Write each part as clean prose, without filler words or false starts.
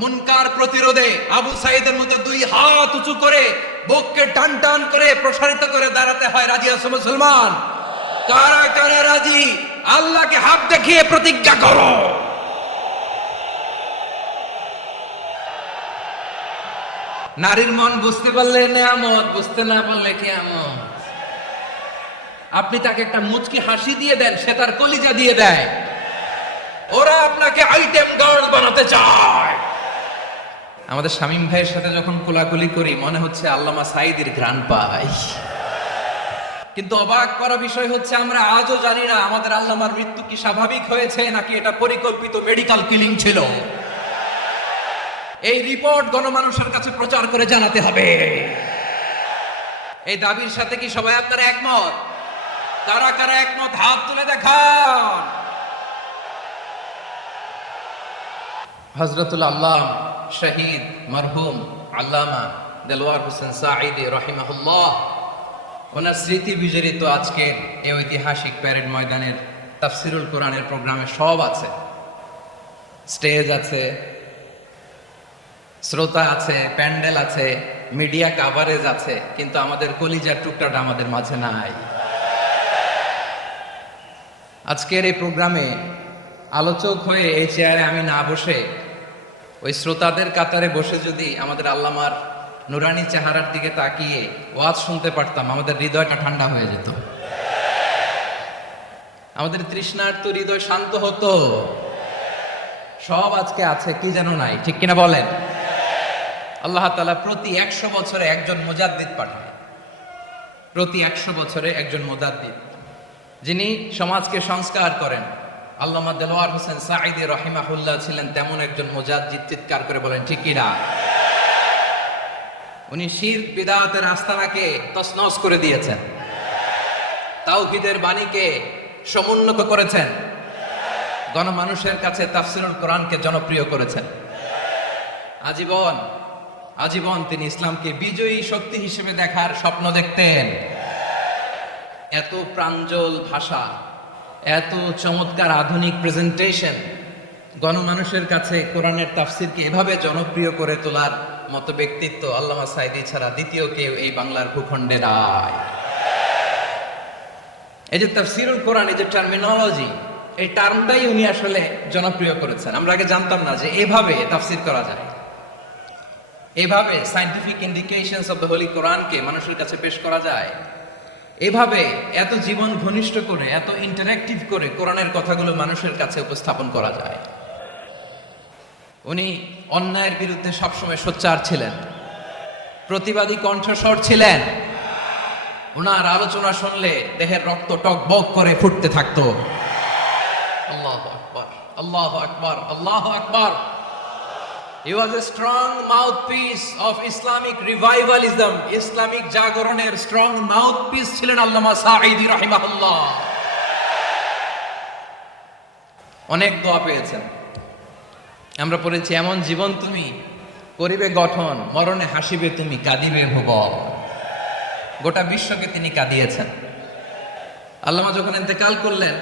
মুনকার প্রতিরোধে আবু সাইদের মতো দুই হাত উঁচু করে বুককে টান টান করে প্রসারিত করে দাঁড়াতে হয়। রাজি আছো মুসলমান? কারা কারা রাজি? আল্লাহকে হাত দেখিয়ে প্রতিজ্ঞা করো। নারীর মন বুঝতে পারলে নেয়ামত, বুঝতে না পারলে কিয়ামত। আপনি তাকে একটা মুচকি হাসি দিয়ে দেন, সে তার কলিজা দিয়ে দেয়। ওরা আপনাকে আইটেম গার্ল বানাতে চায়। আমাদের শামীম ভাইয়ের সাথে যখন কোলাকুলি করি মনে হচ্ছে আল্লামা সাঈদীর ঘ্রাণ পাই। কিন্তু অবাক করা বিষয় হচ্ছে আমরা আজও জানি না আমাদের আল্লামার মৃত্যু কি স্বাভাবিক হয়েছে নাকি এটা পরিকল্পিত মেডিকেল কিলিং ছিল। এই রিপোর্ট গণমানুষের কাছে প্রচার করে জানাতে হবে। এই দাবির সাথে কি সবাই আপনারা একমত? কারা কারা একমত হাত তুলে দেখান। হযরতুল আল্লাহ শহীদ মরহুম আল্লামা দেলওয়ার হোসেন সাঈদী রাহিমাহুল্লাহ, ওনার স্মৃতি বিজড়িত আজকের এই ঐতিহাসিক প্যারেড ময়দানের তাফসিরুল কোরআনের প্রোগ্রামে সব আছে। স্টেজ আছে, শ্রোতা আছে, প্যান্ডেল আছে, মিডিয়া কাভারেজ আছে, কিন্তু আমাদের কলিজার টুকটাটা আমাদের মাঝে নাই। আজকের এই প্রোগ্রামে আলোচক হয়ে এই চেয়ারে আমি না বসে ওই শ্রোতাদের কাতারে বসে যদি আমাদের আল্লামার নুরানি চেহারার দিকে তাকিয়ে ওয়াজ শুনতে পারতাম, আমাদের হৃদয়টা ঠান্ডা হয়ে যেত, আমাদের তৃষ্ণার্ত হৃদয় শান্ত হতো। সব আজকে আছে, কি যেন নাই, ঠিক কিনা বলেন? আল্লাহ তাআলা প্রতি 100 বছরে একজন মুজাদ্দিদ পাঠায়, প্রতি 100 বছরে একজন মুজাদ্দিদ, যিনি সমাজকে সংস্কার করেন। আল্লামা দেলওয়ার হোসেন সাঈদী রাহিমাহুল্লাহ ছিলেন তেমন একজন মুজাদ্দিদ। চিৎকার করে বলেন ঠিক কিনা? উনি শিরক বিদআতের আস্তানাকে তছনছ করে দিয়েছেন, তাওহীদের বাণীকে সমুন্নত করেছেন, গণমানুষের কাছে তাফসিরুল কোরআনকে জনপ্রিয় করেছেন। আজীবন আজীবন তিনি ইসলামকে বিজয়ী শক্তি হিসেবে দেখার স্বপ্ন দেখতেন। এত প্রাঞ্জল ভাষা, এত চমৎকার আধুনিক প্রেজেন্টেশন, গণমানুষের কাছে কোরআনের তাফসিরকে এভাবে জনপ্রিয় করে তোলার মতো ব্যক্তিত্ব আল্লামা সাঈদী ছাড়া দ্বিতীয় কেউ এই বাংলার ভূখণ্ডে নাই। এই যে তাফসিরুল কোরআন, এই যে টার্মিনোলজি, এই টার্মটাই উনি আসলে জনপ্রিয় করেছেন। আমরা আগে জানতাম না যে এভাবে তাফসির করা যায়, এভাবে scientific indications of the Holi কোরআনকে মানুষের কাছে পেশ করা যায়, এভাবে এত জীবন ঘনিষ্ঠ করে, এত ইন্টারঅ্যাক্টিভ করে কোরআনের কথাগুলো মানুষের কাছে উপস্থাপন করা যায়। উনি অন্যায়ের বিরুদ্ধে সবসময় সোচ্চার ছিলেন, প্রতিবাদী কণ্ঠস্বর ছিলেন। ওনার আলোচনা শুনলে দেহের রক্ত টকবক করে ফুটতে থাকতো। আল্লাহু আকবার, আল্লাহু আকবার, আল্লাহু আকবার। He was a strong mouthpiece of Islamic revivalism. Islamic জাগরণের স্ট্রং মাউথপিস ছিলেন আল্লামা সাঈদী রাহিমাহুল্লাহ। অনেক দোয়া পেয়েছেন। আমরা পড়েছি, এমন জীবন তুমি করিবে গঠন, মরণে হাসিবে তুমি, কাঁদিবে ভুবন। গোটা বিশ্বকে তিনি কাঁদিয়েছেন। আল্লামা যখন ইন্তেকাল করলেন,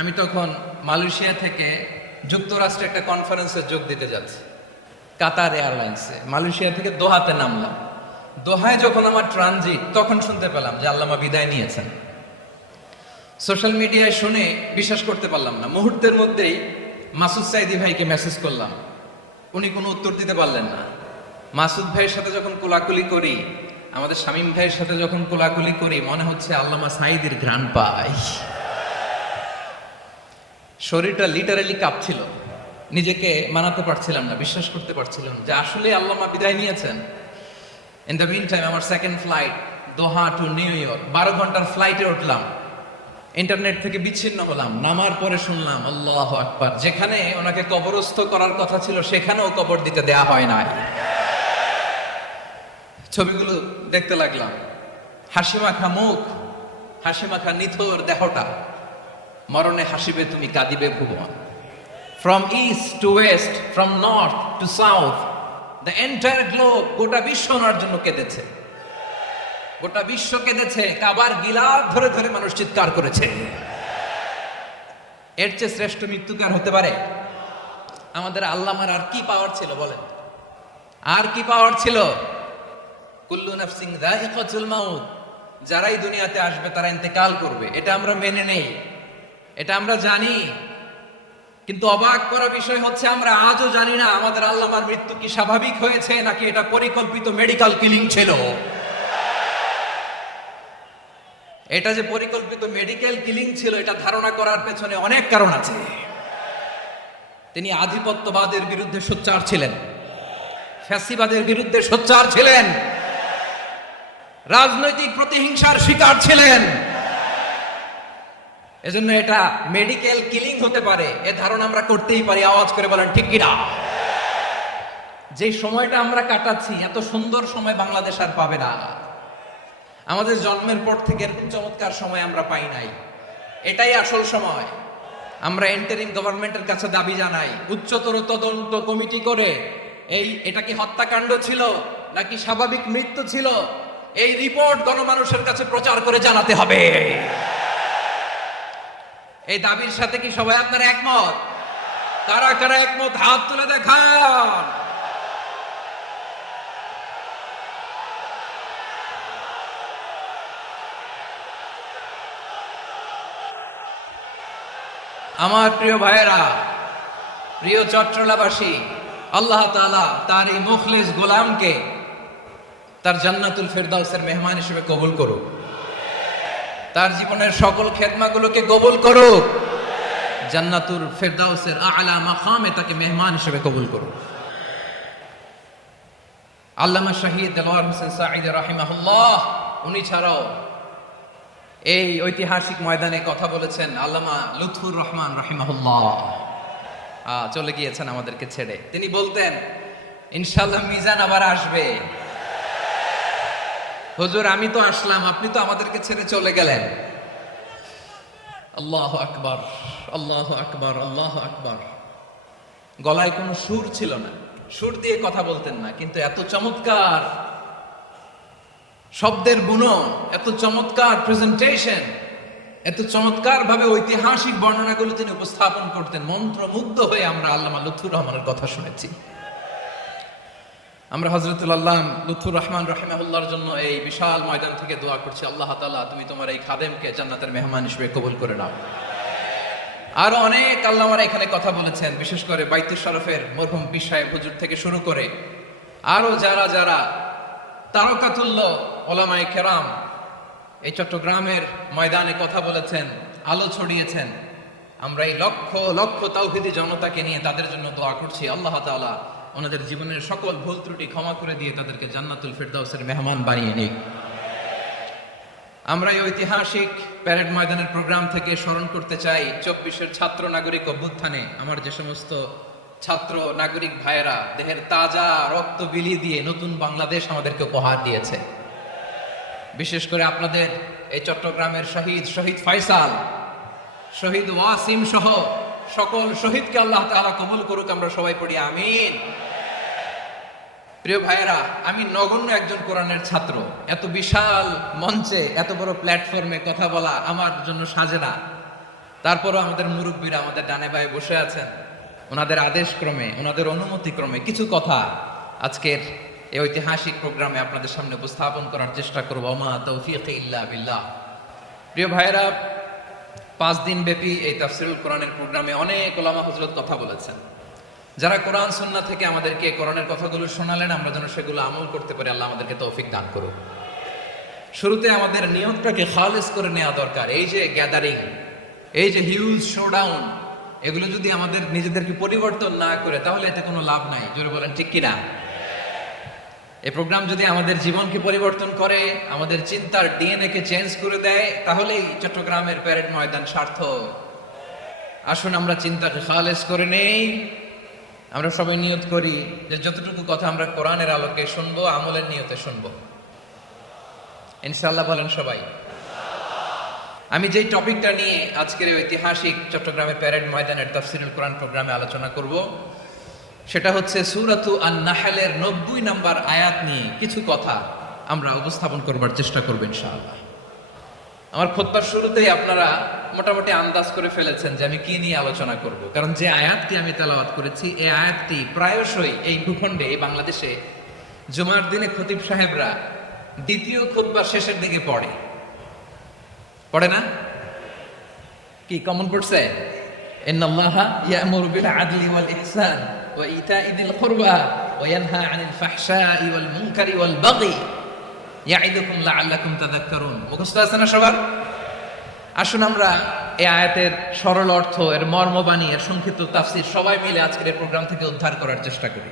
আমি তখন মালয়েশিয়া থেকে যুক্তরাষ্ট্রে একটা কনফারেন্সে যোগ দিতে যাচ্ছি, কাতার এয়ারলাইন্সে। মালয়েশিয়া থেকে দোহাতে নামলাম। দোহায় যখন আমার ট্রানজিট, তখন শুনতে পেলাম যে আল্লামা বিদায় নিয়েছেন। সোশ্যাল মিডিয়ায় শুনে বিশ্বাস করতে পারলাম না। মুহূর্তের মধ্যেই মাসুদ সাঈদী ভাইকে মেসেজ করলাম, উনি কোনো উত্তর দিতে পারলেন না। মাসুদ ভাইয়ের সাথে যখন কোলাকুলি করি, আমাদের শামীম ভাইয়ের সাথে যখন কোলাকুলি করি, মনে হচ্ছে আল্লামা সাঈদীর ঘ্রাণ পাই। শরীরটা লিটারালি কাঁপছিল, নিজেকে মানাতে পারছিলাম না, বিশ্বাস করতে পারছিলাম যে আসলে আল্লামা বিদায় নিয়েছেন। ইন দ্য মিন টাইম আমার সেকেন্ড ফ্লাইট, দোহা টু নিউ ইয়র্ক, 12 ঘন্টার ফ্লাইটে উঠলাম, ইন্টারনেট থেকে বিচ্ছিন্ন হলাম। নামার পরে শুনলাম আল্লাহু আকবার, যেখানে ওনাকে কবরস্থ করার কথা ছিল সেখানেও কবর দিতে দেয়া হয় নাই। ছবিগুলো দেখতে লাগলাম, হাসি মাখা মুখ, হাসি মাখা নিথর দেহটা, মরণে হাসিবে তুমি, কাঁদিবে ভুবন। From east to west, from north to south, the entire globe, গোটা বিশ্ব ওনার জন্য কেঁদেছে, গোটা বিশ্ব কেঁদেছে। কাবার গিলাফ ধরে ধরে মানুষ চিৎকার করেছে। এর চেয়ে শ্রেষ্ঠ মৃত্যুকার হতে পারে? আমাদের আল্লামার আর কি পাওয়ার ছিল বলেন? আর কি পাওয়ার ছিল? কুল্লু নাফসিন যায়িকাতুল মাউত, যারাই দুনিয়াতে আসবে তারা ইন্তেকাল করবে, এটা আমরা মেনে নেই, এটা আমরা জানি। কিন্তু অবাক করা বিষয় হচ্ছে আমরা আজও জানি না আমাদের আল্লামার মৃত্যু কি স্বাভাবিক হয়েছে নাকি এটা পরিকল্পিত মেডিকেল কিলিং ছিল। এটা যে পরিকল্পিত মেডিকেল কিলিং ছিল এটা ধারণা করার পেছনে অনেক কারণ আছে। তিনি আধিপত্যবাদের বিরুদ্ধে সোচ্চার ছিলেন, ফ্যাসিবাদের বিরুদ্ধে সোচ্চার ছিলেন, রাজনৈতিক প্রতিহিংসার শিকার ছিলেন। এজন্য এটা মেডিকেল কিলিং হতে পারে এ ধারণা আমরা করতেই পারি। আওয়াজ করে বলেন ঠিক কিনা? যে সময়টা আমরা কাটাচ্ছি এত সুন্দর সময় বাংলাদেশ আর পাবে না। আমাদের জন্মের পর থেকে এরকম চমৎকার সময় আমরা পাই নাই। এটাই আসল সময়। আমরা ইন্টারিম গভর্নমেন্টের কাছে দাবি জানাই, উচ্চতর তদন্ত কমিটি করে এটা কি হত্যাকাণ্ড ছিল নাকি স্বাভাবিক মৃত্যু ছিল, এই রিপোর্ট গণমানুষের কাছে প্রচার করে জানাতে হবে। এই দাবির সাথে কি সবাই আপনারা একমত? কারা কারা একমত হাত তুলে দেখান। আমার প্রিয় ভাইয়েরা, প্রিয় চট্টলাবাসী, আল্লাহ তাআলা তার এই মুখলিস গোলামকে তার জান্নাতুল ফেরদাউসের মেহমান হিসেবে কবুল করুক, তার জীবনের সকল খেদমাগুলোকে কবুল করুক, জান্নাতুল ফেরদাউসের আলা মাকামে তাকে মেহমান হিসেবে কবুল করুক। আল্লামা শহীদ দেলোয়ার হোসেন সাঈদী রাহিমাহুল্লাহ, উনি ছাড়াও এই ঐতিহাসিক ময়দানে কথা বলেছেন আল্লামা লুৎফুর রহমান রাহিমাহুল্লাহ। চলে গিয়েছেন আমাদেরকে ছেড়ে। তিনি বলতেন, ইনশাআল্লাহ মিজান আবার আসবে। হুজুর আমি তো আসলাম, আপনি তো আমাদেরকে ছেড়ে চলে গেলেন। আল্লাহু আকবার, আল্লাহু আকবার, আল্লাহু আকবার। গলায় কোনো সুর ছিল না, সুর দিয়ে কথা বলতেন না, কিন্তু এত চমৎকার শব্দের বুনন, এত চমৎকার প্রেজেন্টেশন, এত চমৎকার ভাবে ঐতিহাসিক বর্ণনাগুলো তিনি উপস্থাপন করতেন। মন্ত্রমুগ্ধ হয়ে আমরা আল্লামা লুৎফুর রহমানের কথা শুনেছি। আমরা হযরতুল আল্লাহ লুৎফুর রহমান রাহিমাহুল্লাহর জন্য এই বিশাল ময়দান থেকে দোয়া করছি, আল্লাহ তাআলা তুমি তোমার এই খাদেমকে জান্নাতের মেহমান হিসেবে কবুল করে নাও। আরো অনেক আল্লামারা এখানে কথা বলেছেন, বিশেষ করে বাইতুল শরফের মরহুম পীর সাহেব হুজুর থেকে শুরু করে আরো যারা যারা তারকাতুল্য ওলামায়ে কেরাম এই চট্টগ্রামের ময়দানে কথা বলেছেন, আলো ছড়িয়েছেন। আমরা এই লক্ষ লক্ষ তাওহীদি জনতাকে নিয়ে তাদের জন্য দোয়া করছি, আল্লাহ তাআলা ওনাদের জীবনের সকল ভুল ত্রুটি ক্ষমা করে দিয়ে তাদেরকে জান্নাতুল ফেরদাউসের মেহমান বানিয়ে নিক। আমরা এই ঐতিহাসিক প্যারেড ময়দানের প্রোগ্রাম থেকে স্মরণ করতে চাই 24-এর ছাত্র নাগরিক অভ্যুত্থানে আমার যে সমস্ত ছাত্র নাগরিক ভাইয়েরা দেহের তাজা রক্ত বিলিয়ে দিয়ে নতুন বাংলাদেশ আমাদেরকে উপহার দিয়েছে। বিশেষ করে আপনাদের এই চট্টগ্রামের শহীদ ফয়সাল, শহীদ ওয়াসিম সহ সকল শহীদকে আল্লাহ তাআলা কবুল করুক। আমরা সবাই পড়ি আমিন। প্রিয় ভাইয়েরা, আমি নগণ্য একজন কোরআনের ছাত্র, এত বিশাল মঞ্চে এত বড় প্ল্যাটফর্মে কথা বলা আমার জন্য সাজে না। তারপরও আমাদের মুরব্বীরা আমাদের ডানে বায়ে বসে আছেন, ওনাদের আদেশ ক্রমে, ওনাদের অনুমতি ক্রমে কিছু কথা আজকের এই ঐতিহাসিক প্রোগ্রামে আপনাদের সামনে উপস্থাপন করার চেষ্টা করব। ওমা তৌফিক ইল্লা বিল্লাহ। প্রিয় ভাইয়েরা, 5 দিন ব্যাপী এই তাফসীরুল কোরআনের প্রোগ্রামে অনেক ওলামা হযরত কথা বলেছেন। যারা কোরআন সুন্নাহ থেকে আমাদেরকে কোরআনের কথাগুলো শোনালেন, আমরা যেন সেগুলো আমল করতে পারি, আল্লাহ আমাদেরকে তৌফিক দান করুন। শুরুতে আমাদের নিয়তটাকে খালিস করে নেওয়া দরকার। এই যে গ্যাদারিং, এই যে হিউজ শোডাউন, এগুলো যদি আমাদের নিজেদেরকে পরিবর্তন না করে তাহলে এতে কোনো লাভ নাই। জোরে বলেন ঠিক কিনা? এই প্রোগ্রাম যদি আমাদের জীবনকে পরিবর্তন করে, আমাদের চিন্তার ডিএনএ কে চেঞ্জ করে দেয়, তাহলেই চট্টগ্রামের প্যারেড ময়দান সার্থক। আসুন আমরা চিন্তাকে খালেস করে নেই। আমরা সবাই নিয়ত করি যে যতটুকু কথা আমরা কোরআনের আলোকে শুনবো, আমলের নিয়তে শুনবো ইনশাআল্লাহ। বলেন সবাই। আমি যেই টপিকটা নিয়ে আজকের এই ঐতিহাসিক চট্টগ্রামের প্যারেড ময়দানের তাফসীরুল কোরআন প্রোগ্রামে আলোচনা করব, সেটা হচ্ছে সূরাতু আন-নাহলের 90 নম্বর আয়াত নিয়ে কিছু কথা আমরা উপস্থাপন করবার চেষ্টা করব ইনশাআল্লাহ। আমার খুতবার শুরুতেই আপনারা মোটামুটি আন্দাজ করে ফেলেছেন যে আমি কি নিয়ে আলোচনা করব, কারণ যে আয়াতটি আমি তেলাওয়াত করেছি এই আয়াতটি প্রায়শই এই ভূখণ্ডে এই বাংলাদেশে জুমার দিনে খতিব সাহেবরা দ্বিতীয় খুতবা শেষের দিকে পড়ে না? কি কমন পড়ছে? ইন্নাল্লাহা ইয়া'মুরু বিল আদলি ওয়াল ইহসান ওয়া ইতা'i যিল কুরবা ওয়া ইয়ানহা আনিল ফাহশাই ওয়াল মুনকারি ওয়াল বাগি ইয়া'iদুকুম লা'আল্লাকুম তাযাক্কারুন। মুখস্থ আছে না সবার? আসুন আমরা এই আয়াতের সরল অর্থ, এর মর্মবাণী, এর সংক্ষিপ্ত তাফসীর সবাই মিলে আজকের এই প্রোগ্রাম থেকে উদ্ধার করার চেষ্টা করি।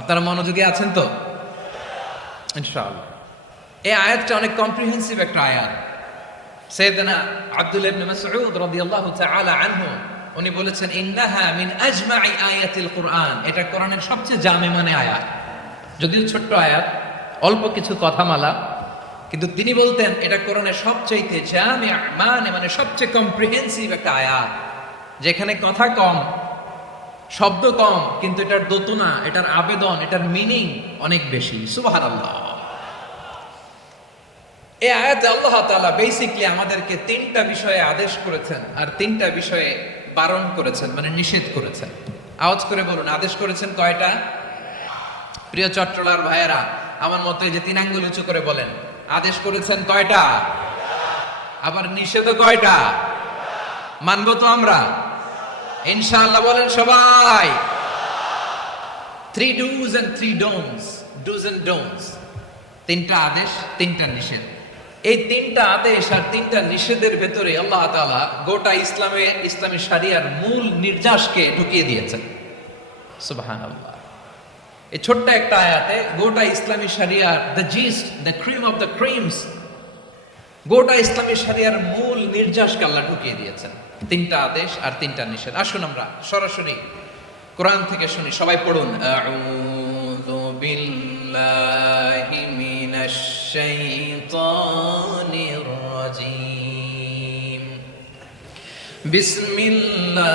আপনারা মনোযোগী আছেন তো? ইনশাআল্লাহ। এই আয়াতটা অনেক কম্প্রিহেন্সিভ একটা আয়াত। সাইয়েদনা আব্দুল্লাহ ইবনে মাসউদ রাদিয়াল্লাহু তাআলা আনহু উনি বলেছেন, ইন্নাহা মিন আজমাই আয়াতিল কুরআন। এটা কোরআনের সবচেয়ে জামে মানে আয়াত। যদিও ছোট্ট আয়াত, অল্প কিছু কথামালা, কিন্তু তিনি বলতেন এটা কোরআনের সবচাইতে জামে মানে সবচেয়ে কম্প্রিহেন্সিভ একটা আয়াত, যেখানে কথা কম, শব্দ কম, কিন্তু এটার দোতনা, এটার আবেদন, এটার মিনিং অনেক বেশি। সুবহানাল্লাহ। এই আয়াতে আল্লাহ তাআলা বেসিক্যালি আমাদেরকে তিনটা বিষয়ে আদেশ করেছেন আর তিনটা বিষয়ে বারণ করেছেন, মানে নিষেধ করেছেন। আওয়াজ করে বলুন, আদেশ করেছেন কয়টা? প্রিয় চট্টলার ভাইয়েরা, আমার মতো এই যে তিন আঙ্গুল উঁচু করে বলেন, আদেশ করেছেন কয়টা? আবার নিষেধও কয়টা? মানবো তো আমরা ইনশাআল্লাহ? বলেন সবাই। 3 do's and 3 don'ts, do's and don'ts, তিনটা আদেশ, তিনটা নিষেধ। এই তিনটা আদেশ আর তিনটা নিষেধের ভেতরে আল্লাহ তাআলা গোটা ইসলামী শরিয়ার মূল নির্যাসকে ঢুকিয়ে দিয়েছেন। সুবহানাল্লাহ। এই ছোট্ট একটা আয়াতে গোটা ইসলামী শরিয়ার the gist, the cream of the creams, গোটা ইসলামী শরিয়ার মূল নির্যাসকে আল্লাহ ঢুকিয়ে দিয়েছেন। তিনটা আদেশ আর তিনটা নিষেধ। আসুন আমরা সরাসরি কোরআন থেকে শুনি। সবাই পড়ুন, আউযু বিল্লাহি মিনাশ শাইতানির রাজীম, বিসমিল্লাহির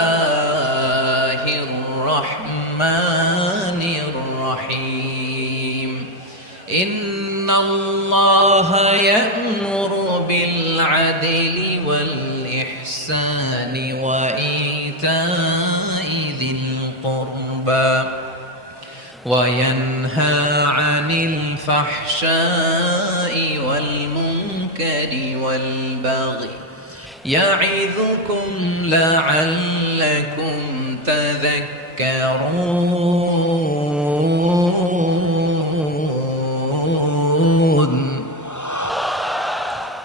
রাহমানির রাহিম, ইন্নাল্লাহা ইয়া'মুরু বিল আদলি ওয়াল ইহসানি ওয়া ইতা'i যিল কুরবা ওয়া ইয়ানহা আনিল ফাহশাই ওয়াল মুনকারি ওয়াল বাগি ইয়া'ইযুকুম লা'আল্লাকুম তাযাক্কারুন।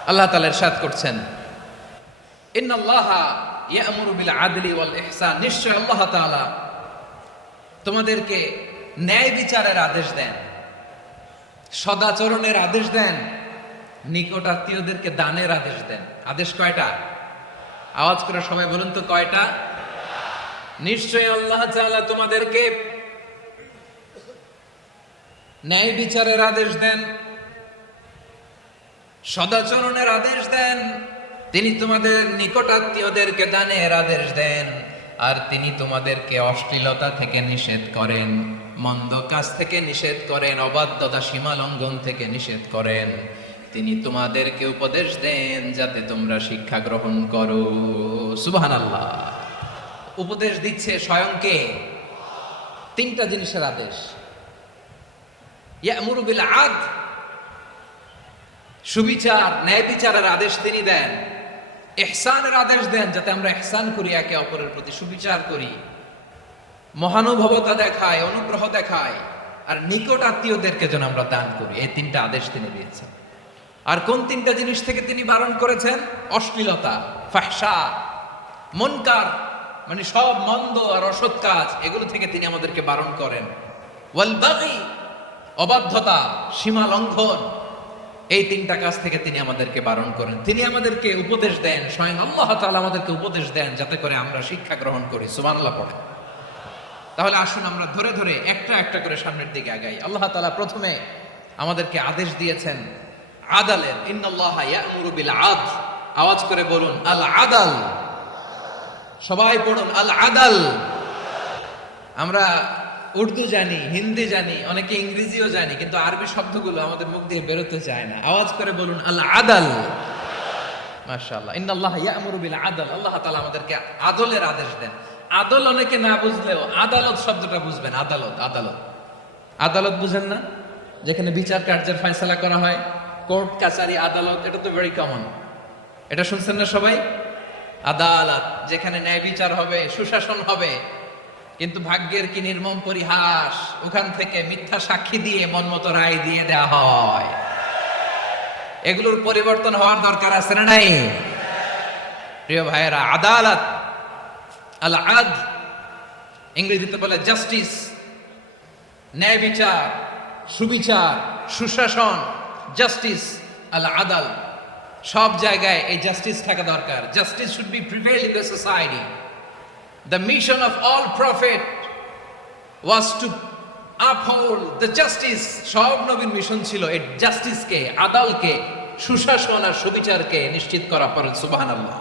আল্লাহ তাআলা ইরশাদ করছেন, ইন্নাল্লাহা ইয়া'মুরু বিল আদলি ওয়াল ইহসান, নিশ্চয় আল্লাহ তাআলা তোমাদেরকে ন্যায় বিচারের আদেশ দেন, সদাচরণের আদেশ দেন, নিকট আত্মীয়দেরকে দানের আদেশ দেন। আদেশ কয়টা? আওয়াজ করে সবাই বলুন তো কয়টা? নিশ্চয় আল্লাহ তাআলা তোমাদেরকে ন্যায় বিচারের আদেশ দেন, সদাচরণের আদেশ দেন, তিনি তোমাদের নিকট আত্মীয়দেরকে দানের আদেশ দেন, আর তিনি তোমাদেরকে অশ্লীলতা থেকে নিষেধ করেন, মন্দ কাজ থেকে নিষেধ করেন, অবাধ্যতা সীমা লঙ্ঘন থেকে নিষেধ করেন। তিনি তোমাদেরকে উপদেশ দেন যাতে তোমরা শিক্ষা গ্রহণ করো। সুবহানাল্লাহ। উপদেশ দিচ্ছে স্বয়ং কে? তিনটা জিনিসের আদেশ। ইয়া'মুরু বিল আদল, সুবিচার, ন্যায় বিচারের আদেশ তিনি দেন। ইহসানের আদেশ দেন, যাতে আমরা ইহসান করি, একে অপরের প্রতি সুবিচার করি, মহানুভবতা দেখায়, অনুগ্রহ দেখায়, আর নিকট আত্মীয়দেরকে যেন আমরা দান করি। এই তিনটা আদেশ তিনি দিয়েছেন। আর কোন তিনটা জিনিস থেকে তিনি বারণ করেছেন? অশ্লীলতা, ফাহশা, মুনকার, মানে সব মন্দ আর অসৎ কাজ, এগুলো থেকে তিনি আমাদেরকে বারণ করেন। ওয়াল বাগি, অবাধ্যতা, সীমা লঙ্ঘন, এই তিনটা কাজ থেকে তিনি আমাদেরকে বারণ করেন। তিনি আমাদেরকে উপদেশ দেন, স্বয়ং আল্লাহ তাআলা আমাদেরকে উপদেশ দেন যাতে করে আমরা শিক্ষা গ্রহণ করি। সুবহানাল্লাহ পড়ে। তাহলে আসুন আমরা ধরে ধরে একটা একটা করে সামনের দিকে আগাই। আল্লাহ তাআলা প্রথমে আমাদেরকে আদেশ দিয়েছেন আদালের, ইন্নাল্লাহা ইয়া'মুরু বিল আদল। আওয়াজ করে বলুন আল আদাল। সবাই পড়ুন আল আদাল। আমরা উর্দু জানি, হিন্দি জানি, অনেকে ইংরেজিও জানি, কিন্তু আরবি শব্দগুলো আমাদের মুখ দিয়ে বেরোতে চায় না। আওয়াজ করে বলুন আল আদাল। মাশাআল্লাহ, ইন্নাল্লাহ ইয়া'মুরু বিল আদল, আল্লাহ তাআলা আমাদেরকে আদলের আদেশ দেন। আদল অনেকে না বুঝলেও আদালত শব্দটা বুঝবেন। আদালত, আদালত, আদালত বুঝেন না? যেখানে বিচার কার্যের ফয়সালা করা হয়, কোর্ট কাছারি আদালত, এটা তো ভেরি কমন। এটা শুনছেন না সবাই? আদালত, যেখানে ন্যায় বিচার হবে, সুশাসন হবে। কিন্তু ভাগ্যের কি নির্মম পরিহাস, ওখান থেকে মিথ্যা সাক্ষী দিয়ে মনমতো রায় দিয়ে দেওয়া হয়। এগুলোর পরিবর্তন হওয়ার দরকার আছে না নাই? প্রিয় ভাইয়েরা, আদালত, আল আদল, ইংরেজিতে বলে জাস্টিস, ন্যায় বিচার, সুবিচার, সুশাসন, জাস্টিস, আল আদল, সব জায়গায় এই জাস্টিস থাকা দরকার। Justice should be prevail in the society. The mission of all prophet was to uphold the justice. সব নবীর মিশন ছিল এই জাস্টিসকে, আদালকে, সুশাসন আর সুবিচারকে নিশ্চিত করা। পড়েন সুবহানাল্লাহ।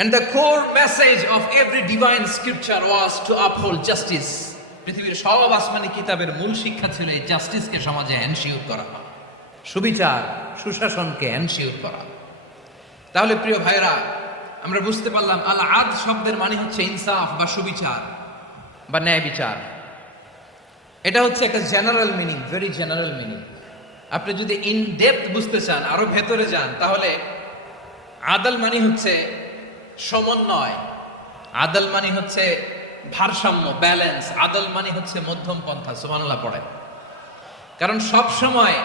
And the core message of every divine scripture was to uphold justice. পৃথিবীর সব আসমানি কিতাবের মূল শিক্ষা ছিল এই জাস্টিসকে সমাজে এনশিওর করা, সুবিচার, সুশাসনকে এনশিওর করা। তাহলে প্রিয় ভাইরা, আমরা বুঝতে পারলাম আল আদ শব্দের মানে হচ্ছে ইনসাফ বা সুবিচার বা ন্যায় বিচার। এটা হচ্ছে একটা general meaning, very general meaning. আপনি যদি ইন ডেপথ বুঝতে চান, আরো ভেতরে যান, তাহলে আদল মানে হচ্ছে সমন্বয়, আদল মানে হচ্ছে ভারসাম্য, ব্যালেন্স। আদল মানে হচ্ছে মধ্যম পন্থা। সুবহানাল্লাহ পড়ে। কারণ সব সময়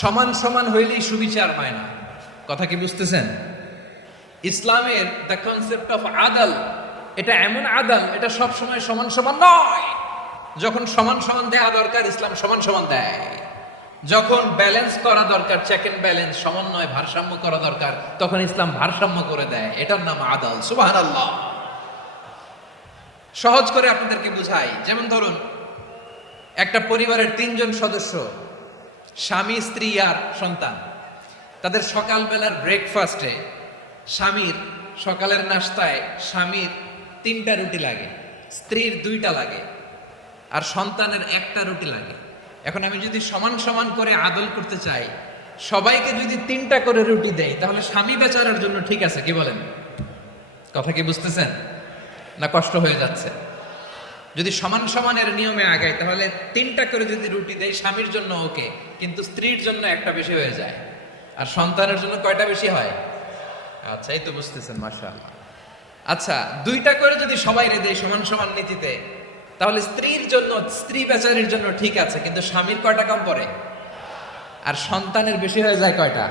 সমান সমান হইলেই সুবিচার হয় না। কথা কি বুঝতেছেন? ইসলামের দ্য কনসেপ্ট অফ আদল, এটা এমন আদল, এটা সব সময় সমান সমান নয়। যখন সমান সমান দেওয়া দরকার, ইসলাম সমান সমান দেয়। যখন ব্যালেন্স করা দরকার, চেক এন্ড ব্যালেন্স, সমন্বয়, ভারসাম্য করা দরকার, তখন ইসলাম ভারসাম্য করে দেয়। এটার নাম আদল। সুবহানাল্লাহ। সহজ করে আপনাদেরকে বুঝাই, যেমন ধরুন একটা পরিবারের 3 জন সদস্য, স্বামী, স্ত্রী আর সন্তান। তাদের সকালবেলার ব্রেকফাস্টে, স্বামীর সকালের নাস্তায় স্বামীর 3টা রুটি লাগে, স্ত্রীর 2টা লাগে, আর সন্তানের 1টা রুটি লাগে। এখন আমি যদি সমান সমান করে আদল করতে চাই, সবাইকে যদি 3টা করে রুটি দেই, তাহলে স্বামী বেচারার জন্য ঠিক আছে? কি বলেন? কথা কি বুঝতেছেন না কষ্ট হয়ে যাচ্ছে? যদি সমান সমানের নিয়মে আগাই, তাহলে 3টা করে যদি রুটি দেই, স্বামীর জন্য ওকে, কিন্তু স্ত্রীর জন্য 1টা বেশি হয়ে যায়। আর সন্তানের জন্য কয়টা বেশি হয়? আচ্ছা, এই তো বুঝতেছেন, মাশাআল্লাহ। আচ্ছা, 2টা করে যদি সবাই দেয় সমান সমান নীতিতে, তাহলে স্ত্রীর জন্য, স্ত্রী বেচারির জন্য ঠিক আছে, কিন্তু স্বামীর কয়টা কম পড়ে? আর সন্তানের বেশি হয়ে যায় কয়টা?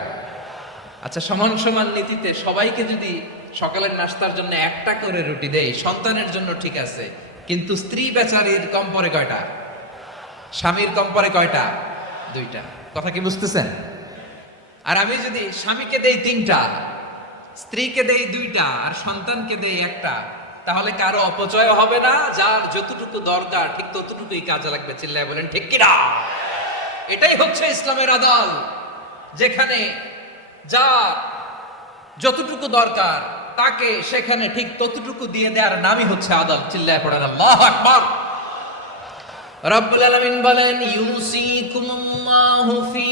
আচ্ছা, সমান সমান নীতিতে সবাইকে যদি সকালের নাস্তার জন্য 1টা করে রুটি দেয়, সন্তানের জন্য ঠিক আছে, কিন্তু স্ত্রী বেচারির কম পড়ে কয়টা? স্বামীর কম পড়ে কয়টা? 2টা। কথা কি বুঝতেছেন? আর আমি যদি স্বামীকে দেই 3টা, স্ত্রীকে দেই 2টা, আর সন্তানকে দেই 1টা, তাহলে কারো অপচয় হবে না। যার যতটুকু দরকার ঠিক ততটুকুই কাজে লাগবে। চিল্লায় বলেন ঠিক কিনা? এটাই হচ্ছে ইসলামের আদল, যেখানে যা যতটুকু দরকার তাকে সেখানে ঠিক ততটুকু দিয়ে দেওয়ার নামই হচ্ছে আদল। চিল্লায় পড়েন আল্লাহু আকবার। রব্বুল আলামিন বলেন, ইউসিকুমুল্লাহু ফি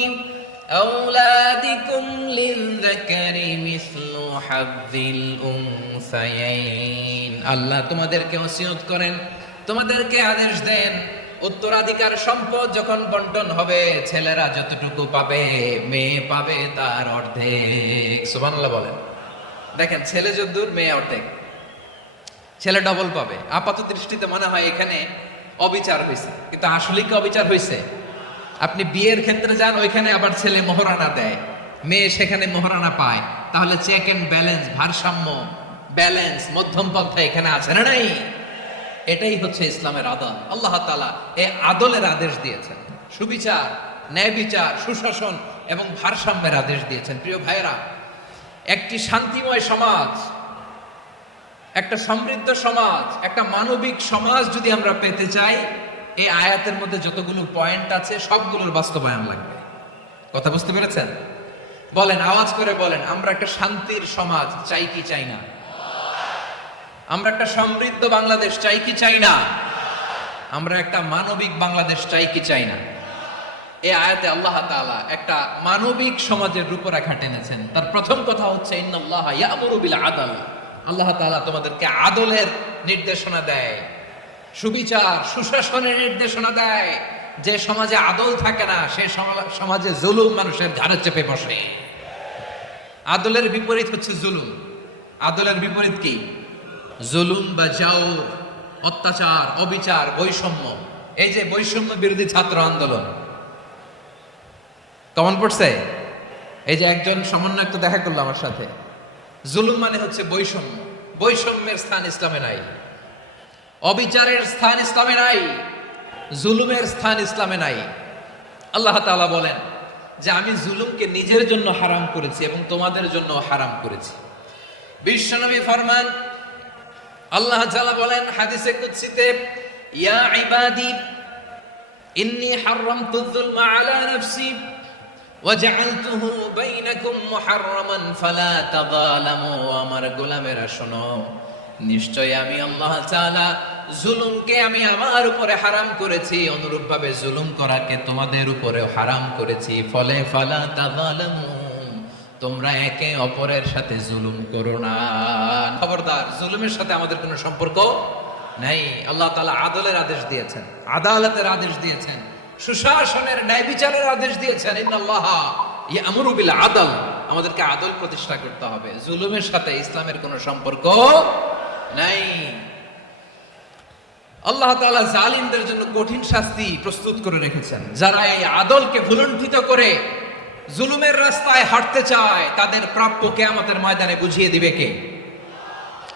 আওলাদিকুম লিযযাকারি মিসলু হাযযিল উনসায়াইন। আল্লাহ তোমাদেরকে ওসিয়ত করেন, তোমাদেরকে আদেশ দেন, উত্তরাধিকার সম্পদ যখন বন্টন হবে, ছেলেরা যতটুকু পাবে, মেয়ে পাবে তার অর্ধেক। সুবহানাল্লাহ বলেন। দেখেন, ছেলে যদ্দূর, মেয়ে অর্ধেক, ছেলে ডবল পাবে। আপাত দৃষ্টিতে মনে হয় এখানে অবিচার হয়েছে, কিন্তু আসলে কি অবিচার হয়েছে? আপনি বিয়ের ক্ষেত্রে যান, ওইখানে আবার ছেলে মোহরানা দেয়, মেয়ে সেখানে মোহরানা পায়। তাহলে চেক এন্ড ব্যালেন্স, ভারসাম্য, ব্যালেন্স, মধ্যম পন্থা এখানে আছে না নাই? এটাই হচ্ছে ইসলামের আদল। আল্লাহ তাআলা এই আদলের আদেশ দিয়েছেন, সুবিচার, ন্যায় বিচার, সুশাসন এবং ভারসাম্যের আদেশ দিয়েছেন। প্রিয় ভাইয়েরা, একটি শান্তিময় সমাজ, একটা সমৃদ্ধ সমাজ, একটা মানবিক সমাজ যদি আমরা পেতে চাই, এই আয়াতের মধ্যে যতগুলো পয়েন্ট আছে সবগুলোর বাস্তবায়ন লাগবে। কথা বুঝতে পেরেছেন? বলেন, আওয়াজ করে বলেন, আমরা একটা শান্তির সমাজ চাই কি চাই না? আমরা একটা সমৃদ্ধ বাংলাদেশ চাই কি চাই না? আমরা একটা মানবিক বাংলাদেশ চাই কি চাই না? এই আয়াতে আল্লাহ তাআলা একটা মানবিক সমাজের রূপরেখা টেনেছেন। তার প্রথম কথা হচ্ছে ইন্নাল্লাহা ইয়া'মুরু বিল আদল। আল্লাহ তাআলা তোমাদেরকে আদলের নির্দেশনা দেয়, সুবিচার সুশাসনের নির্দেশনা দেয়। যে সমাজে আদল থাকে না সে সমাজে জুলুম মানুষের ঘাড়ে চেপে বসে। আদলের বিপরীত হচ্ছে জুলুম। আদলের বিপরীত কি? জুলুম বা জাওর, অত্যাচার, অবিচার, বৈষম্য। এই যে বৈষম্য বিরোধী ছাত্র আন্দোলন কমন পড়ছে? এই যে একজন সমন্বয়ক তো দেখা করলো আমার সাথে। জুলুম মানে হচ্ছে বৈষম্য। বৈষম্যের স্থান ইসলামে নাই, অবিচারের স্থান ইসলামে নাই, জুলুমের স্থান ইসলামে নাই। আল্লাহ তাআলা বলেন যে আমি জুলুমকে নিজের জন্য হারাম করেছি এবং তোমাদের জন্য হারাম করেছি। বিশ্বনবী ফরমান, আল্লাহ তাআলা বলেন হাদিসে কুদসিতে, ইয়া ইবাদি ইন্নী হারামতু যুলমা আলা নাফসি ওয়া জাআলতুহু বাইনাকুম মুহাররামান ফালা তাযালামু। আমার গোলামেরা শোনো, নিশ্চয় আমি আল্লাহ তাআলা জুলুমকে আমি আমার উপরে হারাম করেছি, অনুরূপভাবে জুলুম করাকে তোমাদের উপরেও হারাম করেছি। ফলে ফালা তাযালামু, তোমরা একে অপরের সাথে জুলুম করো না। খবরদার, জুলুমের সাথে আমাদের কোনো সম্পর্ক নাই। আল্লাহ তাআলা আদলের আদেশ দিয়েছেন, আদালতের আদেশ দিয়েছেন, সুশাসনের ন্যায় বিচারের আদেশ দিয়েছেন। ইন্নাল্লাহা ইয়া'মুরু বিল আদল, আমাদেরকে আদল প্রতিষ্ঠা করতে হবে। জুলুমের সাথে ইসলামের কোনো সম্পর্ক নাই। আল্লাহ তাআলা জালিমদের জন্য কঠিন শাস্তি প্রস্তুত করে রেখেছেন। যারা এই আদলকে ভুলুণ্ঠিত করে জুলুমের রাস্তায় হাঁটতে চায় তাদের প্রাপ্য কিয়ামতের ময়দানে বুঝিয়ে দিবে কে?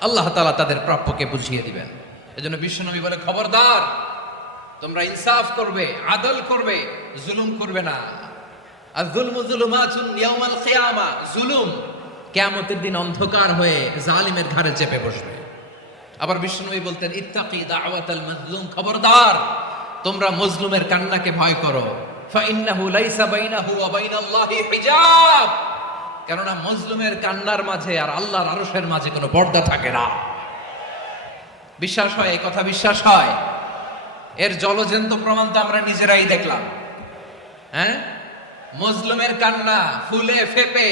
আল্লাহ তাআলা তাদের প্রাপ্যকে বুঝিয়ে দিবেন। এজন্য বিশ্বনবী বলে, খবরদার, তোমরা ইনসাফ করবে, আদল করবে, জুলুম করবে না। আর যুলমু যুলুমাতুন ইয়াউমাল কিয়ামা, জুলুম কিয়ামতের দিন অন্ধকার হয়ে জালিমের ঘাড়ে চেপে বসবে। আবার বিশ্বনবী বলতেন, ইত্তাকি দাওয়াতাল মাজলুম, খবরদার, তোমরা মজলুমের কান্নাকে ভয় করো। ফাইন্নাহু লাইসা বাইনাহু ওয়া বাইনাল্লাহি হিজাব, কেননা মজলুমের কান্নার মাঝে আর আল্লাহর আরশের মাঝে কোনো পর্দা থাকে না। বিশ্বাস হয়? এই কথা বিশ্বাস হয়? এর জলজন্ত প্রমাণ তো আমরা নিজেরাই দেখলাম। হ্যাঁ, মজলুমের কান্না ফুলে ফেপে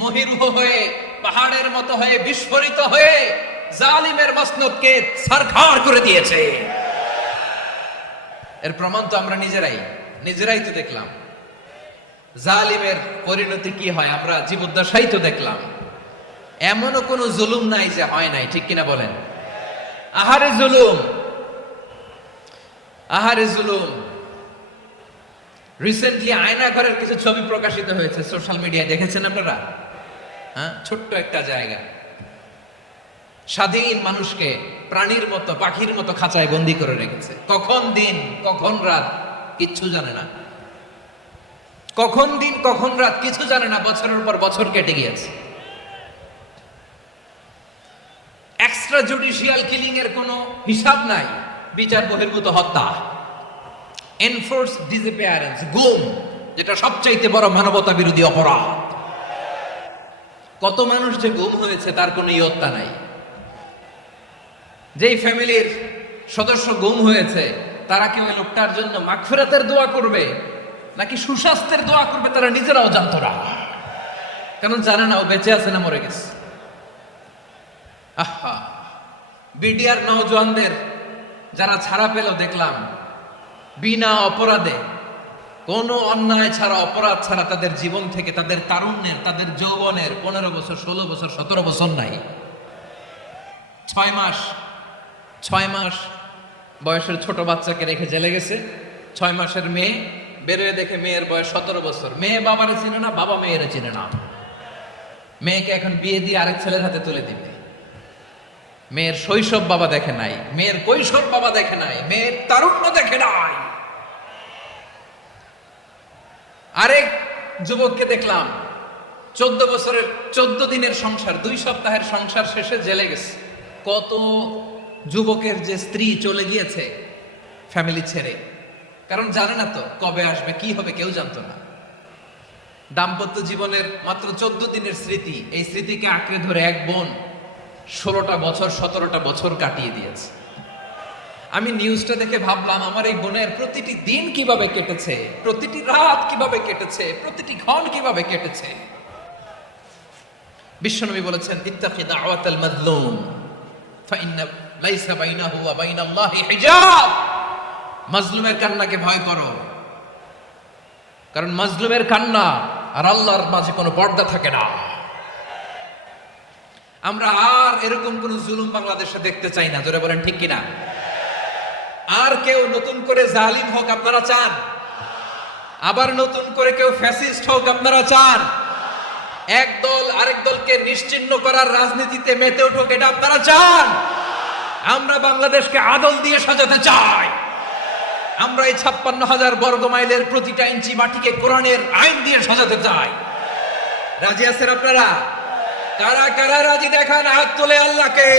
মহিরুহ হয়ে পাহাড়ের মতো হয়ে বিস্ফোরিত হয়ে জালিমের মসনদকে ছারখার করে দিয়েছে। এর প্রমাণ তো আমরা নিজেরাই তো দেখলাম। জালিমের পরিণতি কি হয় আমরা জীবদ্দশাই তো দেখলাম। এমনও কোনো জুলুম নাই যে হয় নাই, ঠিক কিনা বলেন? আহারে জুলুম, আহারে জুলুম। রিসেন্টলি আয়নাঘরের কিছু ছবি প্রকাশিত হয়েছে সোশ্যাল মিডিয়ায়, দেখেছেন আপনারা? হ্যাঁ, ছোট্ট একটা জায়গা, স্বাধীন মানুষকে প্রাণীর মতো পাখির মতো খাঁচায় বন্দি করে রেখেছে। কখন দিন কখন রাত কিচ্ছু জানে না, কখন দিন কখন রাত কিছু জানে না। বছরের পর বছর কেটে গিয়েছে। এক্সট্রা জুডিশিয়াল কিলিং এর কোনো হিসাব নাই, বিচার বহির্ভূত হত্যা, এনফোর্স ডিসঅ্যাপিয়ারেন্স, গুম, যেটা সবচাইতে বড় মানবতা বিরোধী অপরাধ। কত মানুষ যে গুম হয়েছে তার কোনো ইয়ত্তা নাই। যেই ফ্যামিলির সদস্য গুম হয়েছে তারা কি ওই লোকটার জন্য মাগফিরাতের দোয়া করবে নাকি সুস্বাস্থ্যের দোয়া করবে তারা নিজেরাও জানতো না, কারণ জানে না ও বেঁচে আছে না মরে গেছে। আহা, বিডিআর নওজোয়ানদের যারা ছাড়া পেল দেখলাম, বিনা অপরাধে, কোনো অন্যায় ছাড়া, অপরাধ ছাড়া তাদের জীবন থেকে, তাদের তারুণ্যের, তাদের যৌবনের 15 বছর 16 বছর 17 বছর নাই, 6 মাস বয়সের ছোট বাচ্চাকে রেখে জেলে গেছে। 6 মাসের মেয়ে বেরোয় দেখে মেয়ের বয়স 17 বছর। মেয়ে বাবারে চিনে না, বাবা মেয়েরে চিনে না। মেয়েকে এখন বিয়ে দিয়ে আরেক ছেলের হাতে তুলে দিবে। মেয়ের শৈশব বাবা দেখে নাই, মেয়ের কৈশোর বাবা দেখে নাই, মেয়ের তারুণ্য দেখে নাই। আরেক যুবককে দেখলাম 14 বছরের 14 দিনের সংসার, 2 সপ্তাহের সংসার শেষে জেলে গেছে। কত যুবকের যে স্ত্রী চলে গিয়েছে ফ্যামিলি ছেড়ে, কারণ জানে না তো কবে আসবে, কি হবে, কেউ জানতো না। দাম্পত্য জীবনের মাত্র 14 দিনের স্মৃতি, এই স্মৃতিকে আঁকড়ে ধরে এক বোন 16টা বছর 17টা বছর কাটিয়ে দিয়েছে। আমি নিউজটা দেখে ভাবলাম আমার এই বোনের প্রতিটি দিন কিভাবে কেটেছে, প্রতিটি রাত কিভাবে কেটেছে, প্রতিটি ক্ষণ কিভাবে কেটেছে। বিশ্বনবী বলেছেন, ইত্তাকি দাওয়াতাল মাজলুম ফাইন্না লাইসা বাইনাহু ওয়া বাইনাল্লাহি হিজাব। মাজলুমের কান্নাকে ভয় করো, কারণ মাজলুমের কান্না আর আল্লাহর মাঝে কোনো পর্দা থাকে না। আমরা আর এরকম কোন জুলুম বাংলাদেশে দেখতে চাই না, জোরে বলেন ঠিক কিনা? আর কেউ নতুন করে জালিম হোক আপনারা চান? আবার নতুন করে কেউ ফ্যাসিস্ট হোক আপনারা চান? এক দল আরেক দলকে নিশ্চিহ্ন করার রাজনীতিতে মেতে উঠুক এটা আপনারা চান? আমরা বাংলাদেশকে আদল দিয়ে সাজাতে চাই। আমরা এই 56,000 বর্গ মাইলের প্রতিটা ইঞ্চি মাটিকে কোরআনের আইন দিয়ে সাজাতে চাই। রাজি আছেন আপনারা? কারা কারা রাজি দেখান হাত তুলে আল্লাহকে।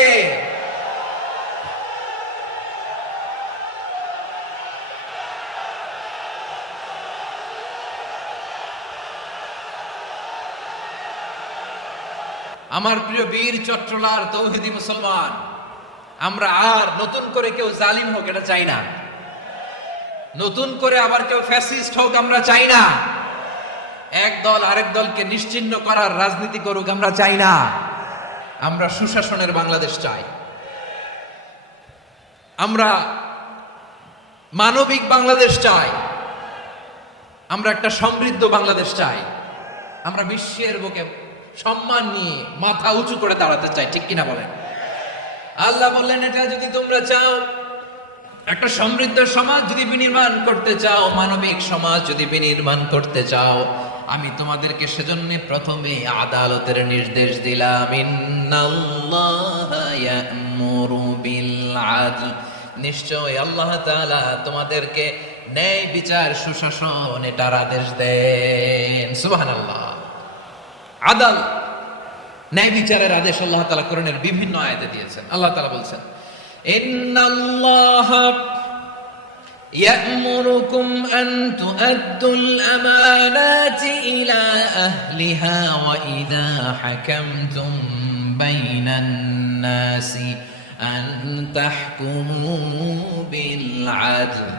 আমার প্রিয় বীর চট্টলার তৌহিদি মুসলমান, আমরা আর নতুন করে কেউ জালিম হোক এটা চাই না, নতুন করে আবার কেউ ফ্যাসিস্ট হোক আমরা চাই না, এক দল আরেক দলকে নিশ্চিহ্ন করার রাজনীতি করুক আমরা চাই না। আমরা সুশাসনের বাংলাদেশ চাই, আমরা মানবিক বাংলাদেশ চাই, আমরা একটা সমৃদ্ধ বাংলাদেশ চাই, আমরা বিশ্বের বুকে সম্মান নিয়ে মাথা উঁচু করে দাঁড়াতে চাই, ঠিক কিনা বলেন? আল্লাহ বললেন, এটা যদি তোমরা চাও, একটা সমৃদ্ধ সমাজ যদি বিনির্মাণ করতে চাও, মানবিক সমাজ যদি বিনির্মাণ করতে চাও, আমি তোমাদেরকে সেজন্য প্রথমে আদালতের নির্দেশ দিলাম। ইন্নাল্লাহা ইয়া'মুরু বিল আদল, নিশ্চয় আল্লাহ তাআলা তোমাদেরকে ন্যায় বিচার সুশাসন এটার আদেশ দেন। সুবহানাল্লাহ। আদাল, ন্যায় বিচারের আদেশ আল্লাহ তাআলা কোরআনের বিভিন্ন আয়াতে দিয়েছেন। আল্লাহ তাআলা বলছেন, ইন্নাল্লাহা ইয়া'মুরুকুম আন তু'আদ্দুল আমানাতি ইলা আহলিহা ওয়া ইযা হাকামতুম বাইনান নাসি আন তাহকুমু বিল আদল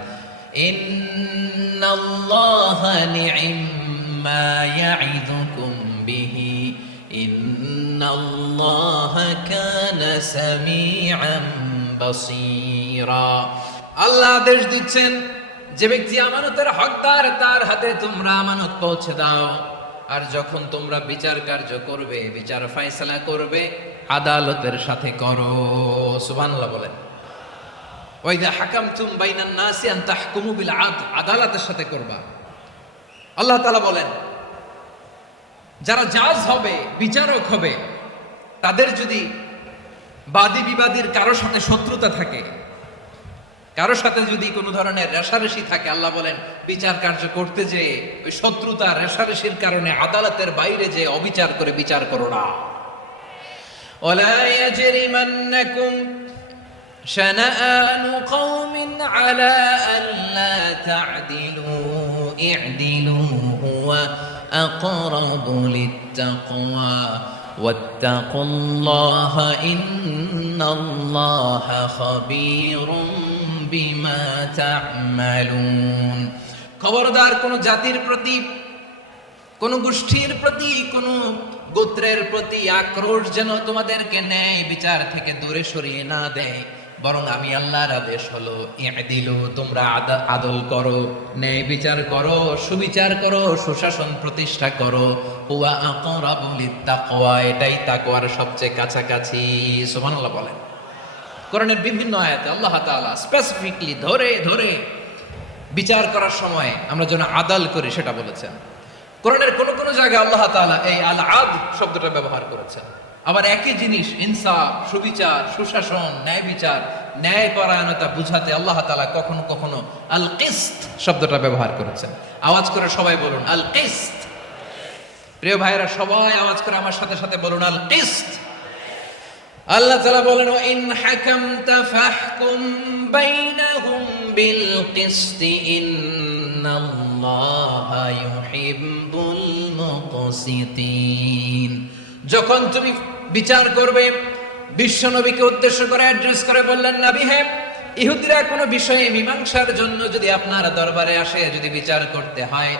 ইন্নাল্লাহা নি'ম্মা ইয়া'iদুকুম বিহি ইন্নাল্লাহা কানা সামিআন বাসীরা। আল্লাহ আদেশ দিচ্ছেন, যে ব্যক্তি আমানতের হকদার তার হাতে তোমরা আমানত পৌঁছে দাও, আর যখন তোমরা বিচার কার্য করবে, বিচার ফয়সালা করবে, আদালতের সাথে করো। সুবহানাল্লাহ বলেন। ওয়া ইযা হাকামতুম বাইনান নাসি আন তাহকুমু বিল আদল, আদালতের সাথে করবা। আল্লাহ তাআলা বলেন, যারা জাজ হবে, বিচারক হবে, তাদের যদি বাদী বিবাদীর কারো সাথে শত্রুতা থাকে, কারো সাথে যদি কোনো ধরনের রেষারেষি থাকে, আল্লাহ বলেন বিচার কার্য করতে যে ওই শত্রুতা রেষারেষির কারণে আদালতের বাইরে যে অবিচার করে বিচার করো না। ওয়ালা ইয়াজরিমান্নাকুম শানাআনু কওমিন আলা আল্লা তা'দিলু ই'দিলু হুয়া আকরাবু লিত্তাকওয়া ওয়াত্তাকুল্লাহা ইন্নাল্লাহা খাবীরুম বিমা তা'মালুন। খবরদার কোন জাতির প্রতি, কোন গোষ্ঠীর প্রতি, কোন গোত্রের প্রতি আক্রোশ যেন তোমাদেরকে ন্যায় বিচার থেকে দূরে সরিয়ে না দেয়, বরং আমি আল্লাহর আদেশ হলো ই'দিলু, তোমরা আদল করো, ন্যায় বিচার করো, সুবিচার করো, সুশাসন প্রতিষ্ঠা করো। হুয়া আকরাবু লিত্তাকওয়া, এটাই তাকওয়ার সবচেয়ে কাছাকাছি। সুবহানাল্লাহ বলেন। কোরআনের বিভিন্ন আয়াতে আল্লাহ তাআলা স্পেসিফিকলি ধরে ধরে বিচার করার সময় আমরা যেন আদাল করি সেটা বলেছেন। কোরআনের কোন কোন জায়গায় আল্লাহ তাআলা এই আল আদল শব্দটা ব্যবহার করেছেন। আবার একই জিনিস ইনসাফ, সুবিচার, সুশাসন, ন্যায় বিচার, ন্যায় পরায়ণতা বুঝাতে আল্লাহ তাআলা কখনো কখনো আল কিসত শব্দটা ব্যবহার করেছেন। আওয়াজ করে সবাই বলুন আল কিসত। প্রিয় ভাইরা, সবাই আওয়াজ করে আমার সাথে সাথে বলুন আল কিসত। আল্লাহ তাআলা বলেন, ওয়া ইন হাকামতা ফাহকুম বাইনাহুম বিল কিসত ইন্নাল্লাহা ইউহিব্বুল মুকসিতিন। যখন তুমি বিচার করবে, বিশ্ব নবীকে উদ্দেশ্য করে অ্যাড্রেস করে বললেন, নবী হে, ইহুদিরা কোনো বিষয়ে মীমাংসার জন্য যদি আপনার দরবারে আসে, যদি বিচার করতে হয়,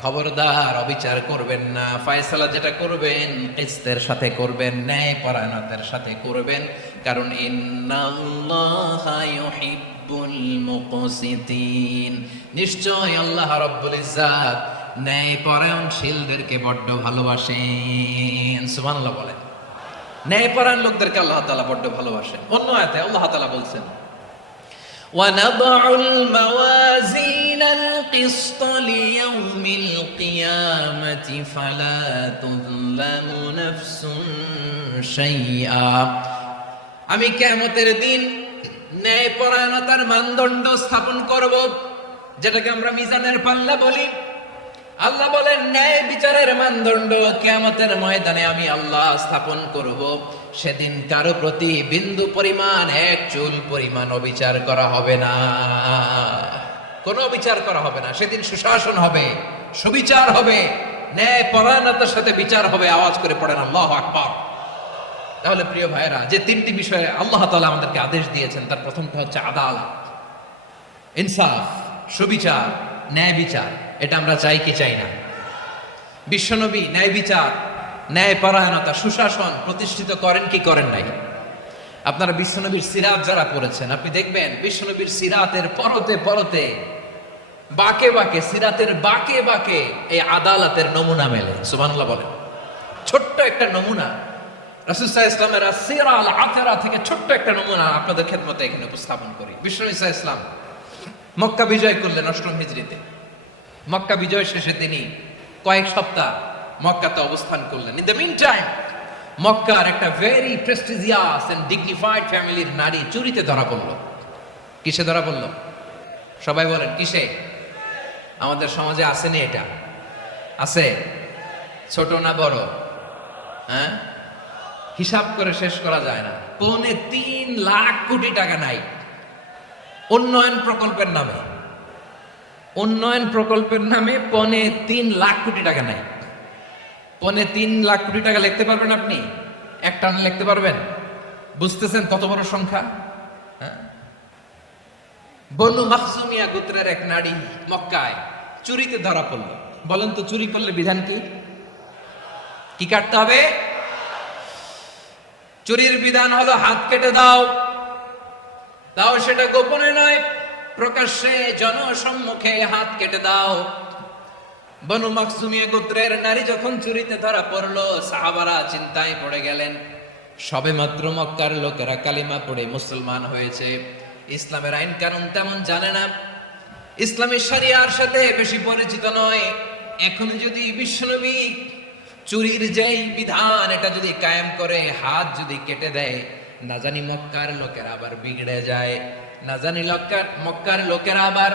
খবরদার অবিচার করবেন না। ফয়সালা যেটা করবেন কিসতের সাথে করবেন, ন্যায় পরায়ণতার সাথে করবেন, কারণ ইন্নাল্লাহা ইউহিব্বুল মুকসিতিন, নিশ্চয় আল্লাহ রাব্বুল ইজ্জাত ন্যায় পরায়ণশীলদেরকে বড্ড ভালোবাসেন। সুবহানাল্লাহ বলেন। ন্যায় পরায়ণ লোকদেরকে আল্লাহ তাআলা বড্ড ভালোবাসেন। অন্য আয়াতে আল্লাহ তাআলা বলছেন, وَنَضَعُ الْمَوَازِينَ الْقِسْطَ لِيَوْمِ الْقِيَامَةِ فَلَا تُظْلَمُ نَفْسٌ شَيْئًا, আমি কিয়ামতের দিন ন্যায়পরায়ণতার মানদণ্ড স্থাপন করব, যেটাকে আমরা মিজানের পাল্লা বলি। আল্লাহ বলেন ন্যায় বিচারের মানদণ্ড কিয়ামতের ময়দানে আমি আল্লাহ স্থাপন করব। সেদিন কারো প্রতি বিন্দু পরিমাণ, এক চুল পরিমাণ অবিচার করা হবে না, কোনো বিচার করা হবে না। সেদিন সুশাসন হবে, সুবিচার হবে, ন্যায় পরায়ণতার সাথে বিচার হবে। আওয়াজ করে পড়েন আল্লাহু আকবার। তাহলে প্রিয় ভাইরা, যে তিনটি বিষয়ে আল্লাহ তাআলা আমাদেরকে আদেশ দিয়েছেন, তার প্রথমটা হচ্ছে আদালত, ইনসাফ, সুবিচার, ন্যায় বিচার। এটা আমরা চাই কি চাই না? বিশ্বনবী ন্যায় বিচার, ন্যায় পরায়ণতা, সুশাসন প্রতিষ্ঠিত করেন কি করেন নাই? আপনারা বিশ্বনবীর সিরাত যারা পড়েছেন, আপনি দেখবেন বিশ্বনবীর সিরাতের পরতে পরতে, বাঁকে বাঁকে, সিরাতের বাঁকে বাঁকে এই আদালতের নমুনা মেলে। সুবহানাল্লাহ বলেন। ছোট্ট একটা নমুনা রাসূল সাল্লাল্লাহু আলাইহি ওয়াসাল্লামের আসিরা আল আতিরা থেকে ছোট্ট একটা নমুনা আপনাদের খেদমতে এখানে উপস্থাপন করি। বিশ্বনবী সাল্লাল্লাহু আলাইহি ওয়াসাল্লাম মক্কা বিজয় করলেন ৮ম হিজরিতে। মক্কা বিজয় শেষে তিনি কয়েক সপ্তাহ মক্কাতে অবস্থান করলেন। ইন দ্য মিন টাইম মক্কার একটা ভেরি প্রেস্টিজিয়াস এন্ড ডিগনিফাইড ফ্যামিলির নারী চুরিতে ধরা পড়ল। কিসে ধরা পড়ল? সবাই বলেন কিসে? আমাদের সমাজে আসেনি এটা? আছে? ছোট না বড়? হ্যাঁ, হিসাব করে শেষ করা যায় না। ৩.৫ লাখ কোটি টাকা নাই উন্নয়ন প্রকল্পের নামে, উন্নয়ন প্রকল্পের নামে ৩.৫ লাখ কোটি টাকা নাই। ৩.৫ লাখ কোটি টাকা লিখতে পারবেন আপনি? এক টানে লিখতে পারবেন? বুঝতেছেন কত বড় সংখ্যা? বনু মাখজুমিয়া গোত্রের এক নারী মক্কায় চুরিতে ধরা পড়ল। বলেন তো চুরি করলে বিধান কি? কি কাটতে হবে? চুরির বিধান হলো হাত কেটে দাও। তাও সেটা গোপনে নয়, প্রকাশ্যে জনসম্মুখে হাত কেটে দাও। বনু মাখজুমিয়া গোত্রের নারী যখন চুরিতে ধরা পড়লো, সাহাবারা চিন্তায় পড়ে গেলেন। সবেমাত্র মক্কার লোকেরা কালিমা পড়ে মুসলমান হয়েছে, ইসলামের আইন কানুন তেমন জানে না, ইসলামী শরিয়ার সাথে বেশি পরিচিত নয়। এখন যদি বিশ্বনবী চুরির যেই বিধান এটা যদি কায়েম করে হাত যদি কেটে দেয়, না জানি মক্কার লোকেরা আবার বিগড়ে যায়, না জানি মক্কার লোকেরা আবার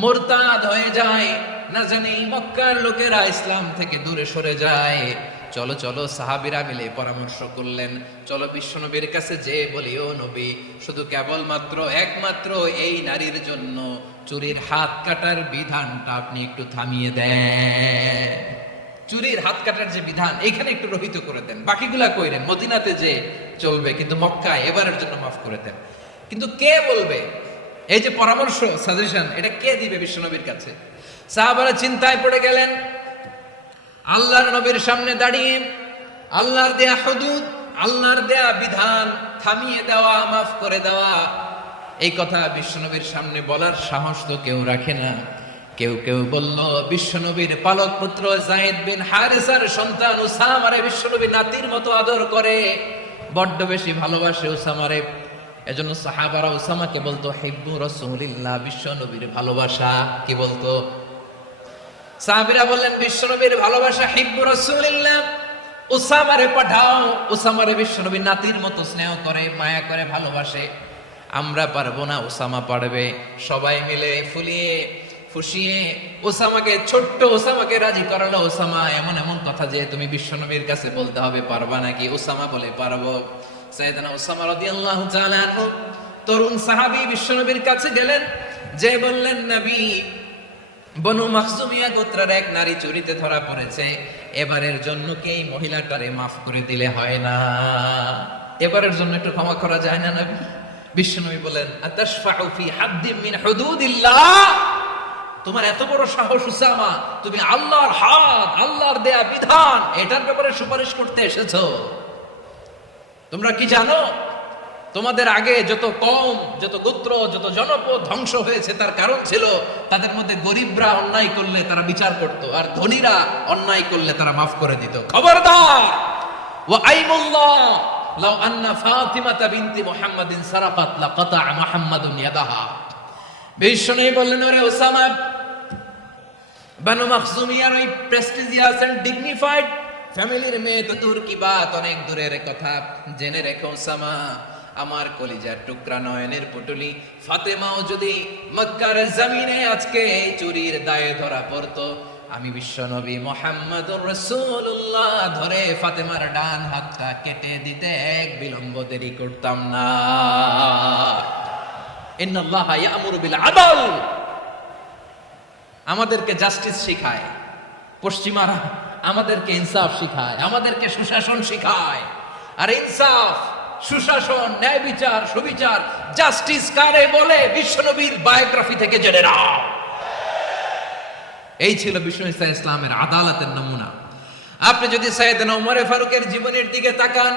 মুরতাদ হয়ে যায়, না জানি মক্কার লোকেরা ইসলাম থেকে দূরে সরে যায়। চলো চলো, সাহাবীরা মিলে পরামর্শ করলেন, চলো বিশ্বনবীর কাছে যে বলি, ও নবী, শুধু কেবলমাত্র একমাত্র এই নারীর জন্য চুরির হাত কাটার বিধানটা আপনি একটু থামিয়ে দেন। চুরির হাত কাটার যে বিধান এখানে একটু রহিত করে দেন, বাকিগুলা কইরেন মদিনাতে যে চলবে, কিন্তু মক্কায় এবারের জন্য মাফ করে দেন। কিন্তু কে বলবে? এই যে পরামর্শ, সাজেশন, এটা কে দিবে বিশ্বনবীর কাছে? সাহাবারা চিন্তায় পড়ে গেলেন। আল্লাহর নবীর সামনে দাঁড়িয়ে আল্লাহর দেয়া হুদুদ, আল্লাহর দেয়া বিধান থামিয়ে দেওয়া, মাফ করে দেওয়া, এই কথা বিশ্বনবীর সামনে বলার সাহস তো কেউ রাখে না। কেউ কেউ বলল, বিশ্বনবীর পালক পুত্র যায়েদ বিন হারেসার সন্তান উসামারে বিশ্বনবী নাতির মতো আদর করে, বড্ড বেশি ভালোবাসে উসামারে। এজন্য সাহাবারা উসামাকে বলতো হিব্বু রাসূলিল্লাহ, বিশ্বনবীর ভালোবাসা। কি বলতো? সাহাবীরা বললেন, বিশ্বনবীর ভালোবাসা হিব্বু রাসূলিল্লাহ, উসামারে পাঠাও। উসামারে বিশ্বনবীর নাতির মতো স্নেহ করে, মায়া করে, ভালোবাসে। আমরা পারবো না, উসামা পারবে। সবাই মিলে ফুলিয়ে ফুসিয়ে ওসামাকে, ছোট্ট ওসামাকে রাজি করালো। ওসামা, এমন এমন কথা যে তুমি বিশ্বনবীর কাছে বলতে হবে, পারবা নাকি? ওসামা বলে, পারবো। সাইয়েদনা ওসামা রাদিয়াল্লাহু তাআলা আনহু তরুণ সাহাবী বিশ্বনবীর কাছে গেলেন, যে বললেন, নবী, বনু মাখজুমিয়া গোত্রের এক নারী চুরিতে ধরা পড়েছে, এবারের জন্য কি এই মহিলাটারে মাফ করে দিলে হয় না? এবারের জন্য একটু ক্ষমা করা যায় না নবী? বিশ্বনবী বলেন, আতাশফাউ ফি হাদ্দিন মিন হুদুদিল্লাহ, তোমার এত বড় সাহস উসামা, তুমি আল্লাহর হাদ, আল্লাহর দেয়া বিধান, এটার ব্যাপারে সুপারিশ করতে এসেছো? তোমরা কি জানো তোমাদের আগে যত কওম, যত গোত্র, যত জনপদ ধ্বংস হয়েছে তার কারণ ছিল তাদের মধ্যে গরিবরা অন্যায় করলে তারা বিচার করত, আর ধনীরা অন্যায় করলে তারা মাফ করে দিত। খবরদার, ওয়া আইমুল্লাহ লাউ আন্না ফাতিমাতা বিনতি মুহাম্মাদিন সারাকাত লাকাতা মুহাম্মাদুন ইয়াদাহা। বিশ্বনবী বললেন, ওরে ওসামা, বানু মাখজুমিয়ার ওই প্রেস্টিজিয়াস এন্ড ডিগনিফাইড ফ্যামিলির মেয়ে তো দূর কি বাত, অনেক দূরের কথা। জেনে রেখো ওসামা, আমার কলিজার টুকরা নয়নের পুটুলি ফাতেমাও যদি মক্কার জমিনে আজকে এই চুরির দায়ে ধরা পড়তো, আমি বিশ্বনবী মুহাম্মদুর রাসূলুল্লাহ ধরে ফাতেমার ডান হাতটা কেটে দিতে এক বিলম্ব দেরি করতাম না। ইন্নাল্লাহা ইয়া'মুরু বিল আদল, আমাদেরকে জাস্টিস শিখায় পশ্চিমারা, আমাদেরকে ইনসাফ শিখায়, আমাদেরকে সুশাসন শিখায়। আর ইনসাফ, সুশাসন, ন্যায় বিচার, সুবিচার, জাস্টিস কারে বলে বিশ্বনবীর বায়োগ্রাফি থেকে জেনে নাও। এই ছিল বিষ্ণু ইসলামের আদালতের নমুনা। আপনি যদি সাইয়েদনা ওমর ফারুকের জীবনের দিকে তাকান,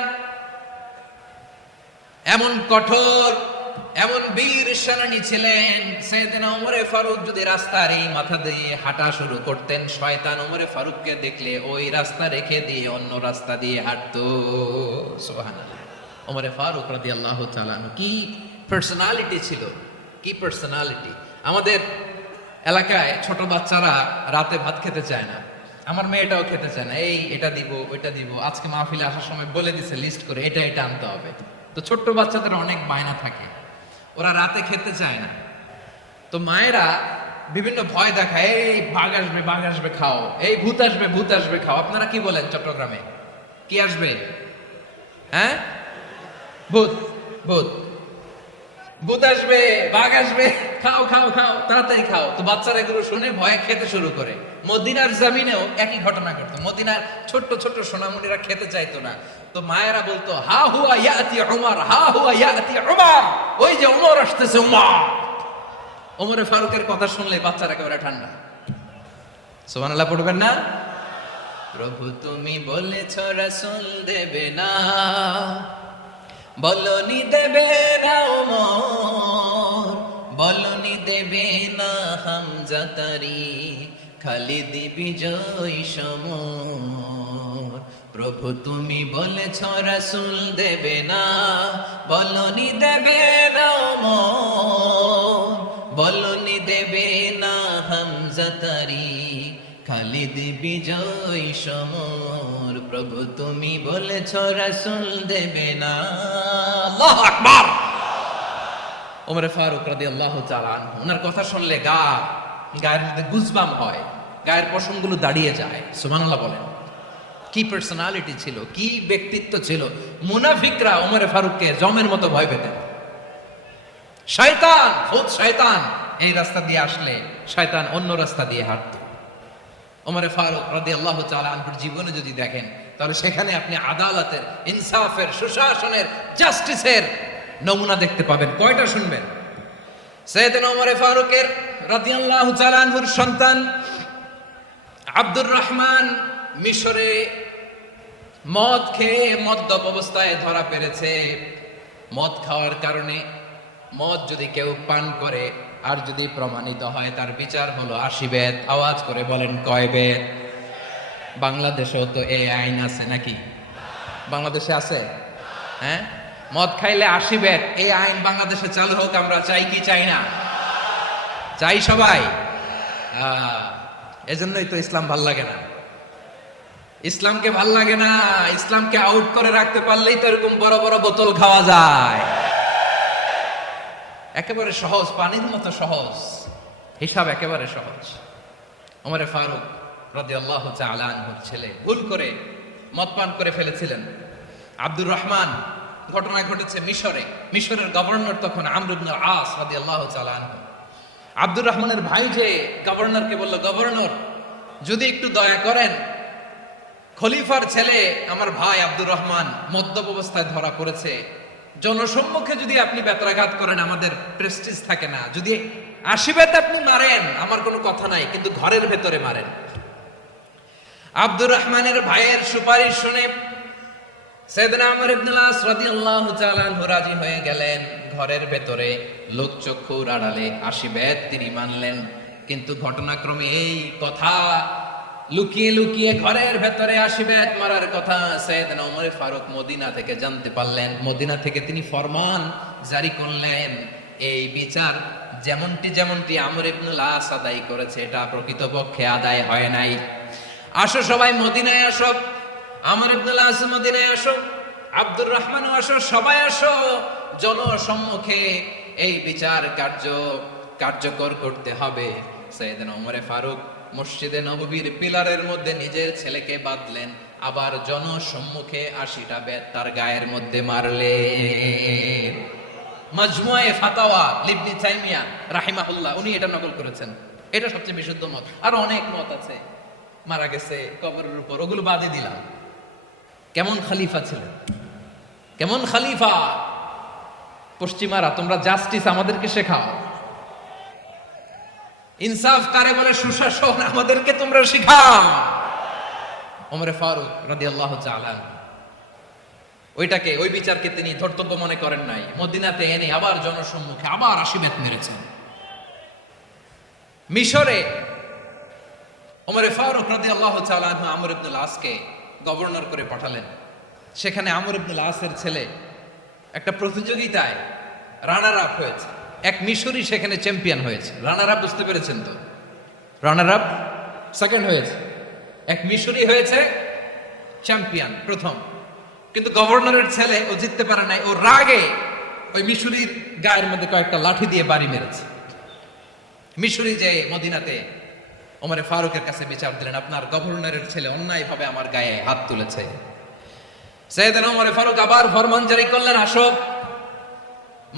এমন কঠোর, এমন বীর সেনানী ছিলেন। সাইয়েদনা ওমর ফারুক যদি রাস্তার এই মাথা দিয়ে হাঁটা শুরু করতেন, শয়তান ওমর ফারুককে দেখলে ওই রাস্তা রেখে দিয়ে অন্য রাস্তা দিয়ে হাঁটতো। সুবহানাল্লাহ। ওমর ফারুক রাদিয়াল্লাহু তাআলা কি পার্সোনালিটি ছিল, কি পার্সোনালিটি। আমাদের এলাকায় ছোট বাচ্চারা রাতে ভাত খেতে চায় না, আমার মেয়েটাও খেতে চায় না। এই এটা দিব, ওইটা দিব, আজকে মাহফিলে আসার সময় বলে দিছে লিস্ট করে এটা এটা আনতে হবে। তো ছোট্ট বাচ্চাদের অনেক বায়না থাকে, ওরা রাতে খেতে চায় না। তো মায়েরা বিভিন্ন ভয় দেখায়, এই বাঘ আসবে, বাঘ আসবে খাও, এই ভূত আসবে, ভূত আসবে খাও। আপনারা কি বলেন চট্টগ্রামে? কি আসবে? হ্যাঁ, ভূত, ভূত, ভূত আসবে, বাঘ আসবে, খাও খাও খাও, তাড়াতাড়ি খাও। তো বাচ্চারা এগুলো শুনে ভয়ে খেতে শুরু করে। মদিনার জমিনেও একই ঘটনা ঘটতো। মদিনার ছোট্ট ছোট্ট সোনামণিরা খেতে চাইতো না, তো মায়েরা বলতো, হা হুয়া ইয়াতি উমর, হা হুয়া ইয়াতি উমর, ওই যে উমর আসতেছে, উমর। ওমরে ফারুকের কথা শুনলে বাচ্চারা একেবারে ঠান্ডা। সুবহানাল্লাহ পড়বেন না? প্রভু তুমি বলেছ রাসূল দেবে না, বলনি দেবে না ওমর, বলনি দেবে না হামজা তারি, খালিদ বিজয় সমর। প্রভু তুমি বলেছ রাসূল দেবে না, বলনি দেবে না ওমর, বলনি দেবে না হামজা তারি, খালিদ বিজয় সমর। প্রভু তুমি বলেছ রাসূল দেবে না। আল্লাহু আকবার। ওমর ফারুক রাদিয়াল্লাহু তাআলা আনহু, ওনার কথা শুনলে গায়ের মধ্যে গুজবাম হয়, গায়ের পশমগুলো দাঁড়িয়ে যায়। সুবহানাল্লাহ বলেন। কি পার্সোনালিটি ছিল, কি ব্যক্তিত্ব ছিল। মুনাফিকরা ওমর ফারুককে জমের মতো ভয় পেতেন। শয়তান, ভূত শয়তান এই রাস্তা দিয়ে আসলে শয়তান অন্য রাস্তা দিয়ে হাঁটতো। ওমর ফারুক রাদিয়াল্লাহু তাআলা আনহুর জীবনে যদি দেখেন, তাহলে সেখানে আপনি আদালতের, ইনসাফের, সুশাসনের, জাস্টিসের নমুনা দেখতে পাবেন। কয়টা শুনবেন? সাইয়েদনা ওমর ফারুকের রাদিয়াল্লাহু তাআলা আনহুর সন্তান আব্দুর রহমান মিশরে মদ খেয়ে মদ্যপ অবস্থায় ধরা পড়েছে। মদ খাওয়ার কারণে, মদ যদি কেউ পান করে আর যদি প্রমাণিত হয়, তার বিচার হলো 80 বেত। আওয়াজ করে বলেন কয় বেত? বাংলাদেশেও তো এই আইন আছে নাকি? বাংলাদেশে আছে? হ্যাঁ, মদ খাইলে 80 বেত, এই আইন বাংলাদেশে চালু হোক। আমরা চাই কি চাই না? চাই সবাই। এজন্যই তো ইসলাম ভাল লাগে না। ইসলামকে ভাল লাগে না। ইসলামকে আউট করে রাখতে পারলেই তো এরকম বড় বড় বোতল খাওয়া যায়। একেবারে সহজ, পানির মতো সহজ, হিসাব একেবারে সহজ। ওমর ফারুক রাদিয়াল্লাহু তাআলা আনহুর ছেলে ভুল করে মদ পান করে ফেলেছিলেন। আব্দুর রহমান, ঘটনা ঘটেছে মিশরে। মিশরের গভর্নর তখন আমর ইবনে আস রাদিয়াল্লাহু তাআলা আনহু। আব্দুর রহমানের ভাই যে গভর্নরকে বলল, গভর্নর যদি একটু দয়া করেন, খলিফার ছেলে আমার ভাই আব্দুর রহমান মদ্যপ অবস্থায় ধরা পড়েছে, জনসম্মুখে যদি আপনি বেত্রাঘাত করেন, আমাদের প্রেস্টিজ থাকে না। যদি 80 বেত আপনি মারেন, আমার কোনো কথা নাই, কিন্তু ঘরের ভেতরে মারেন। আব্দুর রহমানের ভাইয়ের সুপারিশ শুনে সাইয়েদনা আমর ইবনে আস রাদিয়াল্লাহু তাআলা আনহু রাজি হয়ে গেলেন। ঘরের ভেতরে লোকচক্ষুর আড়ালে 80 বেত তিনি মানলেন। কিন্তু ঘটনাক্রমে এই কথা লুকিয়ে লুকিয়ে ঘরের ভেতরে 80 বেত মারার কথা সাইয়েদনা ওমর ফারুক মদিনা থেকে জানতে পারলেন। মদিনা থেকে তিনি ফরমান জারি করলেন, এই বিচার যেমনটি আমর ইবনে আস আদায় করেছে, এটা প্রকৃতপক্ষে আদায় হয় নাই। আসো সবাই মদিনায় আসো, আমর ইবনে আস মদিনায় আসো, আব্দুর রহমানও আসো, সবাই আসো, জনসম্মুখে এই বিচার কার্যকর করতে হবে। সাইয়েদনা ওমর ফারুক মসজিদে নববীর পিলারের মধ্যে নিজের ছেলেকে বাঁধলেন, আবার জনসম্মুখে 80টা বেত তার গায়ের মধ্যে মারলেন। মাজমুয়ে ফাতাওয়া ইবনে তাইমিয়া রাহিমাহুল্লাহ উনি এটা নকল করেছেন। এটা সবচেয়ে বিশুদ্ধ মত। আর অনেক মত আছে, মারা গেছে কবরের উপর, ওগুলো বাদে দিলাম। কেমন খলিফা ছিলেন, কেমন খলিফা! পশ্চিমারা তোমরা জাস্টিস আমাদেরকে শেখাও, ইনসাফ কারে বলে সুশাসন আমাদেরকে তোমরা শেখাও। ওমর ফারুক রাদিয়াল্লাহু তাআলা ওই বিচারকে তিনি ধর্তব্য মনে করেন নাই। মদিনাতে এনে আবার জনসম্মুখে আবার 80 বেত মেরেছেন। মিশরে ওমর ফারুক রাদিয়াল্লাহু তাআলা আমর ইবনে আসকে গভর্নর করে পাঠালেন। সেখানে আমর ইবনে আসের ছেলে একটা প্রতিযোগিতায় রানার আপ হয়েছে। এক মিশরি সেখানে চ্যাম্পিয়ন হয়েছে। রানার আপ বুঝতে পেরেছেন তো? রানার আপ সেকেন্ড হয়েছে, এক মিশরি হয়েছে চ্যাম্পিয়ন প্রথম। কিন্তু গভর্নরের ছেলে ও জিততে পারে নাই। ও রাগে ওই মিশরির গায়ের মধ্যে কয়েকটা লাঠি দিয়ে বাড়ি মেরেছে। মিশরি যে মদিনাতে ওমর ফারুকের কাছে বিচার দিলেন, আপনার গভর্নরের ছেলে অন্যায়ভাবে আমার গায়ে হাত তুলেছে। সাইয়েদনা ওমর ফারুক আবার ফরমান জারি করলেন, আসো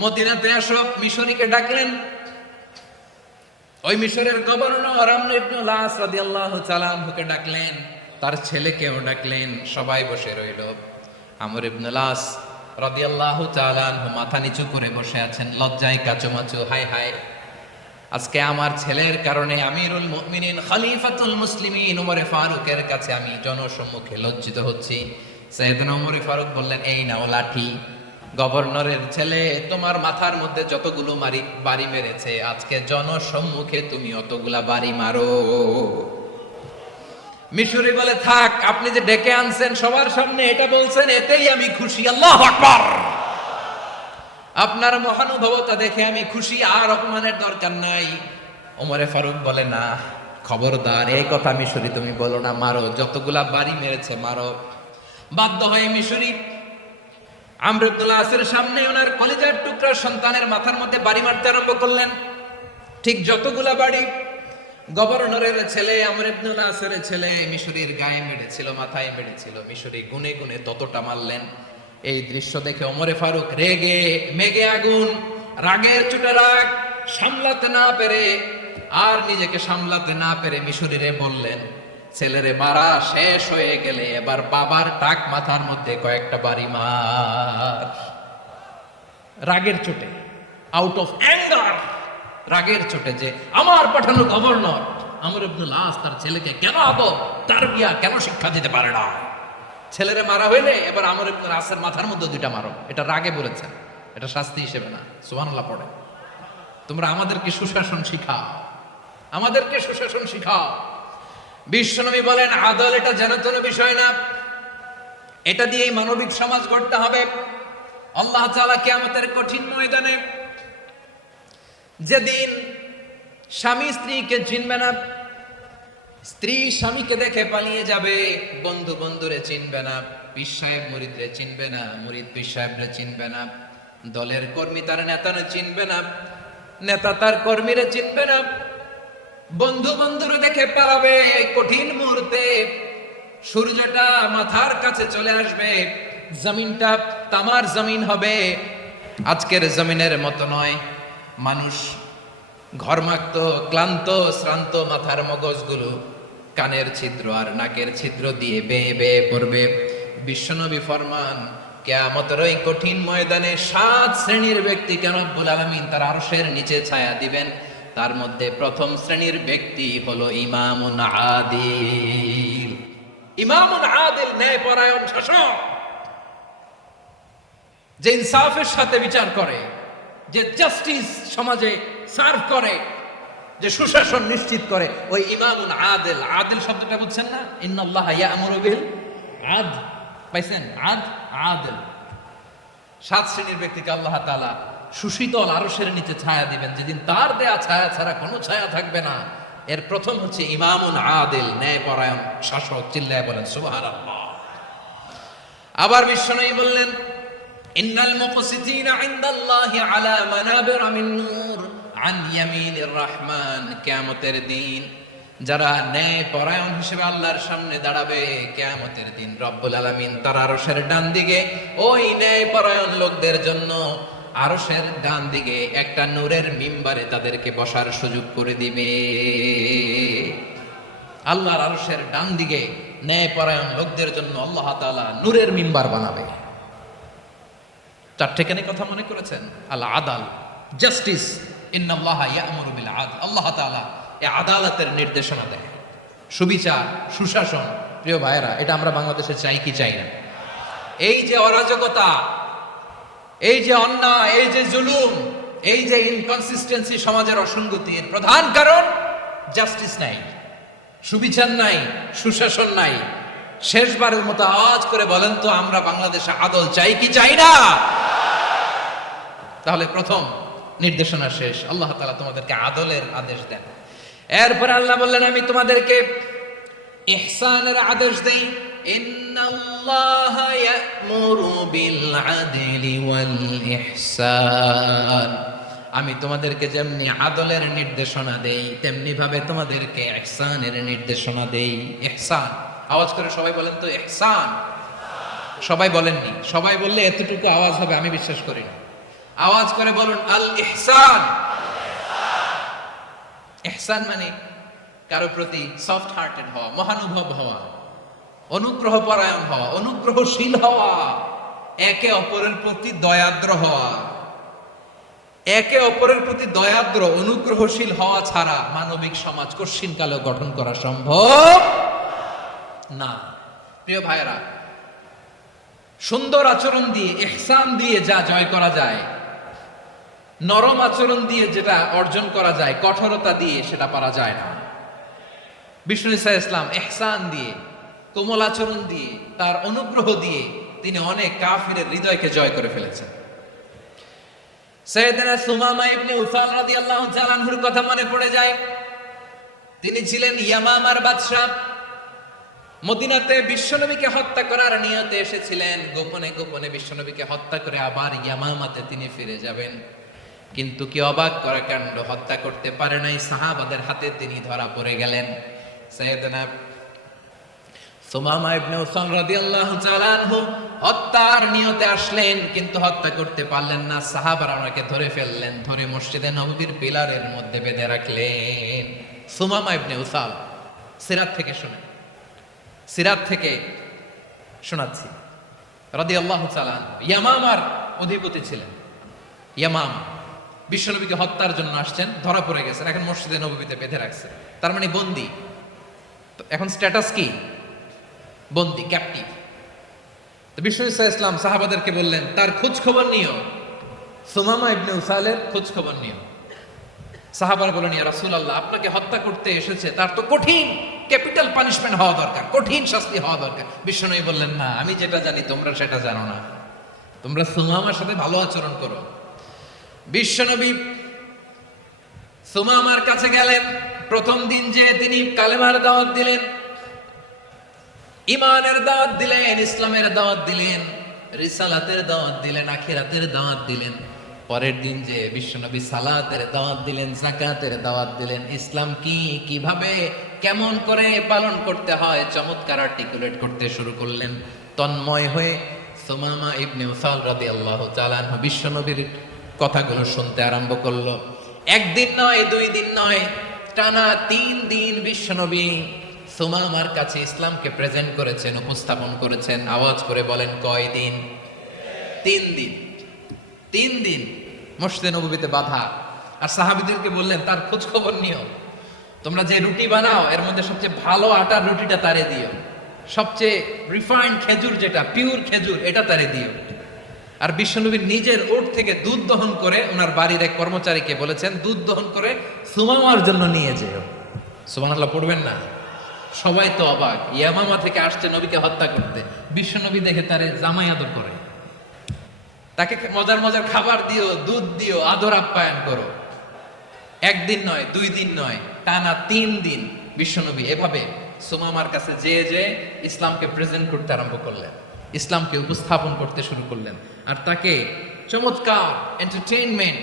মদিনাতে আসো। মিশরীকে ডাকলেন। ওই মিশরের গভর্নর আমর ইবনে আস রাদিয়াল্লাহু তাআলা আনহুকে ডাকলেন, তার ছেলেকেও ডাকলেন। সবাই বসে রইল। আমর ইবনে আস রাদিয়াল্লাহু তাআলা আনহু মাথা নিচু করে বসে আছেন, লজ্জায় কাচুমাচু। হায় হায়, আজকে আমার ছেলের কারণে আমিরুল মুমিনিন খলিফাতুল মুসলিমিন ওমর ফারুকের কাছে আমি জনসম্মুখে লজ্জিত হচ্ছি। সাইয়েদনা ওমর ফারুক বললেন, এই নাও লাঠি। গভর্নরের ছেলে তোমার মাথার মধ্যে যতগুলো বাড়ি মেরেছে, আজকে জনসম্মুখে তুমি অতগুলা বাড়ি মারো। মিশরি বলে, থাক, আপনি যে ডেকে আনছেন সবার সামনে এটা বলছেন, এতেই আমি খুশি। আল্লাহু আকবার! আপনার মহানুভবতা দেখে আমি খুশি, আর অপমানের দরকার নাই। ওমর ফারুক বলে, না, খবরদার, এই কথা মিশরি তুমি বলো না, মারো, যতগুলা বাড়ি মেরেছে মারো। বাধ্য হয়ে মিশরি আমর ইবনে আসের সামনে ওনার কলিজার টুকরা সন্তানের মাথার মধ্যে বাড়ি মারতে আরম্ভ করলেন। ঠিক যতগুলা বাড়ি গভর্নরের ছেলে আমর ইবনে আসের ছেলে মিশরির গায়ে মেরেছিল, মাথায় মেরেছিল, মিশরি গুনে গুনে ততটা মারলেন। এই দৃশ্য দেখে ওমর ফারুক রেগে মেগে আগুন, রাগের চোটে রাগ সামলাতে না পেরে, আর নিজেকে সামলাতে না পেরে মিশরিরে বললেন, ছেলেরে মারা শেষ হয়ে গেলে এবার বাবার টাক মাথার মধ্যে কয়েকটা বাড়ি মার। রাগের চোটে, আউট অফ অ্যাঙ্গার, রাগের চোটে, যে আমার পাঠানো গভর্নর আমর ইবনে আস তার ছেলেকে কেন তারবিয়া, কেন শিক্ষা দিতে পারে না। ছেলেরে মারা হইলে এবার আমর ইবনে আসের মাথার মধ্যে দুইটা মারো। এটা রাগে বলেছেন, এটা শাস্তি হিসেবে না। সুবহানাল্লাহ পড়ে। তোমরা আমাদেরকে সুশাসন শিখাও, আমাদেরকে সুশাসন শিখাও। বিশ্বনবী বলেন, আদল এটা জানাতন বিষয় না, এটা দিয়েই মানবিক সমাজ গড়তে হবে। আল্লাহ তাআলা কিয়ামতের কঠিন ময়দানে, যেদিন স্বামী স্ত্রীকে চিনবে না, স্ত্রী স্বামীকে দেখে পালিয়ে যাবে, বন্ধু বন্ধুরে চিনবে না, পীর সাহেব মুরিদরে চিনবে না, মুরিদ পীর সাহেবরে চিনবে না, দলের কর্মী তার নেতারে চিনবে না, নেতা তার কর্মীরে চিনবে না, বন্ধু বন্ধুরে দেখে পালাবে। কঠিন মুহূর্তে সূর্যটা মাথার কাছে চলে আসবে, জমিনটা তামার জমিন হবে। আজকের জমিনের মতো নয়। মানুষ ঘর্মাক্ত, ক্লান্ত, শ্রান্ত মাথার মগজগুলো কানের ছিদ্র আর নাকের ছিদ্র দিয়ে বেয়ে বেয়ে পড়বে। বিশ্বনবী ফরমান, কিয়ামতের ওই কঠিন ময়দানে 7 শ্রেণীর ব্যক্তিকে রব্বুল আলামিন তার আরশের নিচে ছায়া দিবেন। তার মধ্যে প্রথম শ্রেণীর ব্যক্তি হলো ইমামুন আদিল। ইমামুন আদিল, ন্যায়পরায়ণ শাসক, যে ইনসাফের সাথে বিচার করে, যে জাস্টিস সমাজে সার্ভ করে, যে সুশাসন নিশ্চিত করে, ওই ইমামুন আদিল। আদিল শব্দটা বুঝছেন না? ইন্নাল্লাহা ইয়া'মুরু বিল আদল, পাইছেন? আদিল। 7 শ্রেণীর ব্যক্তিকে আল্লাহ তাআলা সুশীতল আরশের নিচে ছায়া দিবেন, যেদিন তার দেয়া ছায়া ছাড়া কোনো ছায়া থাকবে না। এর প্রথম হচ্ছে ইমামুন আদিল, ন্যায়পরায়ণ শাসক। চিল্লায় বলেন সুবহানাল্লাহ। আবার বিশ্বনবী বললেন, ইন্নাল মুকসিতিনা ইনদাল্লাহি আলা মানাবির মিন নূর আন ইয়ামিনির রহমান। কিয়ামতের দিন যারা ন্যায়পরায়ণ হিসেবে আল্লাহর সামনে দাঁড়াবে, কিয়ামতের দিন রব্বুল আলামিন তার আরশের ডান দিকে ওই ন্যায়পরায়ণ লোকদের জন্য আরশের ডান দিকে একটা নূরের মিম্বারে তাদেরকে বসার সুযোগ করে দিবে। আল্লাহর আরশের ডান দিকে ন্যায়পরায়ণ লোকদের জন্য আল্লাহ তাআলা নূরের মিম্বার বানাবে। 4টেখানে কথা মনে করেছেন? আল আদাল, জাস্টিস। ইন্নাল্লাহা ইয়া'মুরু বিল আদল। আল্লাহ তাআলা এই আদালতের নির্দেশনা দেয়, সুবিচার, সুশাসন। প্রিয় ভাইয়েরা, এটা আমরা বাংলাদেশে চাই কি চাই না? এই যে অরাজকতা, এই যে অন্যায়, এই যে জুলুম, এই যে ইনকনসিস্টেন্সি সমাজের অসঙ্গতির প্রধান কারণ জাস্টিস নাই, সুবিচার নাই, সুশাসন নাই। শেষবারের মতো আওয়াজ করে বলেন তো, আমরা বাংলাদেশে আদল চাই কি চাই না? তাহলে প্রথম নির্দেশনা শেষ। আল্লাহ তাআলা তোমাদেরকে আদলের আদেশ দেন। এরপর আল্লাহ বললেন, আমি তোমাদেরকে ইহসানের আদেশ দেই। ইন্নাল্লাহা ইয়া'মুরু বিল আদলি ওয়াল ইহসান। আমি তোমাদেরকে যেমনি আদলের নির্দেশনা দেই, তেমনি ভাবে তোমাদেরকে ইহসানের নির্দেশনা দেই। ইহসান, আওয়াজ করে সবাই বলেন তো ইহসান। সবাই বলেননি, সবাই বললে এতটুকু আওয়াজ হবে আমি বিশ্বাস করি না। আওয়াজ করে বলুন আল ইহসান। ইহসান মানে কারো প্রতি সফট হার্টেড হওয়া, মহানুভব হওয়া, অনুগ্রহ পরায়ণ হওয়া, অনুগ্রহশীল হওয়া, একে অপরের প্রতি দয়াদ্র হওয়া। একে অপরের প্রতি দয়াদ্র, অনুগ্রহশীল হওয়া ছাড়া মানবিক সমাজ কশিনকালেও গঠন করা সম্ভব না। প্রিয় ভাইয়েরা, সুন্দর আচরণ দিয়ে, ইহসান দিয়ে যা জয় করা যায়, নরম আচরণ দিয়ে যেটা অর্জন করা যায়, কঠোরতা দিয়ে সেটা পারা যায় না। বিষ্ণু ঈসা ইসলাম ইহসান দিয়ে, কোমল আচরণ দিয়ে, তার অনুগ্রহ দিয়ে তিনি অনেক কাফিরের হৃদয়কে জয় করে ফেলেছেন। সাইয়েদনা সুমামা ইবনে উসাল রাদিয়াল্লাহু তাআলা আনহুর কথা মনে পড়ে যায়। তিনি ছিলেন ইয়ামামার বাদশা। মদিনাতে বিশ্বনবীকে হত্যা করার নিয়তে এসেছিলেন। গোপনে গোপনে বিশ্বনবীকে হত্যা করে আবার ইয়ামামাতে তিনি ফিরে যাবেন। কিন্তু কি অবাক করা কাণ্ড, হত্যা করতে পারে নাই, সাহাবাদের হাতে তিনি ধরা পড়ে গেলেন। সাইয়েদনা সুমামা ইবনে উসাল রাদিয়াল্লাহু তাআলা আনহু হত্যার নিয়তে আসলেন, কিন্তু হত্যা করতে পারলেন না। সাহাবারা ওনাকে ধরে ফেললেন, ধরে মসজিদে নববীর পিলারের মধ্যে বেঁধে রাখলেন। সুমামা ইবনে উসাল, সিরাত থেকে শুনেন, সিরাত থেকে শোনাচ্ছি। রাদিয়াল্লাহু তাআলা ইয়ামামার অধিপতি ছিলেন। ইয়ামামা বিশ্বনবীকে হত্যার জন্য আসছেন, ধরা পড়ে গেছেন, এখন মসজিদে নববীতে বেঁধে রাখছে, তার মানে বন্দী। তো এখন স্ট্যাটাস কি? বন্দী, ক্যাপটিভ। তো বিষ্ণু ঈসা ইসলাম সাহাবাদেরকে বললেন, তার খোঁজ খবর নিও, সুমামা ইবনে উসালের খোঁজ খবর নিও। সাহাবারা বলেন, ইয়া রাসূলুল্লাহ, আপনাকে হত্যা করতে এসেছে, তার তো কঠিন ক্যাপিটাল পানিশমেন্ট হওয়া দরকার, কঠিন শাস্তি হওয়া দরকার। বিশ্বনবী বললেন, না, আমি যেটা জানি তোমরা সেটা জানো না, তোমরা সুমামার সাথে ভালো আচরণ করো। বিশ্বনবী সুমামার কাছে গেলেন। প্রথম দিন যে তিনি কালেমার দাওয়াত দিলেন, ইমানের দাওয়াত দিলেন, ইসলামের দাওয়াত দিলেন, রিসালাতের দাওয়াত দিলেন, আখিরাতের দাওয়াত দিলেন। পরের দিন যে বিশ্বনবী সালাতের দাওয়াত দিলেন, যাকাতের দাওয়াত দিলেন, ইসলাম কি, কিভাবে, কেমন করে পালন করতে হয় চমৎকার আর্টিকুলেট করতে শুরু করলেন। তন্ময় হয়ে সুমামা ইবনে উসাল রাদিয়াল্লাহু তাআলা আনহু বিশ্বনবীর কথাগুলো শুনতে আরম্ভ করলো। একদিন নয়, 2 দিন নয়, টানা 3 দিন বিশ্বনবী সুমামার কাছে ইসলামকে প্রেজেন্ট করেছেন, উপস্থাপন করেছেন। আওয়াজ করে বলেন, কয়দিন? 3 দিন 3 দিন মসজিদে নববীতে বাধা। আর সাহাবীদেরকে বললেন তার খোঁজ খবর নিও, তোমরা যে রুটি বানাও এর মধ্যে সবচেয়ে ভালো আটার রুটিটা তারে দিও, সবচেয়ে রিফাইন্ড খেজুর যেটা পিওর খেজুর এটা তারে দিও। আর বিশ্বনবী নিজের ওট থেকে দুধ দহন করে ওনার বাড়ির এক কর্মচারীকে বলেছেন দুধ দহন করে সুমামার জন্য নিয়ে যেও। সুবহানাল্লাহ পড়বেন না? সবাই তো অবাক, ইয়ামামা থেকে আসছে নবীকে হত্যা করতে, বিশ্বনবী দেখে তারে জামাই আদর করে, তাকে মজার মজার খাবার দিও, দুধ দিও, আদর আপ্যায়ন করো। 1 দিন নয় 2 দিন নয়, টানা 3 দিন বিশ্বনবী এভাবে সুমামার কাছে যে ইসলামকে প্রেজেন্ট করতে আরম্ভ করলেন, ইসলামকে উপস্থাপন করতে শুরু করলেন, আর তাকে চমৎকার এন্টারটেইনমেন্ট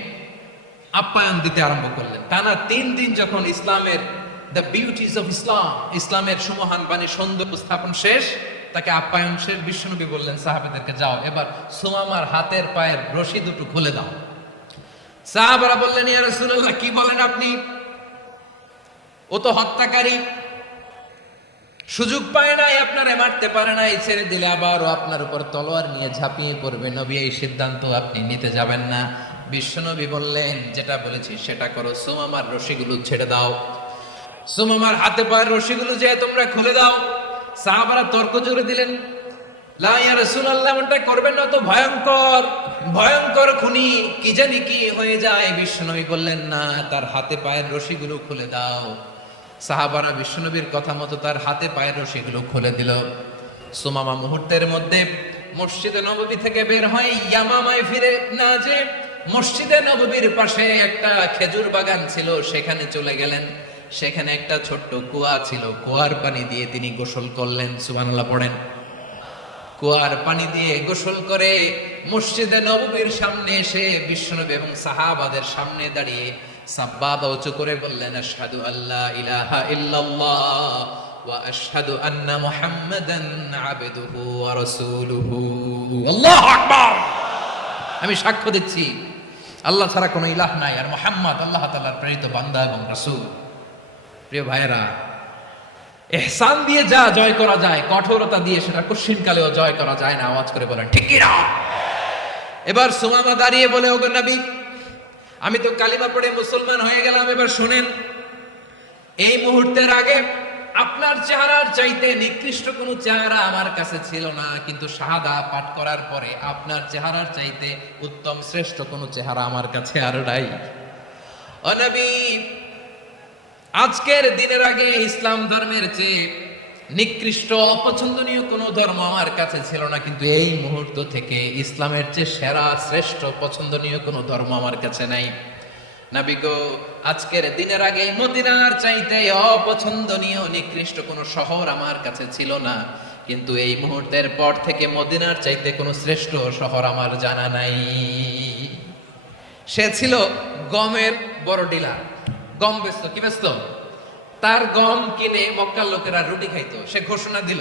আপ্যায়ন দিতে আরম্ভ করলেন। টানা 3 দিন যখন ইসলামের দ্য বিউটিজ অফ ইসলাম, ইসলামের সুমহান বাণী সৌন্দর্য উপস্থাপন শেষ, তাকে আপ্যায়ন শেষ, বিশ্বনবী বললেন সাহাবাদেরকে যাও এবার সুমামার হাতের পায়ের রশি দুটো খুলে দাও। সাহাবারা বললেন ইয়া রাসূলুল্লাহ কি বলেন আপনি, ও তো হত্যাকারী, সুযোগ পায় নাই, আপনারে মারতে পারে নাই, ছেড়ে দিলে আবার ও আপনার উপর তলোয়ার নিয়ে ঝাঁপিয়ে পড়বে, নবী এই সিদ্ধান্ত আপনি নিতে যাবেন না। বিশ্বনবী বললেন যেটা বলেছি সেটা করো, সুমামার রশিগুলো ছেড়ে দাও, সুমামার হাতে পায়ের রশিগুলো যে তোমরা খুলে দাও। সাহাবারা তর্ক জুড়ে দিলেন, লা ইয়া রাসূলুল্লাহ এমনটা করবেন না, তো ভয়ঙ্কর ভয়ঙ্কর খুনি, কি জানি কি হয়ে যায়। বিশ্বনবী বললেন না, তার হাতে পায়ের রশিগুলো খুলে দাও। সাহাবারা বিশ্বনবীর কথা মতো তার হাতে পায়ের রশিগুলো খুলে দিল। সুমামা মুহূর্তের মধ্যে মসজিদে নববী থেকে বের হয়, ইয়ামামায় ফিরে না যে মসজিদে নববীর পাশে একটা খেজুর বাগান ছিল সেখানে চলে গেলেন। সেখানে একটা ছোট্ট কুয়া ছিল, কুয়ার পানি দিয়ে তিনি গোসল করলেন। সুবহানাল্লাহ পড়েন। কুয়ার পানি দিয়ে গোসল করে মসজিদে নববীর সামনে এসে বিশ্বনবী এবং সাহাবাদের সামনে দাঁড়িয়ে সাব্বাবা উঁচু করে বললেন, আশহাদু আল্লা ইলাহা ইল্লাল্লাহ ওয়া আশহাদু আন্না মুহাম্মাদান আবদুহু ওয়া রাসূলুহু। আল্লাহু আকবার। আমি সাক্ষ্য দিচ্ছি আল্লাহ ছাড়া কোনো ইলাহ নাই, আর মুহাম্মদ আল্লাহ তাআলার প্রেরিত বান্দা এবং রাসূল। প্রিয় ভাইয়েরা, ইহসান দিয়ে যা জয় করা যায়, কঠোরতা দিয়ে সেটা কঠিনকালেও জয় করা যায় না। আওয়াজ করে বলেন ঠিক কি না? এবার সুমামা দাঁড়িয়ে বলে, ওগো নবী, আমি তো কালিমা পড়ে মুসলমান হয়ে গেলাম, এবার শুনেন, এই মুহূর্তের আগে আপনার চেহারার চাইতে নিকৃষ্ট কোনো চেহারা আমার কাছে ছিল না, কিন্তু শাহাদা পাঠ করার পরে আপনার চেহারার চাইতে উত্তম শ্রেষ্ঠ কোনো চেহারা আমার কাছে আর নাই। ও নবী, আজকের দিনের আগে ইসলাম ধর্মের চেয়ে নিকৃষ্ট অপছন্দনীয় কোনো ধর্ম আমার কাছে ছিল না, কিন্তু এই মুহূর্ত থেকে ইসলামের চেয়ে সেরা শ্রেষ্ঠ পছন্দনীয় কোনো ধর্ম আমার কাছে নাই। নবী গো, আজকের দিনের আগে মদিনার চাইতে অপছন্দনীয় নিকৃষ্ট কোনো শহর আমার কাছে ছিল না, কিন্তু এই মুহূর্তের পর থেকে মদিনার চাইতে কোনো শ্রেষ্ঠ শহর আমার জানা নাই। সে ছিল গমের বড় ডিলার, গম বেচতো। কি বেচতো? তার গম কিনে মক্কার লোকেরা রুটি খাইতো। সে ঘোষণা দিল,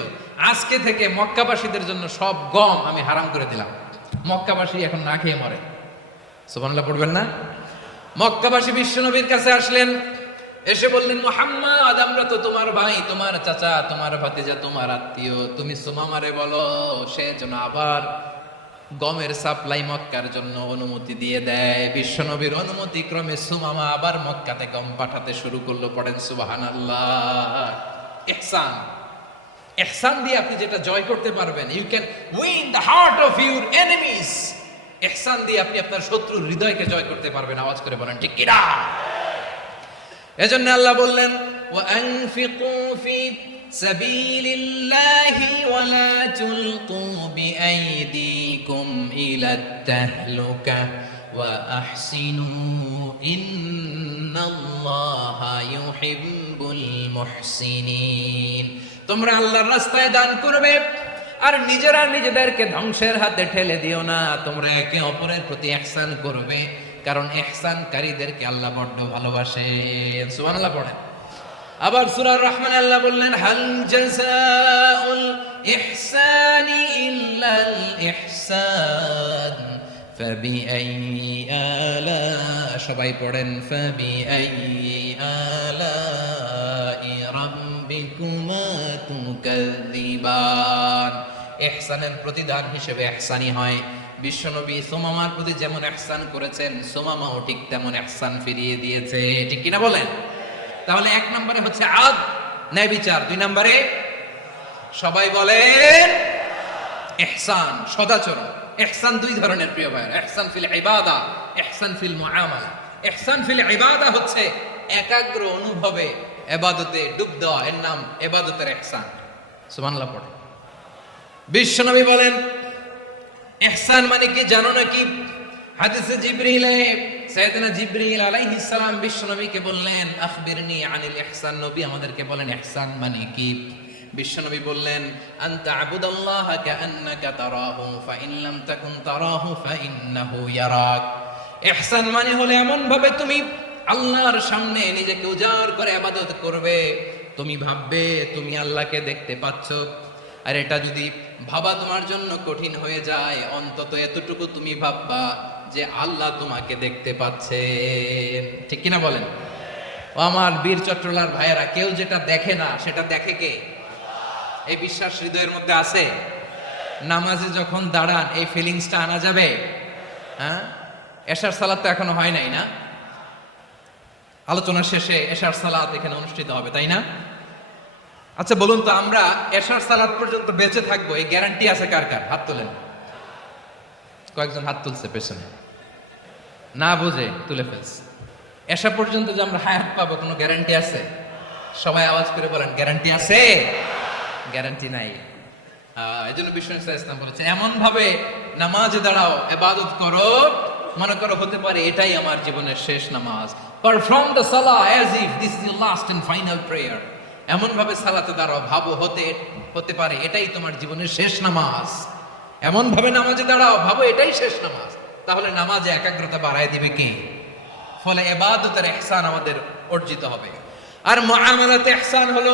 আজকে থেকে মক্কাবাসীদের জন্য সব গম আমি হারাম করে দিলাম, মক্কাবাসী এখন না খেয়ে মরে। সুবহানাল্লাহ পড়বেন না? মক্কাবাসী বিশ্বনবীর কাছে আসলেন, এসে বললেন, মুহাম্মদ, আমরা তো তোমার ভাই, তোমার চাচা, তোমার ভাতিজা, তোমার আত্মীয়, তুমি সুমামারে বলো সে যেন আবার গমের সাপ্লাই মক্কার জন্য অনুমতি দিয়ে দেয়। বিশ্বনবীর অনুমতি ক্রমে সুমামা আবার মক্কাতে গম পাঠাতে শুরু করলো। পড়েন সুবহানাল্লাহ। ইহসান, ইহসান দিয়ে আপনি যেটা জয় করতে পারবেন, you can win the heart of your enemies. ইহসান দিয়ে আপনি আপনার শত্রুর হৃদয়কে জয় করতে পারবেন। আওয়াজ করে বলেন ঠিক কি না? এজন্য আল্লাহ বললেন, ওয়া আনফিকু ফি সাবিলিল্লাহি ওয়া লা তুলকু বিআইদিকুম ইলাত তাহলুকা ওয়া আহসিনু ইন্নাল্লাহা ইউহিব্বুল মুহসিনিন। তোমরা আল্লাহর রাস্তায় দান করবে আর নিজেরা নিজেদেরকে ধ্বংসের হাতে ঠেলে দিও না। তোমরা একে অপরের প্রতি ইহসান করবে, কারণ ইহসানকারীদেরকে আল্লাহ বড্ড ভালোবাসেন। সুবহানাল্লাহ পড়েন। আবার সূরা রহমান আল্লাহ বললেন, হাল জাযাউল ইহসানি ইল্লাল ইহসান ফাবিআইয়ি আলা, সবাই পড়েন, ফাবিআইয়ি আলাই রাব্বিকুমা তুকাযযিবান। ইহসানের প্রতিদান হিসেবে ইহসানি হয়, বিশ্বনবী সুমামার প্রতি যেমন ইহসান করেছেন, সুমামাও ঠিক তেমন ইহসান ফিরিয়ে দিয়েছে। ঠিক কিনা বলেন? তাহলে এক নম্বরে হচ্ছে আদ, ন্যায় বিচার। দুই নম্বরে সবাই বলেন ইহসান, সদাচরণ। ইহসান দুই ধরনের প্রিয় ভাইরা, ইহসান ফিল ইবাদা, ইহসান ফিল মুআমালা। ইহসান ফিল ইবাদা হচ্ছে একাগ্র অনুভবে ইবাদতে ডুব দেওয়া, এর নাম ইবাদতের ইহসান। সুবহানাল্লাহ পড়ে। বিশ্বনবী বলেন ইহসান মানে কি জানো নাকি? হাদিসে জিবরিলে সাইয়েদনা জিবরিল আলাইহিস সালাম বিশ্বনবীকে বললেন আখবিরনি আনিল ইহসান, নবী আমাদেরকে বলেন ইহসান মানে কি? বিশ্বনবী বললেন আনতা আবুদাল্লাহা কাআন্নাকা তারাহু ফাইন লাম তাকুন তারাহু ফাইন্নাহু ইয়ারাক। ইহসান মানে হলো এমন ভাবে তুমি আল্লাহর সামনে নিজেকে উজাড় করে ইবাদত করবে, তুমি ভাববে তুমি আল্লাহকে দেখতে পাচ্ছ। আর এটা যদি ভাবা তোমার জন্য কঠিন হয়ে যায়, অন্তত এতটুকু তুমি ভাববা যে আল্লাহ তোমাকে দেখতে পাচ্ছেন। ঠিক কিনা বলেন? ও আমার বীর চট্টলার ভাইয়েরা, কেউ যেটা দেখে না সেটা দেখে কে? এই বিশ্বাস হৃদয়ের মধ্যে আছে? নামাজে যখন দাঁড়ান এই ফিলিংসটা আনা যাবে? হ্যাঁ, এশার সালাত তো এখনো হয় নাই না? আলোচনার শেষে এশার সালাত এখানে অনুষ্ঠিত হবে, তাই না? আচ্ছা বলুন তো, আমরা এশার সালাত পর্যন্ত বেঁচে থাকবো এই গ্যারান্টি আছে কার কার? হাত তোলেন। কয়েকজন হাত তুলছে পেছনে, না বুঝে তুলে ফেলছে। এশা পর্যন্ত যে আমরা হায়াত পাবো কোনো গ্যারান্টি আছে? সবাই আওয়াজ করে বলেন গ্যারান্টি আছে? গ্যারান্টি নাই। এই জন্য বিষ্ণু ইসলাম বলেছে এমন ভাবে নামাজে দাঁড়াও, ইবাদত করো, মনে করো হতে পারে এটাই আমার জীবনের শেষ নামাজ। Perform the salah as if this is your last and final prayer. এমন ভাবে সালাতে দাঁড়াও, ভাবো হতে পারে এটাই তোমার জীবনের শেষ নামাজ। এমন ভাবে নামাজে দাঁড়াও, ভাবো এটাই শেষ নামাজ। তাহলে নামাজে একাগ্রতা বাড়ায় দিবে কে? ফলে ইবাদতের ইহসান আমাদের অর্জিত হবে। আর মুআমালাতে ইহসান হলো,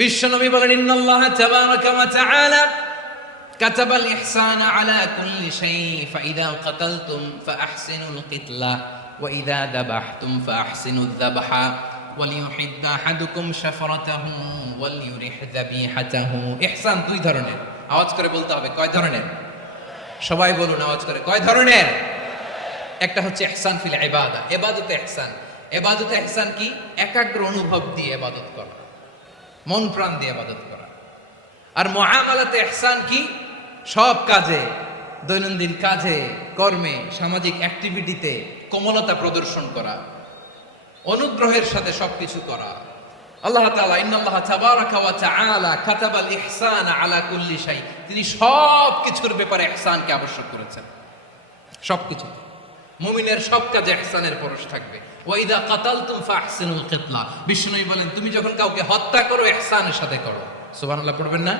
বিশ্বনবী বলেন ইন্নাল্লাহা তাবারাকা ওয়া তাআলা কাতাবাল ইহসানা আলা কুল্লি শাই ফাইদা কাতালতুম ফাআহসিনুল কিতলা ওয়া ইযা যাবাহতুম ফাআহসিনুয যাবহা ওয়ালিউহিদ্দ আহাদুকুম শাফরাতাহু ওয়ালিউরিহ যাবিহাতাহু। ইহসান দুই ধরনের। আওয়াজ করে বলতে হবে কয় ধরনের? সবাই বলুন আওয়াজ করে, কয় ধরনের? একটা হচ্ছে ইহসান ফিল ইবাদা, ইবাদতে ইহসান। ইবাদতে ইহসান কি? একাগ্র অনুভব দিয়ে ইবাদত করা, মন প্রাণ দিয়ে ইবাদত করা। আর মুআমালাতে ইহসান কি? সব কাজে, দৈনন্দিন কাজে, কর্মে, সামাজিক অ্যাক্টিভিটিতে কোমলতা প্রদর্শন করা, অনুগ্রহের সাথে সবকিছু করা। আল্লাহ তাআলা ইন্নাল্লাহা তাবারাকা ওয়া তাআলা কাতাবাল ইহসানা আলা কুল্লি শাই, তিনি সব কিছুর ব্যাপারে ইহসানকে আবশ্যক করেছেন। সবকিছু, মুমিনের সব কাজে ইহসানের পরশ থাকবে। ওয়া ইযা কাতালতুম ফাহসিনুল কিতলা, বিষ্ণু বলেন তুমি যখন কাউকে হত্যা করো ইহসানের সাথে করো। সুবহানাল্লাহ পড়বেন না?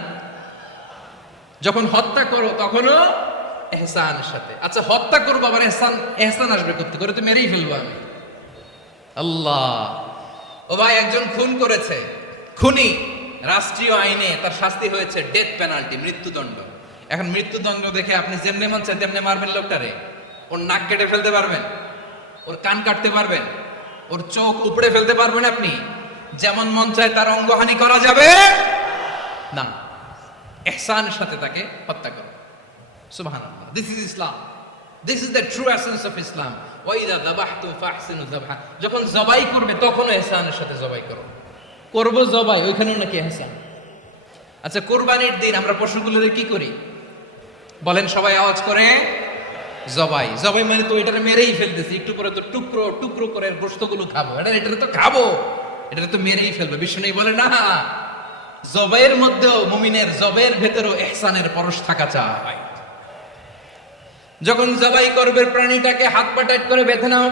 যখন হত্যা করো তখনও ইহসানের সাথে। আচ্ছা হত্যা করবো আবার ইহসান আসবে করতে করে, তো মেরেই ফেলবো আমি। আল্লাহ, ও ভাই একজন খুন করেছে, খুনি, রাষ্ট্রীয় আইনে তার শাস্তি হয়েছে ডেথ পেনাল্টি, মৃত্যুদণ্ড। এখন মৃত্যুদণ্ড দেখে আপনি যেমনে মন চায় তেমনে মারবেন লোকটারে? ওর নাক কেটে ফেলতে পারবেন? ওর কান কাটতে পারবেন? ওর চোখ উপড়ে ফেলতে পারবেন আপনি? যেমন মন চায় তার অঙ্গহানি করা যাবে না। ইহসানের সাথে তাকে হত্যা করো। সুবহানাল্লাহ, this is Islam, this is the true essence of Islam. ওয়া ইযা যাবাহতুম ফাহসিনু যাবহা, যখন জবাই করবে তখনও ইহসানের সাথে জবাই করো। করব জবাই, ওইখানেও নাকি ইহসান। আচ্ছা কুরবানির দিন আমরা পশুগুলোরে কি করি বলেন? সবাই আওয়াজ করে জবাই। জবাই মানে তো এটারে মেরেই ফেলতেছি, একটু পরে তো টুকরো টুকরো করে গোশতগুলো খাবো, এটারে তো খাবো, এটারে তো মেরেই ফেলবে। বিষ্ণু বলে না, জবাইয়ের মধ্যেও মুমিনের জবের ভেতরেও ইহসানের পরশ থাকা চাই। যখন জবাই করবে প্রাণীটাকে হাত পা টাইট করে বেঁধে নাও,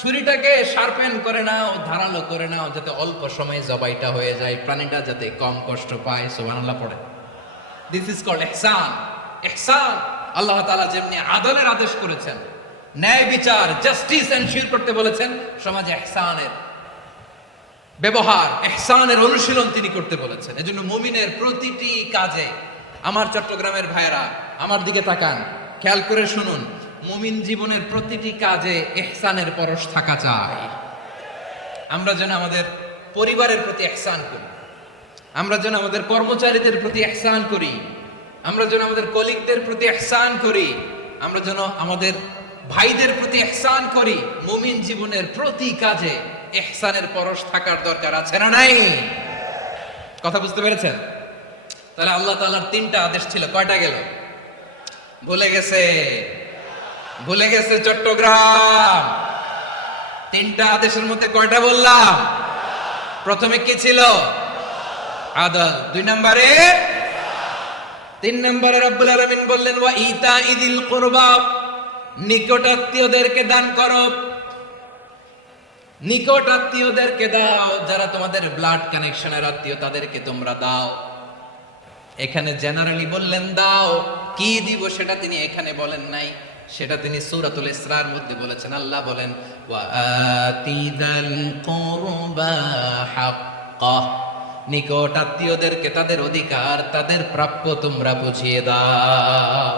ছুরিটাকে শার্পেন করে নাও, ধারালো করে নাও, যাতে অল্প সময়ে জবাইটা হয়ে যায়, প্রাণীটা যাতে কম কষ্ট পায়। সুবহানাল্লাহ পড়ে। দিস ইজ কল্ড ইহসান। ইহসান আল্লাহ তাআলা যেমনি আদলের আদেশ করেছেন, ন্যায় বিচার, জাস্টিস এনশিওর করতে বলেছেন, সমাজে ইহসানের ব্যবহার, ইহসানের অনুশীলন তিনি করতে বলেছেন। এজন্য মুমিনের প্রতিটি কাজে, আমার চট্টগ্রামের ভাইয়েরা আমার দিকে তাকান, খেয়াল করে শুনুন, মুমিন জীবনের প্রতিটি কাজে ইহসানের পরশ থাকা চাই। আমরা যেন আমাদের পরিবারের প্রতি ইহসান করি, আমরা যেন আমাদের কর্মচারীদের প্রতি ইহসান করি, আমরা যেন আমাদের কলিগদের প্রতি ইহসান করি, আমরা যেন আমাদের ভাইদের প্রতি ইহসান করি। মুমিন জীবনের প্রতি কাজে ইহসানের পরশ থাকার দরকার আছে না নাই? কথা বুঝতে পেরেছেন? তাহলে আল্লাহ তাআলার 3টা আদেশ ছিল, কয়টা গেল? ভুলে গেছে, ভুলে গেছে চট্টগ্রাম। 3টা আদেশের মধ্যে কয়টা বললাম? প্রথমে কি ছিল? আদল। 2 নম্বরে 3 নম্বরে রব্বুল আলামিন বললেন ওয়া ইতাইদিল কুরবা, নিকট আত্মীয়দেরকে দান করো। নিকট আত্মীয়দেরকে দাও, যারা তোমাদের ব্লাড কানেকশনের আত্মীয় তাদেরকে তোমরা দাও। এখানে জেনারেলি বললেন দাও, কি দিব সেটা তিনি এখানে বলেন নাই, সেটা তিনি সূরাতুল ইসরার মধ্যে বলেছেন। আল্লাহ বলেন ওয়া আতিদাল কুরবা হাক্কাহ, নিকট আত্মীয়দেরকে তাদের অধিকার, তাদের প্রাপ্য তোমরা বুঝিয়ে দাও।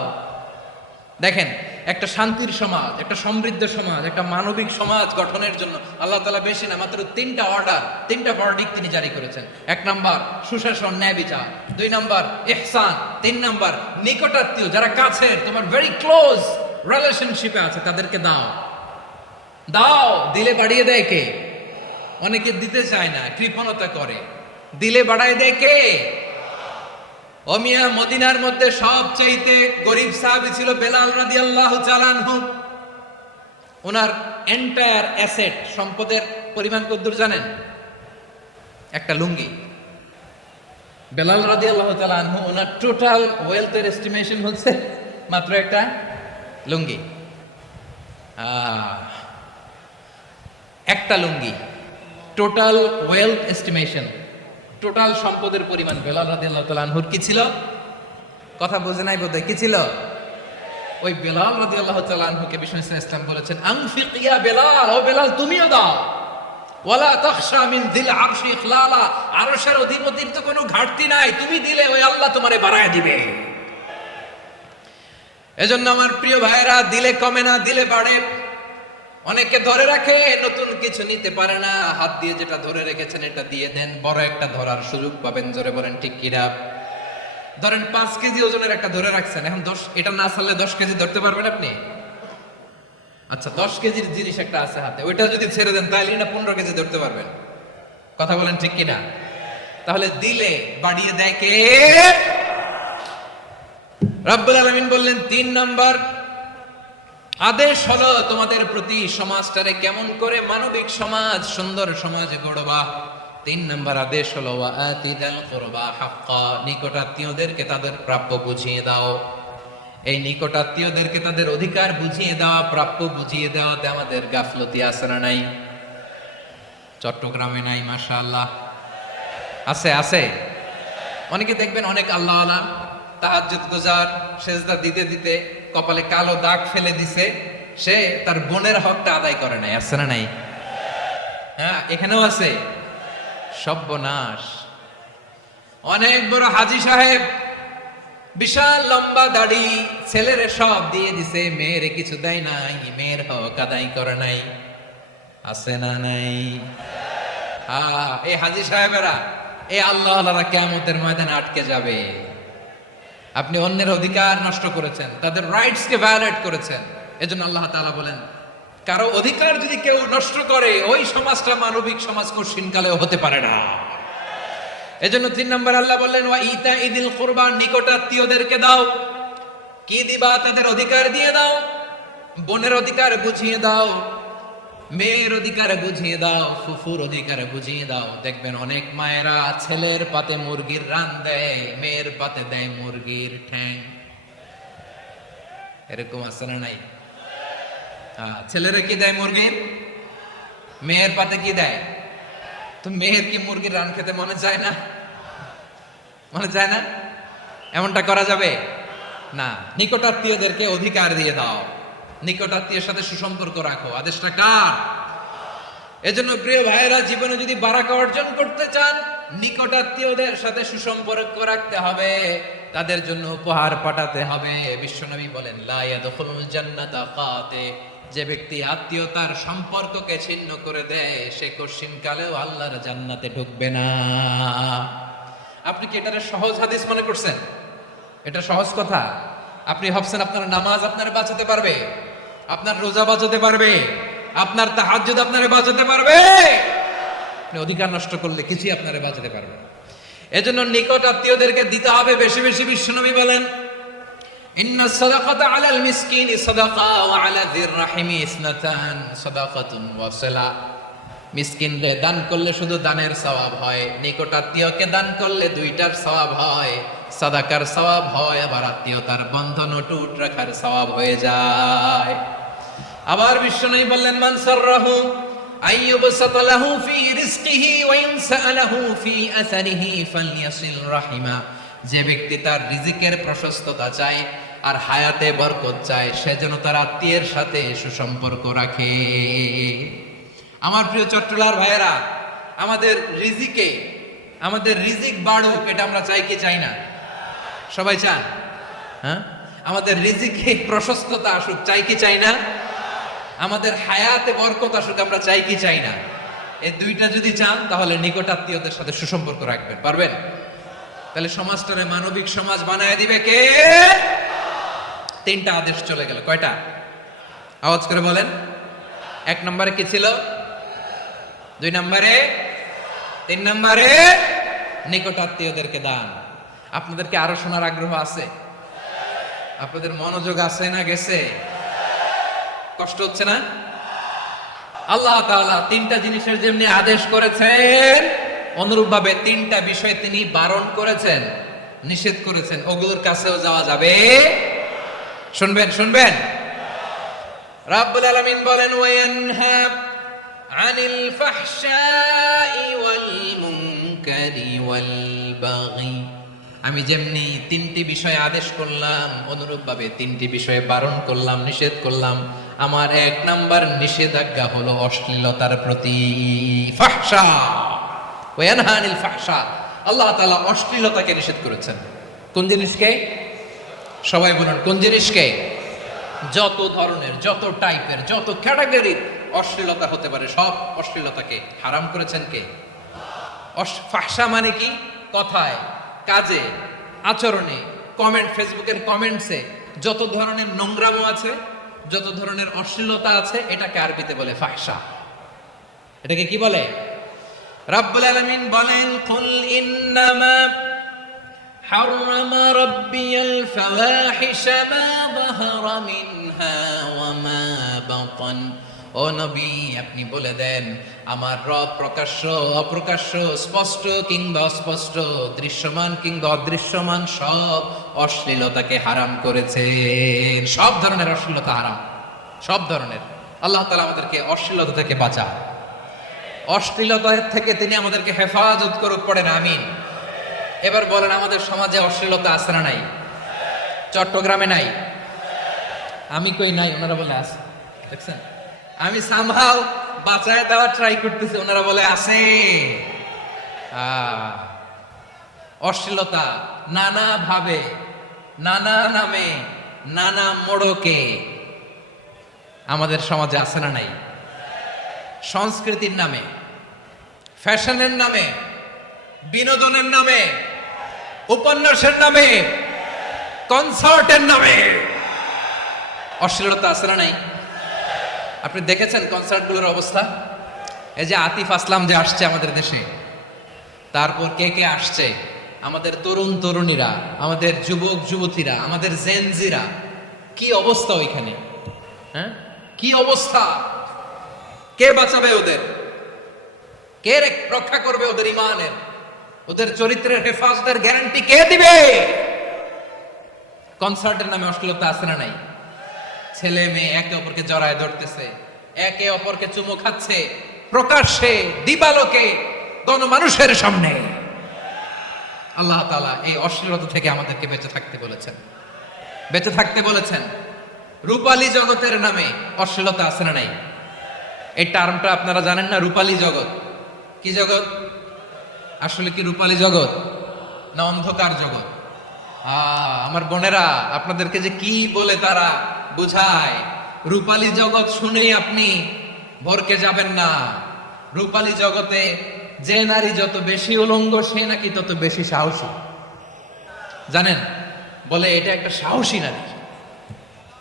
দেখেন, একটা শান্তির সমাজ, একটা সমৃদ্ধ সমাজ, একটা মানবিক সমাজ গঠনের জন্য আল্লাহ তাআলা বেশি না, মাত্র 3টা অর্ডার, 3টা ভার্ডিক্ট তিনি জারি করেছেন। 1 নাম্বার সুশাসন, ন্যায় বিচার। 2 নাম্বার ইহসান। 3 নাম্বার নিকটাত্মীয়, যারা কাছে তোমার ভেরি ক্লোজ রিলেশনশিপে আছে তাদেরকে দাও। দাও, দিলে বাড়িয়ে দেয় কে? অনেকে দিতে চায় না, কৃপণতা করে। দিলে বাড়ায় দেয় কে? ও মিয়া, মদিনার মধ্যে সবচাইতে গরিব সাহাবী ছিল বেলাল রাদিয়াল্লাহু তাআলা আনহু। ওনার এন্টায়ার অ্যাসেট, সম্পদের পরিমাণ কতদূর জানেন? একটা লুঙ্গি। বেলাল রাদিয়াল্লাহু তাআলা আনহু, ওনার টোটাল ওয়েলথের এস্টিমেশন হচ্ছে মাত্র একটা লুঙ্গি। একটা লুঙ্গি, টোটাল ওয়েলথ এস্টিমেশন, টোটাল সম্পদের পরিমাণ বেলাল রাদিয়াল্লাহু তাআলা আনহুর কি ছিল? কথা বুঝে নাই বোধহয়। কি ছিল? ওই বেলাল রাদিয়াল্লাহু তাআলা আনহুকে বিষ্ণু ইসলাম বলেছেন আনফিক ইয়া বেলাল, ও বেলাল তুমিও দাও। ওয়ালা তাখশা মিন যিল আরশি ইখলালা, আরশের অধিপতির তো কোনো ঘাটতি নাই, তুমি দিলে ওই আল্লাহ তোমারে বাড়ায় দিবে। এজন্য আমার প্রিয় ভাইরা, দিলে কমে না, দিলে বাড়ে। অনেকে ধরে রাখে, নতুন কিছু নিতে পারে না, হাত দিয়ে যেটা ধরে রেখেছেন এটা দিয়ে দেন, বড় একটা ধরার সুযোগ পাবেন। জোরে বলেন ঠিক কিনা? ধরেন 5 কেজি ওজনের একটা ধরে রাখছেন, এখন 10, এটা না ছাড়লে 10 কেজি ধরতে পারবেন আপনি? আচ্ছা, 10 কেজির জিনিস একটা আছে হাতে, ওইটা যদি ছেড়ে দেন তাহলে না 15 কেজি ধরতে পারবেন। কথা বলেন ঠিক কিনা? তাহলে দিলে বাড়িয়ে দেয় কে? রব্বুল আলামিন বললেন 3 নাম্বার আদেশ হলো তোমাদের প্রতি সমাজটারে কেমন করে মানবিক সমাজ, সুন্দর সমাজ গড়বা। 3 নাম্বার আদেশ হলো ওয়া আতিদাল কুরবা হাক্কা, নিকটাত্মীয়দেরকে তাদের প্রাপ্য বুঝিয়ে দাও। এই নিকটাত্মীয়দেরকে তাদের অধিকার বুঝিয়ে দেওয়া, প্রাপ্য বুঝিয়ে দেওয়াতে আমাদের গাফলতি আছে না নাই? চট্টগ্রামে নাই? মাশাআল্লাহ আছে, আছে। অনেকে দেখবেন অনেক আল্লাহওয়ালা, তাহাজ্জুদ গুজার, সেজদা দিতে দিতে কপালে কালো দাগ ফেলে দিছে, সে তার বোনের হকটা আদায় করে নাই। আছে না নাই? হ্যাঁ, এখানেও আছে। সর্বনাশ। অনেক বড় হাজী সাহেব, বিশাল লম্বা দাড়ি, ছেলেরে সব দিয়ে দিছে, মেয়েরে কিছু দেয় নাই, মেয়ের হক আদায় করে নাই। আছে না নাই? এই হাজী সাহেবেরা, এই আল্লাহওয়ালারা কিয়ামতের ময়দানে আটকে যাবে। আপনি অন্যের অধিকার নষ্ট করেছেন, তাদের রাইটস কে ভায়োলেট করেছেন। এজন্য আল্লাহ তাআলা বলেন, কারো অধিকার যদি কেউ নষ্ট করে, ওই সমাজটা মানবিক সমাজ কোনদিনকালেও হতে পারে না। এজন্য 3 নম্বর আল্লাহ বললেন ওয়া ইতাইদিল কুরবা, নিকটাত্মীয়দেরকে দাও। কি দিবা? তাদের অধিকার দিয়ে দাও। বোনের অধিকার বুঝিয়ে দাও, মেয়ের অধিকার বুঝিয়ে দাও, ফুফুর অধিকার বুঝিয়ে দাও। দেখবেন অনেক মায়েরা ছেলের পাতে মুরগির রান দেয়, মেয়ের পাতে দেয় মুরগির ঠ্যাং। এরকম আছে না নাই? ছেলেরা কি দেয়? মুরগির। মেয়ের পাতে কি দেয়? তো মেয়ের কি মুরগির রান খেতে মনে যায় না? মনে যায় না? এমনটা করা যাবে না। নিকটাত্মীয়দেরকে অধিকার দিয়ে দাও, নিকটাত্মীয়ের সাথে সুসম্পর্ক রাখো। আদেশটা কার? এজন্য প্রিয় ভাইয়েরা, জীবনে যদি বারাকা অর্জন করতে চান, নিকটাত্মীয়দের সাথে সুসম্পর্ক রাখতে হবে, তাদের জন্য উপহার পাঠাতে হবে। বিশ্বনবী বলেন লা ইয়াদখুলুল জান্নাতা কাতে, যে ব্যক্তি আত্মীয়তার সম্পর্ককে ছিন্ন করে দেয়, সে কোশ্চিনকালেও আল্লাহর জান্নাতে ঢুকবে না। আপনি কি এটারে সহজ হাদিস মনে করছেন? এটা সহজ কথা। আপনি ভাবছেন আপনার নামাজ আপনার বাঁচাতে পারবে, আপনার রোজা বাঁচাতে পারবে, আপনার তাহাজ্জুদ আপনারে বাঁচাতে পারবে? আপনি অধিকার নষ্ট করলে কিছুই আপনারে বাঁচাতে পারবে না। এজন্য নিকট আত্মীয়দেরকে দিতে হবে বেশি বেশি। বিশ্বনবী বলেন, ইন্না সাদাকাতা আলাল মিসকিনি সাদাকা ওয়া আলা যির রাহিমি ইসনাতান সাদাকাতুন ওয়া সিলা। মিসকিনকে দান করলে শুধু দানের সওয়াব হয়, নিকট আত্মীয়কে দান করলে দুইটার সওয়াব হয়, সাদাকার সওয়াব হয়, আবার আত্মীয়তার বন্ধন অটুট রাখার সওয়াব হয়ে যায়। আবার বিশ্বনবী বললেন, মান সাররাহু আইয়ুবসাতা লাহু ফি রিজকিহি ওয়া ইনসা লাহু ফি আসারিহি ফালইয়াসিল রাহিমা। যে ব্যক্তি তার রিজিকের প্রশস্ততা চায় আর হায়াতে বরকত চায়, সে যেন তার আত্মীয়ের সাথে সুসম্পর্ক রাখে। আমার প্রিয় চট্টলার ভাইয়েরা, আমাদের রিজিক বাড়ুক, এটা আমরা চাই কি চাই না? সবাই চান? হ্যাঁ, আমাদের রিজিকে প্রশস্ততা আসুক, চাই কি চাই না? আমাদের হায়াতে বরকত আসুক, আমরা চাই কি চাই না? এই দুইটা যদি চান তাহলে নিকট আত্মীয়দের সাথে সুসম্পর্ক রাখবেন, পারবেন? তাহলে সমাজটারে মানবিক সমাজ বানায় দিবে কে? তিনটা আদেশ চলে গেল। কয়টা? আওয়াজ করে বলেন। 1 নম্বরে কি ছিল? 2 নম্বরে, 3 নম্বরে নিকট আত্মীয়দেরকে দান। আপনাদেরকে আরো শোনার আগ্রহ আছে? আপনাদের মনোযোগ আছে না গেছে? কষ্ট হচ্ছে না? আল্লাহ তাআলা 3টা জিনিসের যেমনি আদেশ করেছেন, অনুরূপভাবে 3টা বিষয় তিনি বারণ করেছেন, নিষেধ করেছেন। ওগুলোর কাছেও যাওয়া যাবে। শুনবেন। রাব্বুল আলামিন বলেন, ওয়ায়ানহা আনিল ফাহশাই ওয়াল মুনকারি ওয়াল বাগি। আমি যেমনি 3টি বিষয় আদেশ করলাম, অনুরূপভাবে 3টি বিষয়ে বারণ করলাম, নিষেধ করলাম। আমার 1 নাম্বার নিষেধাজ্ঞা হলো অশ্লীলতার প্রতি। ফাহশা, ওয়ায়ানহা আনিল ফাহশা। আল্লাহ তাআলা অশ্লীলতাকে নিষেধ করেছেন। কোন জিনিসকে? সবাই বলুন, কোন জিনিসকে? যত ধরনের, যত টাইপের, যত ক্যাটাগরির অশ্লীলতা হতে পারে, সব অশ্লীলতাকে হারাম করেছেন কে? ফাহশা মানে কি? কথায়, কাজে, আচরণে, কমেন্ট, ফেসবুকের কমেন্টসে যত ধরনের নোংরামো আছে, যত ধরনের অশ্লীলতা আছে, এটাকে আরবিতে বলে ফাহশা। এটাকে কি বলে? রাব্বুল আলামিন বলেন, কুল ইন্নামা حرم ربي الفواحش ما ظهر منها وما بطن। ও নবী, আপনি বলে দেন, আমার রব প্রকাশ্য অপ্রকাশ্য, স্পষ্ট কিংবা অস্পষ্ট, দৃশ্যমান কিংবা অদৃশ্যমান সব অশ্লীলতাকে হারাম করেছেন। সব ধরনের অশ্লীলতা হারাম, সব ধরনের। আল্লাহ তাআলা আমাদেরকে অশ্লীলতা থেকে বাঁচান, অশ্লীলতা থেকে তিনি আমাদেরকে হেফাজত করুক। পড়েন আমিন। এবার বলেন, আমাদের সমাজে অশ্লীলতা আছে না নাই? চট্টগ্রামে নাই? আমি কই নাই, ওনারা বলে আছে। দেখছেন, আমি সামহাও বাঁচায় দেওয়ার ট্রাই করতেছি, ওনারা বলে আছে। অশ্লীলতা নানা ভাবে, নানা নামে, নানা মোড়কে আমাদের সমাজে আছে না নাই? সংস্কৃতির নামে, ফ্যাশনের নামে, বিনোদনের নামে, উপন্যাসের নামে, কনসার্টের নামে অশ্লীলতা আছে না নাই? আপনি দেখেছেন কনসার্টগুলোর অবস্থা? এই যে আতিফ আসলাম যে আসছে আমাদের দেশে, তারপর কে কে আসছে, আমাদের তরুণ তরুণীরা, আমাদের যুবক যুবতীরা, আমাদের জেনজিরা, কি অবস্থা ওইখানে? হ্যাঁ, কি অবস্থা? কে বাঁচাবে ওদের? কে রক্ষা করবে ওদের ইমানের, ওদের চরিত্রের হেফাজতের গ্যারান্টি কে দিবে? কনসার্টের নামে অশ্লীলতা আছে না নাই? ছেলে মেয়ে একে অপরকে জড়ায় ধরতেছে, একে অপরকে চুমু খাচ্ছে, প্রকাশ্যে, দিবালোকে, গণমানুষের সামনে। আল্লাহ তাআলা এই অশ্লীলতা থেকে আমাদেরকে বেঁচে থাকতে বলেছেন, বেঁচে থাকতে বলেছেন। রূপালী জগতের নামে অশ্লীলতা আছে না নাই? এই টার্মটা আপনারা জানেন না? রূপালী জগৎ কি জগৎ? আসলে কি রূপালী জগৎ না অন্ধকার জগৎ? আমার বোনেরা, আপনাদেরকে যে কি বলে তারা বুঝায়, রূপালী জগৎ শুনেই আপনি ভরকে যাবেন না। রূপালী জগতে যে নারী যত বেশি উলঙ্গ, সে নাকি তত বেশি সাহসী। জানেন, বলে এটা একটা সাহসী নারী,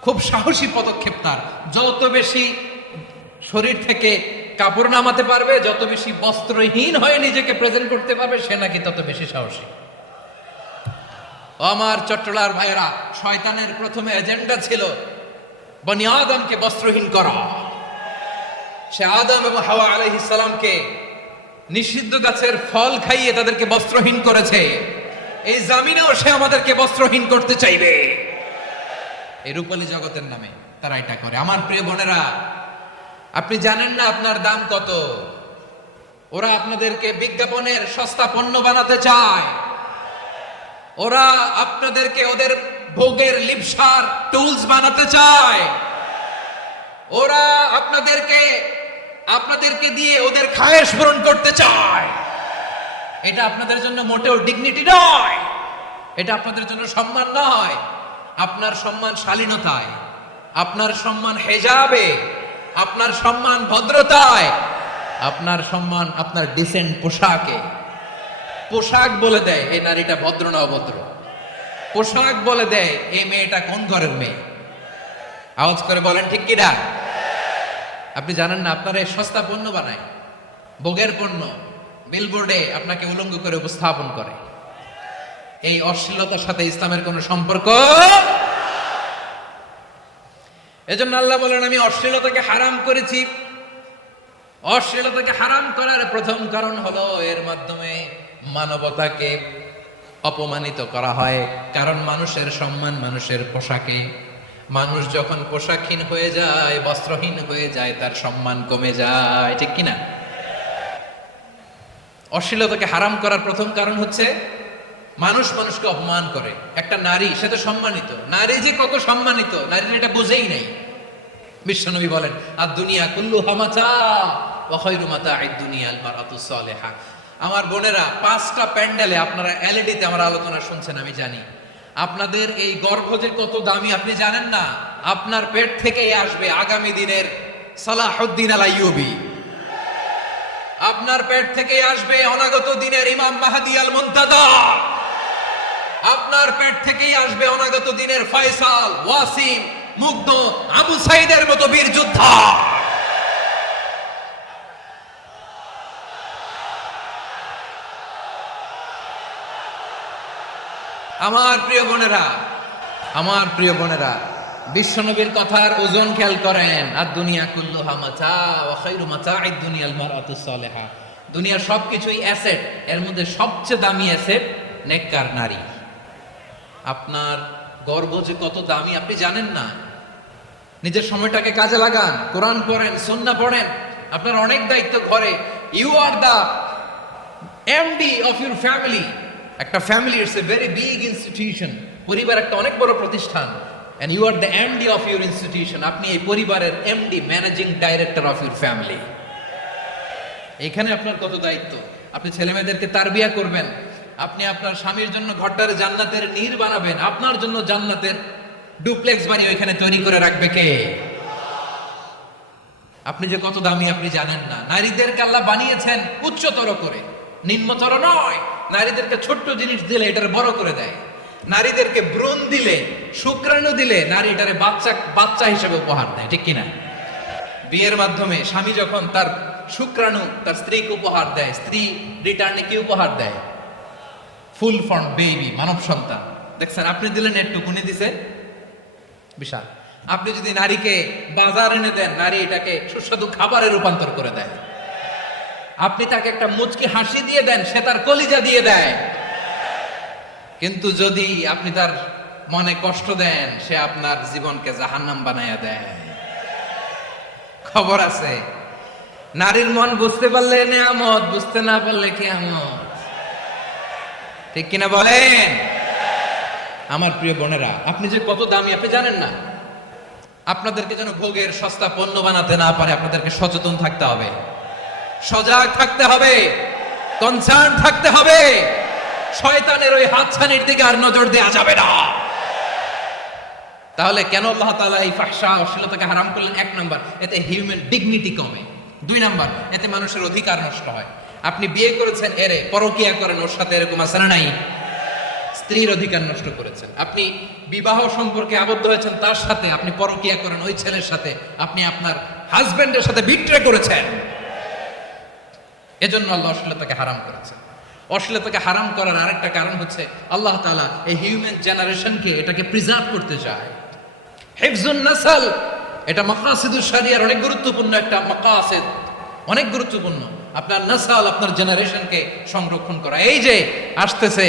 খুব সাহসী পদক্ষেপ তার। যত বেশি শরীর থেকে কাপড় নামাতে পারবে, যত বেশি বস্ত্রহীন হয়ে নিজেকে প্রেজেন্ট করতে পারবে, সে নাকি তত বেশি সাহসী। আমার চট্টলার ভাইয়েরা, শয়তানের প্রথমে এজেন্ডা ছিল বনি আদমকে বস্ত্রহীন করা। সে আদম এবং হাওয়া আলাইহিস সালামকে নিষিদ্ধ গাছের ফল খাইয়ে তাদেরকে বস্ত্রহীন করেছে। এই জামিনেও সে আমাদেরকে বস্ত্রহীন করতে চাইবে। এই রূপালী জগতের নামে তারা এটা করে। আমার প্রিয় বোনেরা, আপনি জানেন না আপনার দাম কত। ওরা আপনাদেরকে বিজ্ঞাপনের সস্তা পণ্য বানাতে চায়। ওরা আপনাদেরকে ওদের ভোগের লিপসার টুলস বানাতে চায়। ওরা আপনাদেরকে দিয়ে ওদের খায়েশ পূরণ করতে চায়। এটা আপনাদের জন্য মোটেও ডিগনিটি নয়, এটা আপনাদের জন্য সম্মান নয়। আপনার সম্মান শালীনতায়, আপনার সম্মান হেজাবে, আপনার সম্মান ভদ্রতায়, আপনার সম্মান আপনার ডিসেন্ট পোশাকে। পোশাক বলে দেয় এই নারীটা ভদ্র না অভদ্র। পোশাক বলে দেয় এই মেয়েটা কোন ঘরের মেয়ে। আওয়াজ করে বলেন ঠিক কিনা? আপনি জানেন না আপনারা এই সস্তা পণ্য বানায়, ভোগের পণ্য, বিলবোর্ডে আপনাকে উলঙ্গ করে উপস্থাপন করে। এই অশ্লীলতার সাথে ইসলামের কোনো সম্পর্ক। এজন্য আল্লাহ বলেন আমি অশ্লীলতাকে হারাম করেছি। অশ্লীলতাকে হারাম করার প্রথম কারণ হলো এর মাধ্যমে মানবতাকে অপমানিত করা হয়। কারণ মানুষের সম্মান মানুষের পোশাকে। মানুষ যখন পোশাকহীন হয়ে যায়, বস্ত্রহীন হয়ে যায়, তার সম্মান কমে যায়, ঠিক কিনা? অশ্লীলতাকে হারাম করার প্রথম কারণ হচ্ছে মানুষ মানুষকে অপমান করে। একটা নারী, সে তো সম্মানিত। নারী যে কত সম্মানিত, নারীর এটা বুঝেই নাই। বিশ্বনবী বলেন আর দুনিয়া কুল্লুহা মাতা ওয়া খায়রু মাতা'আদ দুনিয়া আল মারআতুস সালিহা। আমার বোনেরা, 5টা প্যান্ডেলে আপনারা এলইডিতে আমার আলোচনা শুনছেন, আমি জানি। আপনাদের এই গর্ভ যে কত দামি আপনি জানেন না। আপনার পেট থেকেই আসবে আগামী দিনের সালাহুদ্দিন আল আইয়ুবী। আপনার পেট থেকেই আসবে অনাগত দিনের ইমাম মাহদী আল মুনতাদর। আপনার পেট থেকেই আসবে অনাগত দিনের ফয়সাল, ওয়াসিম, মুগ্ধ, আবু সাইদের মতো বীর যোদ্ধা। আমার প্রিয় বোনেরা, আমার প্রিয় বোনেরা, বিশ্বনবীর কথার ওজন খেয়াল করেন। আর দুনিয়া কুল্লুহা মাতা ওয়া খায়রু মাতা'আদ দুনিয়াল মারআতুস সালিহা। দুনিয়ার সবকিছুই অ্যাসেট, এর মধ্যে সবচেয়ে দামি অ্যাসেট নেককার নারী। আপনার গর্ভ যে কত দামি আপনি জানেন না। নিজের সময়টাকে কাজে লাগান, কোরআন পড়েন, সুন্নাহ পড়েন। আপনার অনেক দায়িত্ব ঘরে। You are the MD of your family. একটা family it's a very big institution. পরিবার একটা অনেক বড় প্রতিষ্ঠান। and you are the MD of your institution. আপনি এই পরিবারের MD, managing director of your family. এখানে আপনার কত দায়িত্ব। আপনি ছেলে মেয়েদেরকে তারবিয়া করবেন। আপনি আপনার স্বামীর জন্য ঘরটার জান্নাতের নীর বানাবেন। আপনার জন্য জান্নাতের ডুপ্লেক্স বাড়ি ওইখানে তৈরি করে রাখবে কে? আপনি যে কত দামি আপনি জানেন না। নারীদেরকে আল্লাহ বানিয়েছেন উচ্চতর করে, নিম্নতর নয়। নারীদেরকে ছোট্ট জিনিস দিলে এটার বড় করে দেয়। নারীদেরকে ভ্রূণ দিলে, শুক্রাণু দিলে নারী এটারে বাচ্চা হিসেবে উপহার দেয়, ঠিক কিনা? বিয়ের মাধ্যমে স্বামী যখন তার শুক্রাণু তার স্ত্রীকে উপহার দেয়, স্ত্রী রিটার্নে কি উপহার দেয়? ফুল ফর্ম বেবি, মানব সন্তান। দেখছেন, আপনি দিলেন একটুকুনি দিছে বিশাল। আপনি যদি নারীকে বাজার এনে দেন, নারী এটাকে সুস্বাদু খাবারে রূপান্তর করে দেয়। আপনি তাকে একটা মুচকি হাসি দিয়ে দেন, সে তার কলিজা দিয়ে দেয়। কিন্তু যদি আপনি তার মনে কষ্ট দেন, সে আপনার জীবনকে জাহান্নাম বানায়া দেয়। খবর আছে, নারীর মন বুঝতে পারলে নেয়ামত, বুঝতে না পারলে কিয়ামত, ঠিক কিনা বলেন? আমার প্রিয় বোনেরা, আপনি যে কত দামি আপনি জানেন না। আপনাদেরকে যেন ভোগের সস্তা পণ্য বানাতে না পারে, আপনাদেরকে সচেতন থাকতে হবে, সজাগ থাকতে হবে, কনসার্ন থাকতে হবে। শয়তানের ওই হাতছানির দিকে আর নজর দেওয়া যাবে না। তাহলে কেন আল্লাহ তাআলা এই ফাহশা, অশ্লীলতাকে হারাম করলেন? 1 নাম্বার, এতে হিউম্যান ডিগনিটি কমে। 2 নাম্বার, এতে মানুষের অধিকার নষ্ট হয়। আপনি বিয়ে করেছেন, এরে পরকিয়া করেন, ওর সাথে এরকম আছে না নাই? স্ত্রীর অধিকার নষ্ট করেছেন, আপনি বিবাহ সম্পর্কে আবদ্ধ হয়েছেন তার সাথে, আপনি পরকীয়া করেন ওই ছেলের সাথে, আপনি আপনার হাজবেন্ডের সাথে বিট্রে করেছেন। এজন্য আল্লাহ অশ্লীলতাকে হারাম করেছেন। অশ্লীলতাকে হারাম করার আরেকটা কারণ হচ্ছে আল্লাহ তাআলা এই হিউম্যান জেনারেশনকে এটাকে প্রিজার্ভ করতে চায়। হিফজুন নাসল, এটা মাকাসিদুশ শরিয়ার অনেক গুরুত্বপূর্ণ একটা মাকাসিদ, অনেক গুরুত্বপূর্ণ। আপনার নাসাল, আপনার জেনারেশনকে সংরক্ষণ করা। এই যে আসতেছে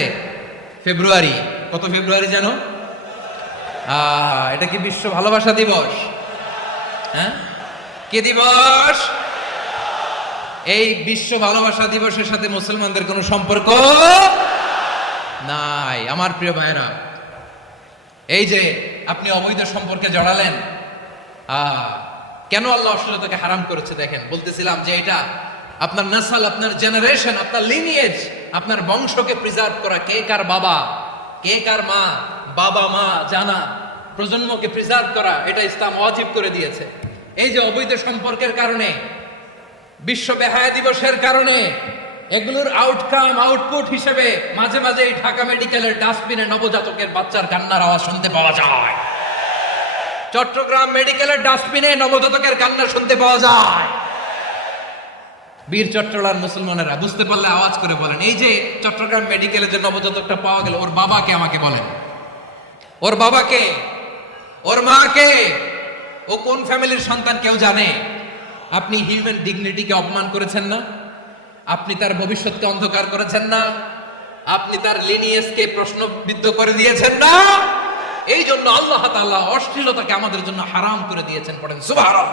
ফেব্রুয়ারি, কত ফেব্রুয়ারি জানো? এটা কি বিশ্ব ভালোবাসা দিবস? হ্যাঁ, কি দিবস? এই বিশ্ব ভালোবাসা দিবসের সাথে মুসলমানদের কোনো সম্পর্ক নাই। আমার প্রিয় ভাইরা, এই যে আপনি অবৈধ সম্পর্কে জড়ালেন, কেন আল্লাহ অশ্লীলতাকে হারাম করেছে দেখেন। বলতেছিলাম যে এটা আপনার নাসাল, আপনার জেনারেশন, আপনার লিনিয়েজ, আপনার বংশকে প্রিজার্ভ করা। কে কার বাবা, কে কার মা, বাবা মা জানা, প্রজন্মকে প্রিজার্ভ করা, এটা ইসলাম ওয়াজিব করে দিয়েছে। এই যে অবৈধ সম্পর্কের কারণে, বিশ্ব বেহায়া দিবসের কারণে, এগুলোর আউটকাম, আউটপুট হিসেবে মাঝে মাঝে এই ঢাকা মেডিকেলের ডাস্টবিনে নবজাতকের বাচ্চার কান্নার আওয়াজ শুনতে পাওয়া যায়। চট্টগ্রাম মেডিকেলের ডাস্টবিনে নবজাতকের কান্না শুনতে পাওয়া যায়। বীর চট্টলার মুসলমানেরা বুঝতে পারলে আওয়াজ করে বলেন, এই যে চট্টগ্রাম মেডিকেলে যে নবজাতকটা পাওয়া গেল, ওর বাবাকে আমাকে বলেন, ওর বাবাকে, ওর মাকে, ও কোন ফ্যামিলির সন্তান কেউ জানে? আপনি হিউম্যান ডিগনিটিকে অপমান করেছেন না? আপনি তার ভবিষ্যৎকে অন্ধকার করেছেন না? আপনি তার লিনিয়েজকে প্রশ্নবিদ্ধ করে দিয়েছেন না? এই জন্য আল্লাহ তাআলা অশ্লীলতাকে আমাদের জন্য হারাম করে দিয়েছেন। পড়েন সুবহানাল্লাহ।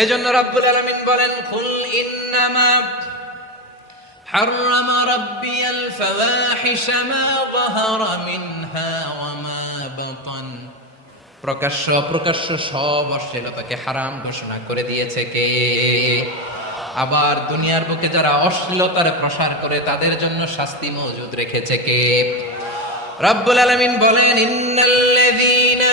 এই জন্য রাব্বুল আলামিন বলেন, কুল ইন্নামা হাররামা রাব্বিয়াল ফাওয়াহিশা মা যাহারা মিনহা ওয়া মা বাতান। প্রকাশ্য অপ্রকাশ্য সব অশ্লীলতাকে হারাম ঘোষণা করে দিয়েছে কে? আবার দুনিয়ার বুকে যারা অশ্লীলতার প্রসার করে তাদের জন্য শাস্তি মজুদ রেখেছে কে? রব্বুল আলামিন বলেন, ইন্নাল্লাযীনা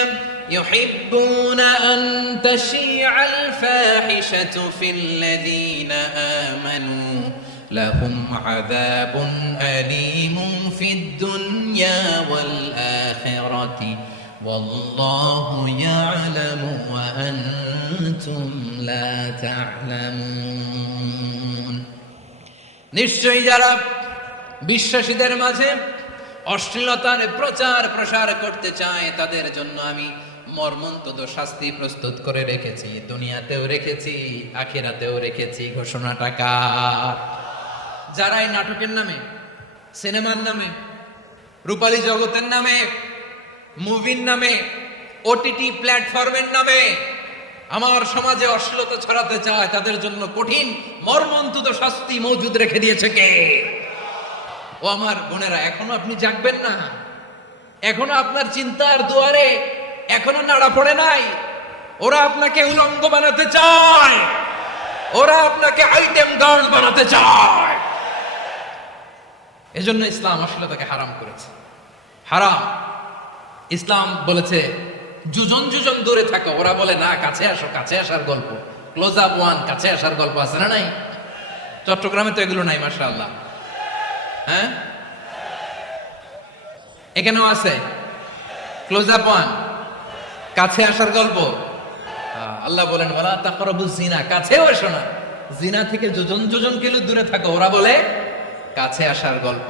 ইউহিব্বুনা আন তাশিআল ফাহিশাতু ফিল্লাযীনা আমানু লাহুম আযাবুন আলীমুন ফিদ দুনিয়া ওয়াল আখিরাতি ওয়াল্লাহু ইয়া'লামু ওয়া আনতুম লা তা'লামুন। নিশ্চয়ই যারা বিশ্বাসীদের মাঝে অশ্লীলতার প্রচার প্রসার করতে চায় তাদের জন্য আমি মর্মন্তুদ শাস্তি প্রস্তুত করে রেখেছি, দুনিয়াতেও রেখেছি, আখিরাতেও রেখেছি। ঘোষণাটা কার? যারা এই নাটকের নামে, সিনেমার নামে, রূপালী জগতের নামে, মুভির নামে, ওটিটি প্ল্যাটফর্মের নামে আমার সমাজে অশ্লীলতা ছড়াতে চায় তাদের জন্য কঠিন মর্মন্তুদ শাস্তি মজুদ রেখে দিয়েছে কে? ও আমার বোনেরা, এখনো আপনি জাগবেন না? এখনো আপনার চিন্তার দুয়ারে এখনো নাড়া পড়ে নাই? ওরা আপনাকে উলঙ্গ বানাতে চায়, ওরা আপনাকে আইটেম গার্ল বানাতে চায়। এজন্য ইসলাম অশ্লীলতাকে হারাম করেছে। হারাম। ইসলাম বলেছে যুজন যুজন দূরে থাকো, ওরা বলে না কাছে আসো, কাছে আসার গল্প, ক্লোজ আপ ওয়ান, কাছে আসার গল্প আছে না নাই? চট্টগ্রামে তো এগুলো নাই মাশাআল্লাহ। হ্যাঁ, এখানেও আছে ক্লোজ আপ ওয়ান, কাছে আসার গল্প। আল্লাহ বলেন ওয়ালা তাকরাবুজ জিনা, কাছেও এসো না, জিনা থেকে যোজন যোজন কিলো দূরে থাকো, ওরা বলে কাছে আসার গল্প।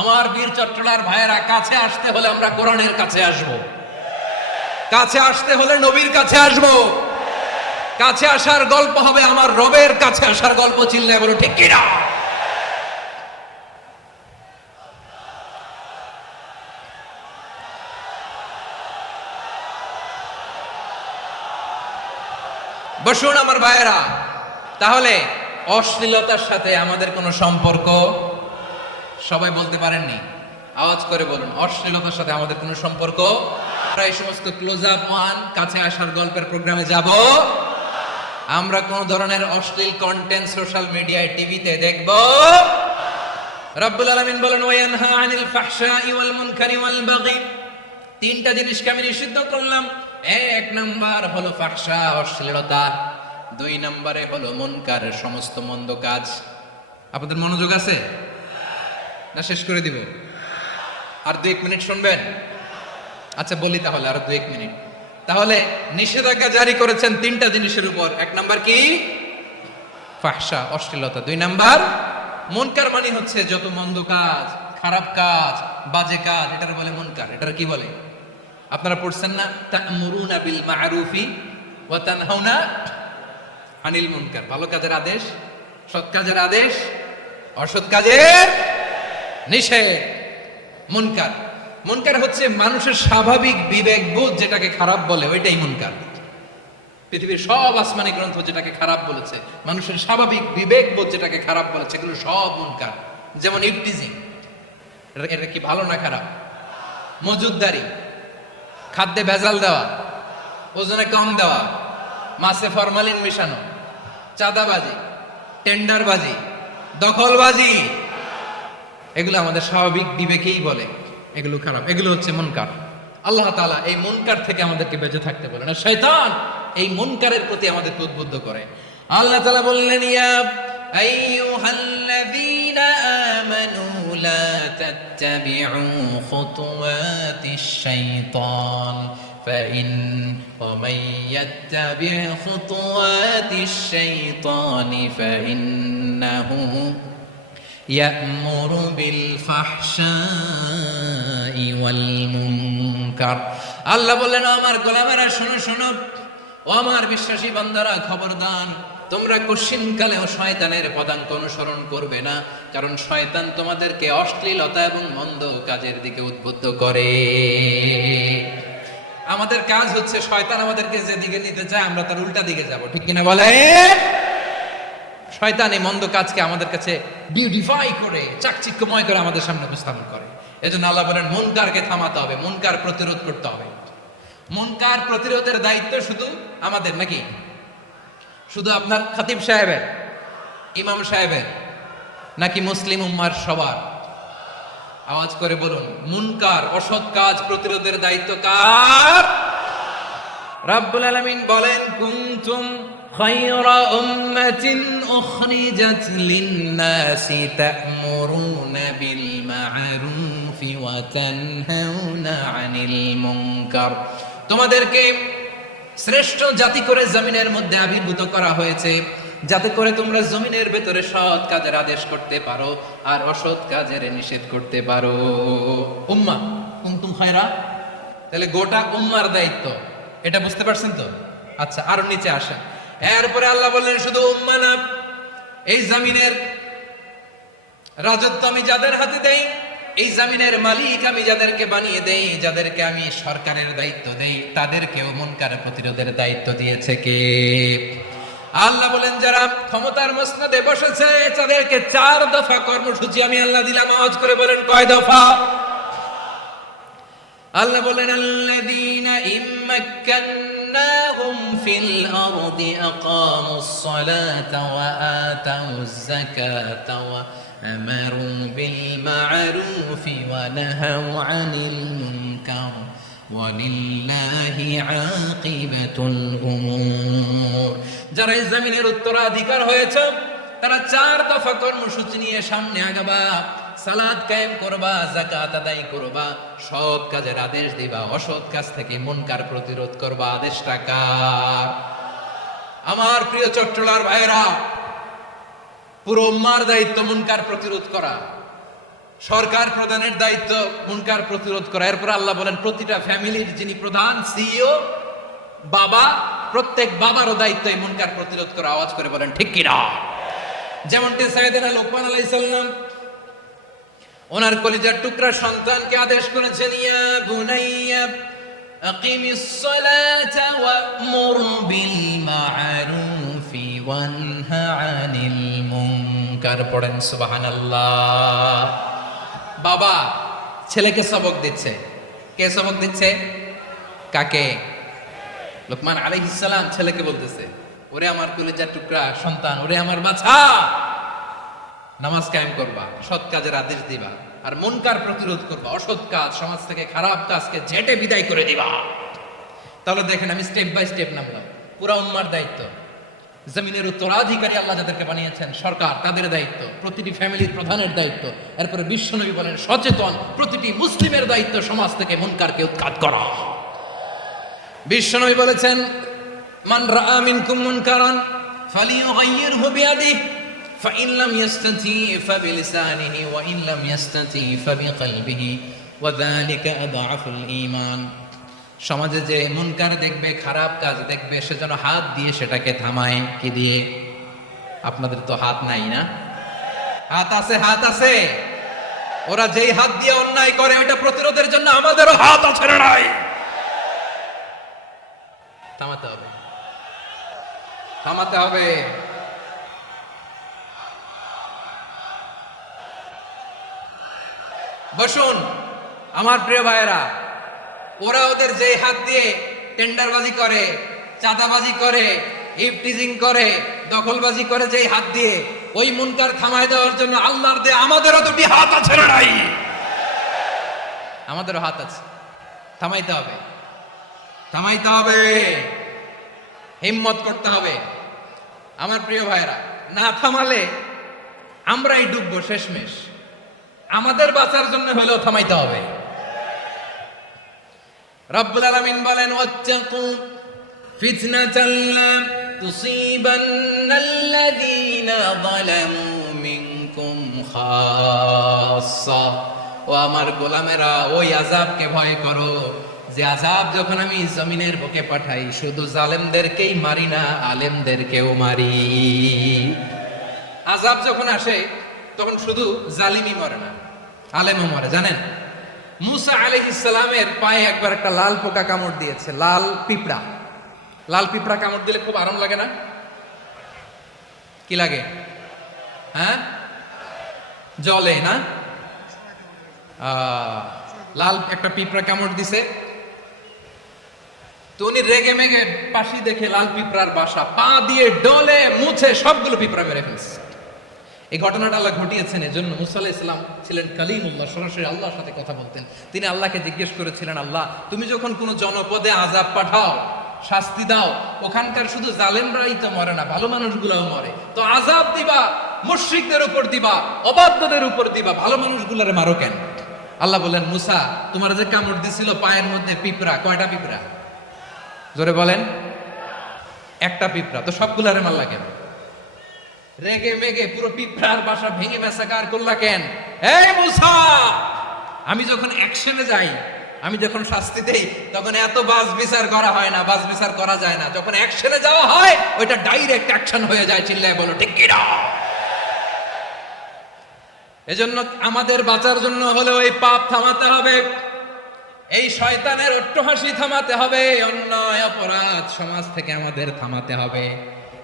আমার বীর চট্টলার ভাইয়েরা, কাছে আসতে হলে আমরা কোরআনের কাছে আসব, কাছে আসতে হলে নবীর কাছে আসব, কাছে আসার গল্প হবে আমার রবের কাছে আসার গল্প। চিল্লায় বলো ঠিক কিনা? বসুন আমার ভাইয়েরা। তাহলে অশ্লীলতার সাথে আমাদের কোনো সম্পর্ক? সবাই বলতে পারেননি, আওয়াজ করে বলুন, অশ্লীলতার সাথে আমাদের কোনো সম্পর্ক? আমরা এই সমস্ত ক্লোজ আপ ওয়ান, কাছে আসার গল্পের প্রোগ্রামে যাব? আমরা কোন ধরনের অশ্লীল কন্টেন্ট সোশ্যাল মিডিয়ায়, টিভিতে দেখব? রব্বুল আলামিন বলেন ওয়ায়ানহা আনিল ফাহশাই ওয়াল মুনকারি ওয়াল বাগি। তিনটা জিনিসকে আমি নিষিদ্ধ করলাম। এক নাম্বার হলো ফাহশা, অশ্লীলতা। দুই নম্বরে হলো মুনকার, সমস্ত মন্দ কাজ। আপনাদের মনোযোগ আছে না? শেষ করে দিব। আর 2-1 মিনিট শুনবেন? আচ্ছা বলি তাহলে, আরো 2-1 মিনিট। তাহলে নিষেধাজ্ঞা জারি করেছেন 3টা জিনিসের উপর। 1 নাম্বার কি? ফাহশা, অশ্লীলতা। 2 নাম্বার মুনকার, মানে হচ্ছে যত মন্দ কাজ, খারাপ কাজ, বাজে কাজ, এটার বলে মুনকার। এটার কি বলে? আপনারা পড়ছেন না, তা'মুরুনা বিল মা'রুফি ওয়া তানহাউনা আনিল মুনকার। ভালো কাজের আদেশ, সৎ কাজের আদেশ, অসৎ কাজের নিষেধ। মুনকার, মুনকার হচ্ছে মানুষের স্বাভাবিক বিবেকবোধ যেটাকে খারাপ বলে, ওইটাই মুনকার। পৃথিবীর সব আসমানি গ্রন্থ যেটাকে খারাপ বলেছে, মানুষের স্বাভাবিক বিবেকবোধ যেটাকে খারাপ বলেছে, এগুলো সব মুনকার। যেমন ইফটিজিং, এটা কি ভালো না খারাপ? মজুদদারি, খাদ্যে ভেজাল দেওয়া, ওজনে কম দেওয়া, মাছে ফরমালিন মিশানো, চাঁদাবাজি, টেন্ডারবাজি, দখলবাজি, এগুলো আমাদের স্বাভাবিক বিবেকেই বলে এগুলো খারাপ, এগুলো হচ্ছে মুনকার। আল্লাহ তাআলা এই মুনকার থেকে আমাদেরকে বেঁচে থাকতে বলেন, আর শয়তান এই মুনকারের প্রতি আমাদেরকে উদ্বুদ্ধ করে। আল্লাহ তাআলা বললেন, ইয়া আইয়ুহাল্লাযীনা আমানু লা তাত্তাবিউ খুতুওয়াতিশ শাইতান ফাইন ওয়া মান ইয়াত্তাবি' খুতুওয়াতিশ শাইতানি ফাইন্নাহু ইয়া'মুরু বিল ফাহশাই ওয়াল মুনকার। আল্লাহ বললেন, আমার গোলামেরা শোনো শোনো, ও আমার বিশ্বাসী বান্দারা খবরদার, তোমরা কশিনকালেও শয়তানের পদাঙ্ক অনুসরণ করবে না, কারণ শয়তান তোমাদেরকে অশ্লীলতা এবং মন্দ কাজের দিকে উদ্বুদ্ধ করে। আমাদের কাজ হচ্ছে শয়তান আমাদেরকে যেদিকে নিতে চায় আমরা তার উল্টা দিকে যাব, ঠিক কিনা বলে? শয়তান এই মন্দ কাজকে আমাদের কাছে বিউটিফাই করে, চাকচিক্যময় করে আমাদের সামনে উপস্থাপন করে। এজন্য আল্লাহ বলেন, মুনকারকে থামাতে হবে, মুনকার প্রতিরোধ করতে হবে। মুনকার প্রতিরোধের দায়িত্ব শুধু আমাদের নাকি? শুধু আপনার খতিব সাহেবের, ইমাম সাহেবের, নাকি মুসলিম উম্মার সবার? আওয়াজ করে বলুন, মুনকার, অসৎ কাজ প্রতিরোধের দায়িত্ব কার? রাব্বুল আলামিন বলেন, কুনতুম খায়রা উম্মাতিন উখরিজাত লিন-নাসি তা'মুরুনা বিল মা'রুফি ওয়া তানহাউনা আনিল মুনকার। তোমাদেরকে শ্রেষ্ঠ জাতি করে জমিনের মধ্যে আবির্ভূত করা হয়েছে, যাতে করে তোমরা জমিনের ভেতরে সৎ কাজের আদেশ করতে পারো আর অসৎ কাজের নিষেধ করতে পারো। উম্মা, কুনতুম খায়রা, তাহলে গোটা উম্মার দায়িত্ব, এটা বুঝতে পারছেন তো? আচ্ছা, আরো নিচে আসা। এরপরে আল্লাহ বললেন, শুধু উম্মা না, এই জমিনের রাজত্ব আমি যাদের হাতে দেই, এই জমিনের মালিক আমি যাদেরকে বানিয়ে দেই, যাদেরকে আমি সরকারের দায়িত্ব দেই, তাদেরকেও মুনকার প্রতিরোধের দায়িত্ব দিয়েছে কে? আল্লাহ বলেন, যারা ক্ষমতার মসনদে বসেছে তাদেরকে 4 দফা কর্মসূচি আমি আল্লাহ দিলাম। আওয়াজ করে বলেন, কয় দফা? আল্লাহ বলেন, আল্লাযীনা ইম্মাক্কান্নাহুম ফিল আরদি আকামুস সালাতা ওয়া আতাউয যাকাতা ওয়া আমারু বিল মা'রুফি ওয়া নাহাউ আনিল মুনকার ওয়ালিল্লাহি আকিবাতুল উমুর। যারা এই জমিনের উত্তরাধিকার হয়েছে তারা 4 দফা কর্মসূচি নিয়ে সামনে আগাবা। সালাত কায়েম করবা, যাকাত আদায় করবা, সৎ কাজের আদেশ দিবা, অসৎ কাজ থেকে মুনকার প্রতিরোধ করবা। আদেশটা কার? আমার প্রিয় চট্টলার ভাইরা, পুরো উম্মার দায়িত্ব মুনকার প্রতিরোধ করা, সরকার প্রধানের দায়িত্ব মুনকার প্রতিরোধ করা। এরপর আল্লাহ বলেন, প্রতিটা ফ্যামিলির যিনি প্রধান সিইও বাবা, প্রত্যেক বাবারও দায়িত্ব এই মুনকার প্রতিরোধ করা। আওয়াজ করে বলেন, ঠিক কিনা? যেমনটি সাইয়েদনা লোকমান আলাইহিস সালাম ওনার কলিজার টুকরা সন্তানকে আদেশ করেছেন, ইয়া বুনাইয়া আকিমিস সালাতা ওয়া'মুর বিল মা'রুফি ওয়ানহা আনিল মুনকার। পড়েন সুবহানাল্লাহ। বাবা ছেলেকে সবক দিচ্ছে। কে সবক দিচ্ছে? কাকে? লোকমান আলাইহিস সালাম ছেলেকে বলতেছে, ওরে আমার কলিজার টুকরা সন্তান, ওরে আমার বাছা, নামাজ কায়েম করবা, সৎ কাজের আদেশ দিবা, আর মুনকার প্রতিরোধ করবা, অসৎ কাজ, সমাজ থেকে খারাপ কাজকে ঝেঁটে বিদায় করে দিবা। তাহলে দেখেন, আমি স্টেপ বাই স্টেপ নামলাম। পুরা উম্মার দায়িত্ব, জমিনের উত্তরাধিকারী আল্লাহ যাদেরকে বানিয়েছেন সরকার, তাদের দায়িত্ব। প্রতিটি ফ্যামিলির প্রধানের দায়িত্ব। এরপরে বিশ্বনবী বলেন সচেতন প্রতিটি মুসলিমের দায়িত্ব সমাজ থেকে মুনকারকে উৎখাত করা। বিশ্বনবী বলেছেন মান রাআ মিনকুম মুনকারান ফালিয়ুগাইয়িরহু বিয়াদিহি ফাইন লাম ইয়াসতাতি ফাবিলিসানিহি ওয়া ইন লাম ইয়াসতাতি ফাবিকলবিহি ওয়া যালিকা আযআফুল ঈমান। সমাজে যে মুনকার দেখবে, খারাপ কাজ দেখবে, সে যেন হাত দিয়ে সেটাকে থামায়। কি দিয়ে? আপনাদের তো হাত নাই না? হাত আছে, হাত আছে। ওরা যেই হাত দিয়ে অন্যায় করে ওটা প্রতিরোধের জন্য আমাদেরও হাত আছে না নাই? থামাতে হবে, থামাতে হবে। বসুন আমার প্রিয় ভাইয়েরা, ওরা ওদের যে হাত দিয়ে টেন্ডারবাজি করে, চাঁদাবাজি করে, ইফটিজিং করে, দখলবাজি করে, যেই হাত দিয়ে, ওই মুনকার থামায় দেওয়ার জন্য আল্লাহর দেয়া আমাদেরও দুটি হাত আছে না নাই? আমাদেরও হাত আছে। থামাইতে হবে, থামাইতে হবে, হিম্মত করতে হবে। আমার প্রিয় ভাইয়েরা, না থামালে আমরাই ডুববো শেষমেশ। আমাদের বাঁচার জন্য হলেও থামাইতে হবে। রব্বুল আলামিন বলেন ওয়াত্তাকু ফিতনাতাল লা তুসিবান্নাল্লাযীনা যালামু মিনকুম খাসসা। ও আমার গোলামেরা, ওই আযাবকে ভয় করো যে আযাব যখন আমি জমিনের বুকে পাঠাই শুধু জালেমদেরকেই মারি না, আলেমদেরকেও মারি। আযাব যখন আসে তখন শুধু জালিমই মরে না, আলেমও মরে। জানেন মুসা আলাইহিস সালামের পায়ে একবার একটা লাল পোকা কামড় দিয়েছে, লাল পিঁপড়া। লাল পিঁপড়া কামড় দিলে খুব আরাম লাগে না? কি লাগে? হ্যাঁ, জলে না? লাল একটা পিঁপড়া কামড় দিছে, তো উনি রেগে মেগে পাশি দেখে লাল পিঁপড়ার বাসা, পা দিয়ে ডলে মুছে সবগুলো পিঁপড়া মেরে ফেলছে। এই ঘটনাটা আল্লাহ ঘটিয়েছেন। এজন্য মুসা আলাইহিস সালাম ছিলেন কালিমুল্লাহ, সরাসরি আল্লাহর সাথে কথা বলতেন। তিনি আল্লাহকে জিজ্ঞেস করেছিলেন, আল্লাহ তুমি যখন কোনো জনপদে আযাব পাঠাও, শাস্তি দাও, ওখানকার শুধু জালেমরাই তো মরে না, ভালো মানুষগুলোও মরে, তো আযাব দিবা মুশরিকদের উপর দিবা, অবাধ্যদের উপর দিবা, ভালো মানুষগুলোরে মারো কেন? আল্লাহ বললেন, মুসা তোমার যে কামড় দিছিল পায়ের মধ্যে পিঁপড়া, কয়টা পিঁপড়া? জোরে বলেন। একটা পিঁপড়া, তো সবগুলারে মারলা কেন? রেগে মেগে পুরো পিঁপড়ার বাসা ভেঙে মেসাকার করলা কেন? এই মুসা, আমি যখন অ্যাকশনে যাই, আমি যখন শাস্তি দেই, তখন এত বাস বিচার করা হয় না, বাস বিচার করা যায় না। যখন অ্যাকশনে যাওয়া হয় ওইটা ডাইরেক্ট অ্যাকশন হয়ে যায়। চিল্লায় বলো ঠিক কি না? এজন্য আমাদের বাঁচার জন্য হলে ওই পাপ থামাতে হবে, এই শয়তানের অট্টহাসি থামাতে হবে, অন্যায় অপরাধ সমাজ থেকে আমাদের থামাতে হবে।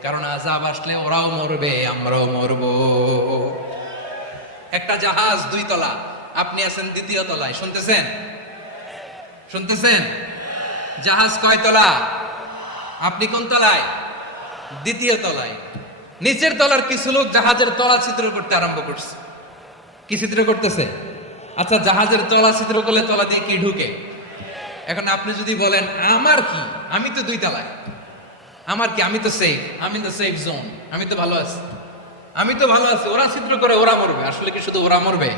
কারণ আযাব আসলে ওরাও মরবে, আমরাও মরব। একটা জাহাজ 2 তলা, আপনি আছেন 2য় তলায়। শুনতেছেন? শুনতেছেন? জাহাজ কয় তলা? আপনি কোন তলায়? 2য় তলায়। নিচের তলার কিছু লোক জাহাজের তলা ছিদ্র করতে আরম্ভ করছে। কি ছিদ্র করতেছে? আচ্ছা, জাহাজের তলা ছিদ্র করলে তলা দিয়ে কি ঢুকে? এখন আপনি যদি বলেন আমার কি, আমি তো 2 তলায়, আমার কি, আমি তো সেফ, আমি তো সেফ জোন, আমি তো ভালো আছি, আমি তো ভালো আছি, ওরা ছিদ্র করে ওরা মরবে। আসলে কি শুধু ওরা মরবে,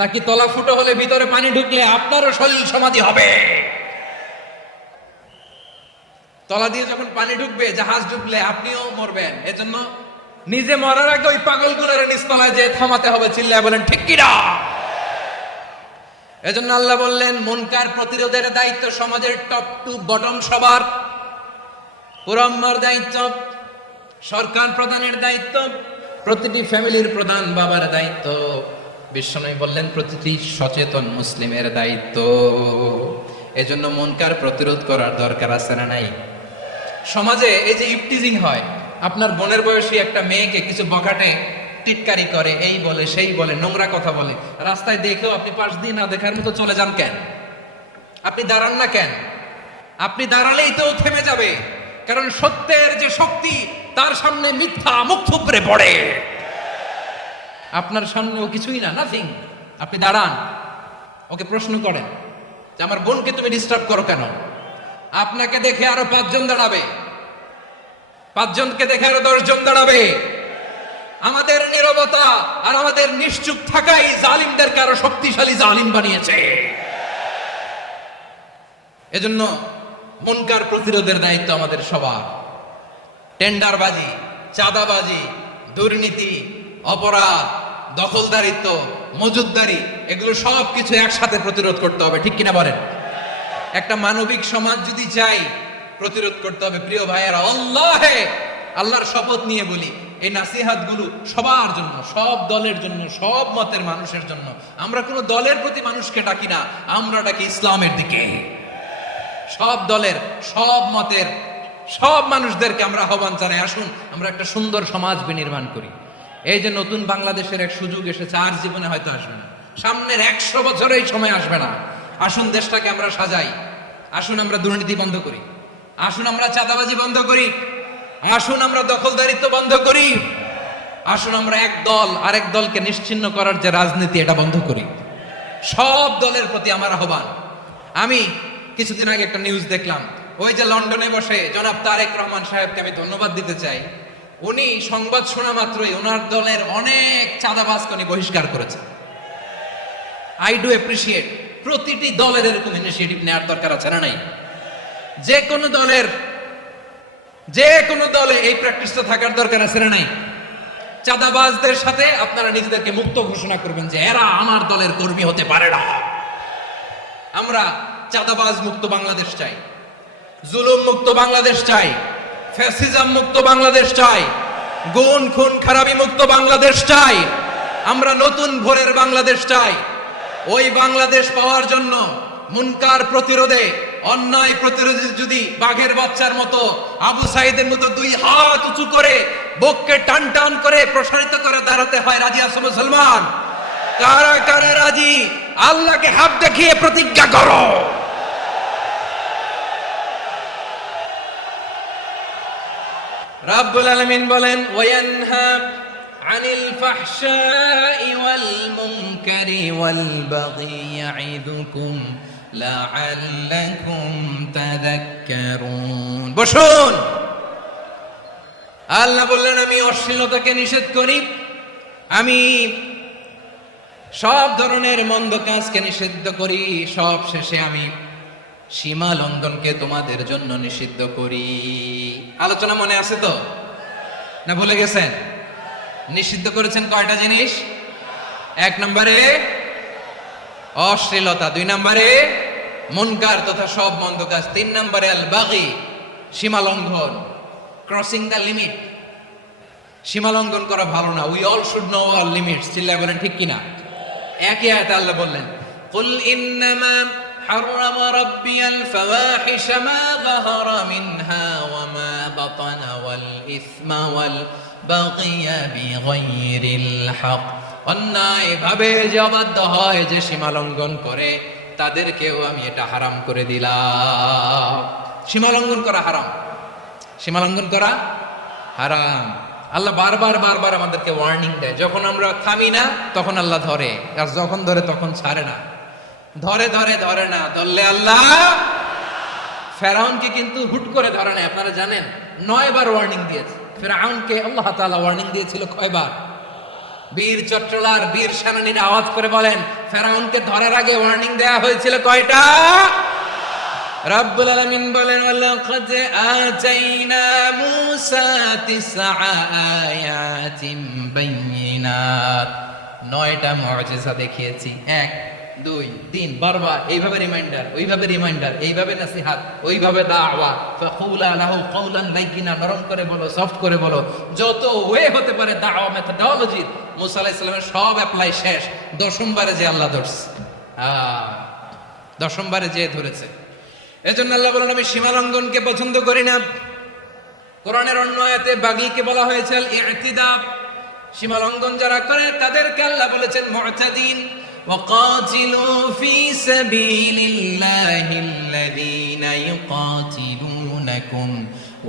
নাকি তলা ফুটো হলে ভিতরে পানি ঢুকলে আপনারও শরীর সমাধি হবে? তলা দিয়ে যখন পানি ঢুকবে, জাহাজ ঢুকলে আপনিও মরবেন। এজন্য নিজে মরার আগে ওই পাগলগুলোর নিচতলায় যে থামাতে হবে। চিল্লায় বলেন ঠিক কি না? এজন্য আল্লাহ বললেন মুনকার প্রতিরোধের দায়িত্ব সমাজের টপ টু বটম সবার। পুরম্মার দায়িত্ব, সরকার প্রধানের দায়িত্ব, প্রতিটি ফ্যামিলির প্রধান বাবার দায়িত্ব। বিশ্বনবী বললেন প্রতিটি সচেতন মুসলিমের দায়িত্ব। এজন্য মুনকার প্রতিরোধ করার দরকার আছে না নাই? সমাজে এই যে ইফটিজিং হয়, আপনার বোনের বয়সী একটা মেয়েকে কিছু বখাটে টিটকারি করে, এই বলে সেই বলে, নোংরা কথা বলে, রাস্তায় দেখেও আপনি পাশ দিয়ে না দেখার মতো চলে যান কেন? আপনি দাঁড়ান না কেন? আপনি দাঁড়ালেই তো থেমে যাবে। কারণ সত্যের যে শক্তি, তার সামনে মিথ্যা মুখ থুবড়ে পড়ে। আপনার সামনে ও কিছুই না, নাথিং। আপনি দাঁড়ান, ওকে প্রশ্ন করেন যে আমার বোনকে তুমি ডিস্টার্ব করো কেন? আপনাকে দেখে আরো 5 জন দাঁড়াবে, 5 জনকে দেখে আরো 10 জন দাঁড়াবে। আমাদের নীরবতা আমাদের নিশ্চুপ থাকাই জালিমদেরকে আরো শক্তিশালী জালিম বানিয়েছে। এজন্য মুনকার প্রতিরোধের দায়িত্ব আমাদের সবার। টেন্ডারবাজি, চাঁদাবাজি, দুর্নীতি, অপরাধ, দখলদারিত্ব, মজুদদারি, এগুলো সব কিছু একসাথে প্রতিরোধ করতে হবে, ঠিক কিনা বলেন? একটা মানবিক সমাজ যদি চাই, প্রতিরোধ করতে হবে। প্রিয় ভাইয়েরা, আল্লাহর শপথ নিয়ে বলি, এই নাসিহাত গুলো সবার জন্য, সব দলের জন্য, সব মতের মানুষের জন্য। আমরা কোনো দলের প্রতি মানুষকে ডাকি না, আমরা ডাকি ইসলামের দিকে। সব দলের, সব মতের, সব মানুষদেরকে আমরা আহ্বান জানাই, আসুন আমরা একটা সুন্দর সমাজ বিনির্মাণ করি। এই যে নতুন বাংলাদেশের এক সুযোগ এসেছে, আর জীবনে হয়তো আসবে না, সামনের 100 বছরে এই সময় আসবে না। আসুন দেশটাকে আমরা সাজাই, আসুন আমরা দুর্নীতি বন্ধ করি, আসুন আমরা চাঁদাবাজি বন্ধ করি, আসুন আমরা দখলদারিত্ব বন্ধ করি, আসুন আমরা এক দল আরেক দলকে নিশ্চিহ্ন করার যে রাজনীতি, এটা বন্ধ করি। সব দলের প্রতি আমার আহ্বান। আমি কিছুদিন আগে একটা নিউজ দেখলাম, ওই যে লন্ডনে বসে জনাব তারেক রহমান সাহেবকে আমি ধন্যবাদ দিতে চাই। উনি সংবাদ শোনা মাত্রই ওনার দলের অনেক চাঁদাবাজকে উনি বহিষ্কার করেছেন। I do appreciate. প্রতিটি দলের এরকম ইনিশিয়েটিভ নেওয়ার দরকার আছে না নাই? যে কোনো দলে এই প্র্যাকটিসটা থাকার দরকার আছে না নাই? চাঁদাবাজদের সাথে আপনারা নিজেদেরকে মুক্ত ঘোষণা করবেন যে এরা আমার দলের কর্মী হতে পারে না। আমরা চাঁদাবাজ মুক্ত বাংলাদেশ চাই, জুলুম মুক্ত বাংলাদেশ চাই, ফ্যাসিজম মুক্ত বাংলাদেশ চাই, গুণ খুন খারাপি মুক্ত বাংলাদেশ চাই। আমরা নতুন ভোরের বাংলাদেশ চাই। ওই বাংলাদেশ পাওয়ার জন্য মুনকার প্রতিরোধে, অন্যায় প্রতিরোধে যদি বাঘের বাচ্চার মতো, আবু সাইদের মতো 2 হাত উঁচু করে, বুককে টান টান করে প্রসারিত করে দাঁড়াতে হয়, রাজি আছো মুসলমান? কারা কারা রাজি? আল্লাহকে হাত দেখিয়ে প্রতিজ্ঞা করো। রাব্বুল আলামিন বলেন, ওয়ায়ানহা আনিল ফাহশাই ওয়াল মুনকারি ওয়াল বাগি ইয়াইদুকুম লাআল্লাকুম তাযাক্কারুন। বসুন। আল্লাহ বললেন, আমি অশ্লীলতাকে নিষেধ করি, আমি সব ধরনের মন্দ কাজকে নিষিদ্ধ করি, সব শেষে আমি সীমা লঙ্ঘনকে তোমাদের জন্য নিষিদ্ধ করি। আলোচনা মনে আছে তো, না ভুলে গেছেন? নিষিদ্ধ করেছেন কয়টা জিনিস? 1 নম্বরে অশ্লীলতা, 2 নম্বরে মুনকার তথা সব মন্দ কাজ, 3 নম্বরে আল বাগি, সীমা লঙ্ঘন, ক্রসিং দ্য লিমিট। সীমা লঙ্ঘন করা ভালো না। We all should know our limits. চিল্লায় বলেন ঠিক কিনা? একই আয়াতে আল্লাহ বললেন, কুল ইন্নামা حرم ربي الفواحش ما ظهر منها وما بطن والإثم والبغي بغير الحق। অন্যায় ভাবে যে অবাধ্য হয়, যে সীমা লঙ্ঘন করে, তাদেরকেও আমি এটা হারাম করে দিলাম। সীমা লঙ্ঘন করা হারাম, সীমা লঙ্ঘন করা হারাম। আল্লাহ বারবার বারবার আমাদেরকে ওয়ার্নিং দেয়। যখন আমরা থামি না তখন আল্লাহ ধরে, আর যখন ধরে তখন ছাড়ে না। ধরে ধরে ধরে না, ধরলে আল্লাহ। ফেরাউনকে কিন্তু হুট করে ধরে না, আপনারা জানেন 9 বার ওয়ার্নিং দিয়েছে। ফেরাউনকে আল্লাহ তাআলা ওয়ার্নিং দিয়েছিল কয়বার? বীর চট্টলার বীর সেনানীরা আওয়াজ করে বলেন, ফেরাউনকে ধরার আগে ওয়ার্নিং দেয়া হয়েছিল কয়টা? রব্বুল আলামিন বলেন, ওয়ালাকাদ আতাইনা মূসা 9 আয়াতিন বাইয়িনাত। 9টা মুজিজা দেখিয়েছি। 1 2 3 বারবার এইভাবে রিমাইন্ডার, ওইভাবে রিমাইন্ডার, এইভাবে নসিহত, ওইভাবে দাওয়া। ফাকুলা লাহু কাওলান লাইয়িনা, নরম করে বলো, সফট করে বলো, যত ওয়ে হতে পারে দাওয়া মেথডোলজি। মুসা আলাইহিস সালামের সব অ্যাপ্লাই শেষ। 10ম বারে যে আল্লাহ ধরছে, 10ম বারে যে ধরেছে। এজন্য আল্লাহ বলেন, আমি সীমা লঙ্ঘনকে পছন্দ করি না। কোরআনের অন্য আয়াতে বাগীকে বলা হয়েছে আল ইতিদা। সীমা লঙ্ঘন যারা করে তাদেরকে আল্লাহ বলেছেন মুতাদিন। وقاتلوا في سبيل الله الذين يقاتلونكم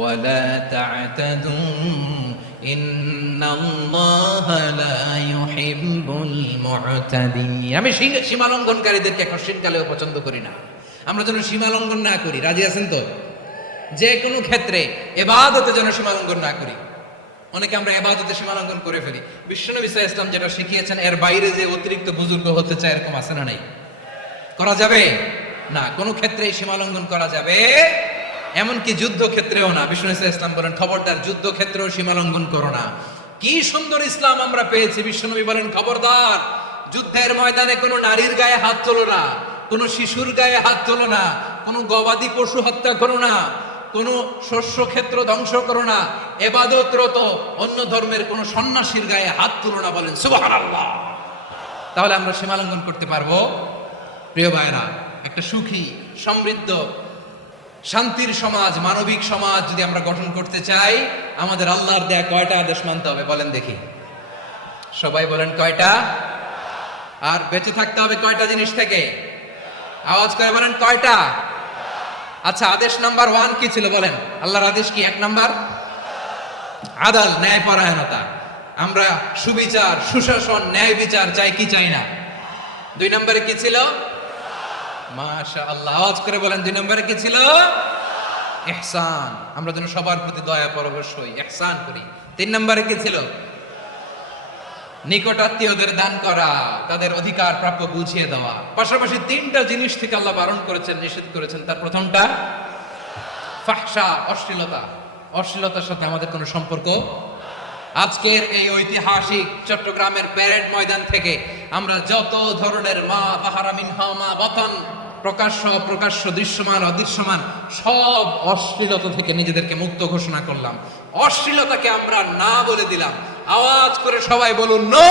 ولا تعتدوا إن الله لا يحب المعتدين। আমি সীমা লঙ্ঘনকারীদেরকে কঠিনকালেও পছন্দ করি না। আমরা যেন সীমা লঙ্ঘন না করি। রাজি আছেন তো? যে কোনো ক্ষেত্রে ইবাদতে যেন সীমা লঙ্ঘন না করি। অনেকে আমরা ইবাদতে সীমালঙ্ঘন করে ফেলি। বিশ্বনবী সাল্লাল্লাহু আলাইহি ওয়াসাল্লাম যেটা শিখিয়েছেন এর বাইরে যে অতিরিক্ত বুজুর্গ হতে চায় এরকম আছে না নাই? করা যাবে না, কোনো ক্ষেত্রেই সীমালঙ্ঘন করা যাবে, এমনকি যুদ্ধ ক্ষেত্রেও না। বিশ্বনবী সাল্লাল্লাহু আলাইহি ওয়াসাল্লাম বলেন খবরদার যুদ্ধ ক্ষেত্রেও সীমালঙ্ঘন করো না। কি সুন্দর ইসলাম আমরা পেয়েছি। বিশ্বনবী বলেন খবরদার যুদ্ধের ময়দানে কোনো নারীর গায়ে হাত তোলো না, কোনো শিশুর গায়ে হাত তোলো না, কোনো গবাদি পশু হত্যা করো না, কোনো শস্য ক্ষেত্র ধ্বংস করো না, ইবাদতরত অন্য ধর্মের কোনো সন্ন্যাসীর গায়ে হাত তুলো না। বলেন সুবহানাল্লাহ। তাহলে আমরা সীমালঙ্ঘন করতে পারবো? প্রিয় ভাইরা, একটা সুখী সমৃদ্ধ শান্তির সমাজ, মানবিক সমাজ যদি আমরা গঠন করতে চাই, আমাদের আল্লাহর দেয়া কয়টা আদেশ মানতে হবে বলেন দেখি? সবাই বলেন কয়টা? আর বেঁচে থাকতে হবে কয়টা জিনিস থেকে? আওয়াজ করে বলেন কয়টা? আচ্ছা, আদেশ নাম্বার 1 কি ছিল বলেন? আল্লাহর আদেশ কি? 1 নাম্বার আদাল, ন্যায়পরায়ণতা। আমরা সুবিচার, সুশাসন, ন্যায় বিচার চাই কি চাই না? 2 নম্বরে কি ছিল? মাশাআল্লাহ, আওয়াজ করে বলেন 2 নম্বরে কি ছিল? ইহসান, আমরা যেন সবার প্রতি দয়া পরবশ হই, ইহসান করি। 3 নম্বরে কি ছিল? নিকটাত্মীয়দের দান করা, তাদের অধিকার প্রাপ্য বুঝিয়ে দেওয়া। পাশাপাশি 3টা জিনিস থেকে আল্লাহ বারণ করেছেন, নিষেধ করেছেন। তার প্রথমটা ফাহশা, অশ্লীলতা। অশ্লীলতার সাথে আমাদের কোনো সম্পর্ক। আজকের এই ঐতিহাসিক চট্টগ্রামের প্যারেড ময়দান থেকে আমরা যত ধরনের মা তাহারা মিনহা মা বাতান, প্রকাশ্য অপ্রকাশ্য, দৃশ্যমান অদৃশ্যমান, সব অশ্লীলতা থেকে নিজেদেরকে মুক্ত ঘোষণা করলাম। অশ্লীলতাকে আমরা না বলে দিলাম। আওয়াজ করে সবাই বলুন নো।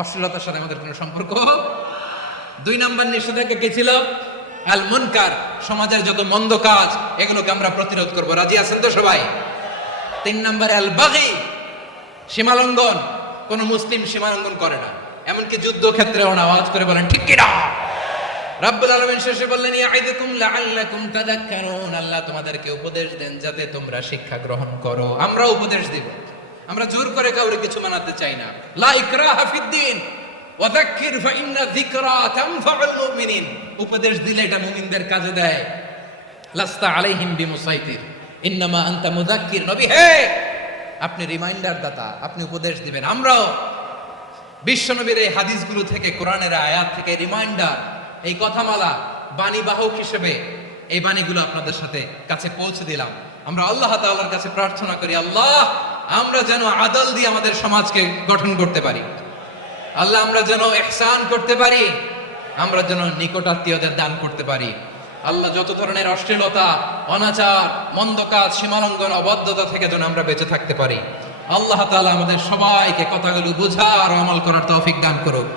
অশ্লীলতার সাথে আমাদের কোনো সম্পর্ক। 2 নম্বর নিষেধাজ্ঞা কি ছিল? আল মুনকার, সমাজের যত মন্দ কাজ এগুলোকে আমরা প্রতিরোধ করব। রাজি আছেন তো সবাই? 3 নম্বর আল বাগি, সীমালঙ্ঘন। কোন মুসলিম সীমালঙ্ঘন করে না, এমনকি যুদ্ধ ক্ষেত্রেও না। আওয়াজ করে বলেন ঠিক কি না? রাব্বুল আলামিন শেষে বললেন ইয়াইদুকুম লাআল্লাকুম তাযাক্কারুন, আল্লাহ তোমাদেরকে উপদেশ দেন যাতে তোমরা শিক্ষা গ্রহণ করো। আমরা উপদেশ দিব, আমরা জোর করে কাউকে কিছু মানাতে চাই না। লা ইকরাহা ফিদ্দিন ওয়া যাক্কির ফাইন্না যিকরা তানফাউল মুমিনিন। উপদেশ দিলে এটা মুমিনদের কাজে দেয়। লাস্তা আলাইহিম বিমুসাইতির ইন্নামা আনতা মুযাক্কির। নবী হে, আপনি রিমাইন্ডার দাতা, আপনি উপদেশ দিবেন। আমরাও বিশ্বনবীর এই হাদিসগুলো থেকে, কোরআনের আয়াত থেকে রিমাইন্ডার, এই কথামালা, বাণীবাহক হিসেবে এই বাণীগুলো আপনাদের সাথে কাছে পৌঁছে দিলাম। আমরা আল্লাহ তাআলার কাছে প্রার্থনা করি, আল্লাহ আমরা যেন আদল দিয়ে আমাদের সমাজকে গঠন করতে পারি। আল্লাহ আমরা যেন ইহসান করতে পারি, আমরা যেন নিকটাত্মীয়দের দান করতে পারি। আল্লাহ যত ধরনের অশ্লীলতা, অনাচার, মন্দ কাজ, সীমালঙ্ঘন, অবাধ্যতা থেকে যেন আমরা বেঁচে থাকতে পারি। আল্লাহ তাআলা আমাদের সবাইকে কথাগুলো বোঝার ও আমল করার তৌফিক দান করুক।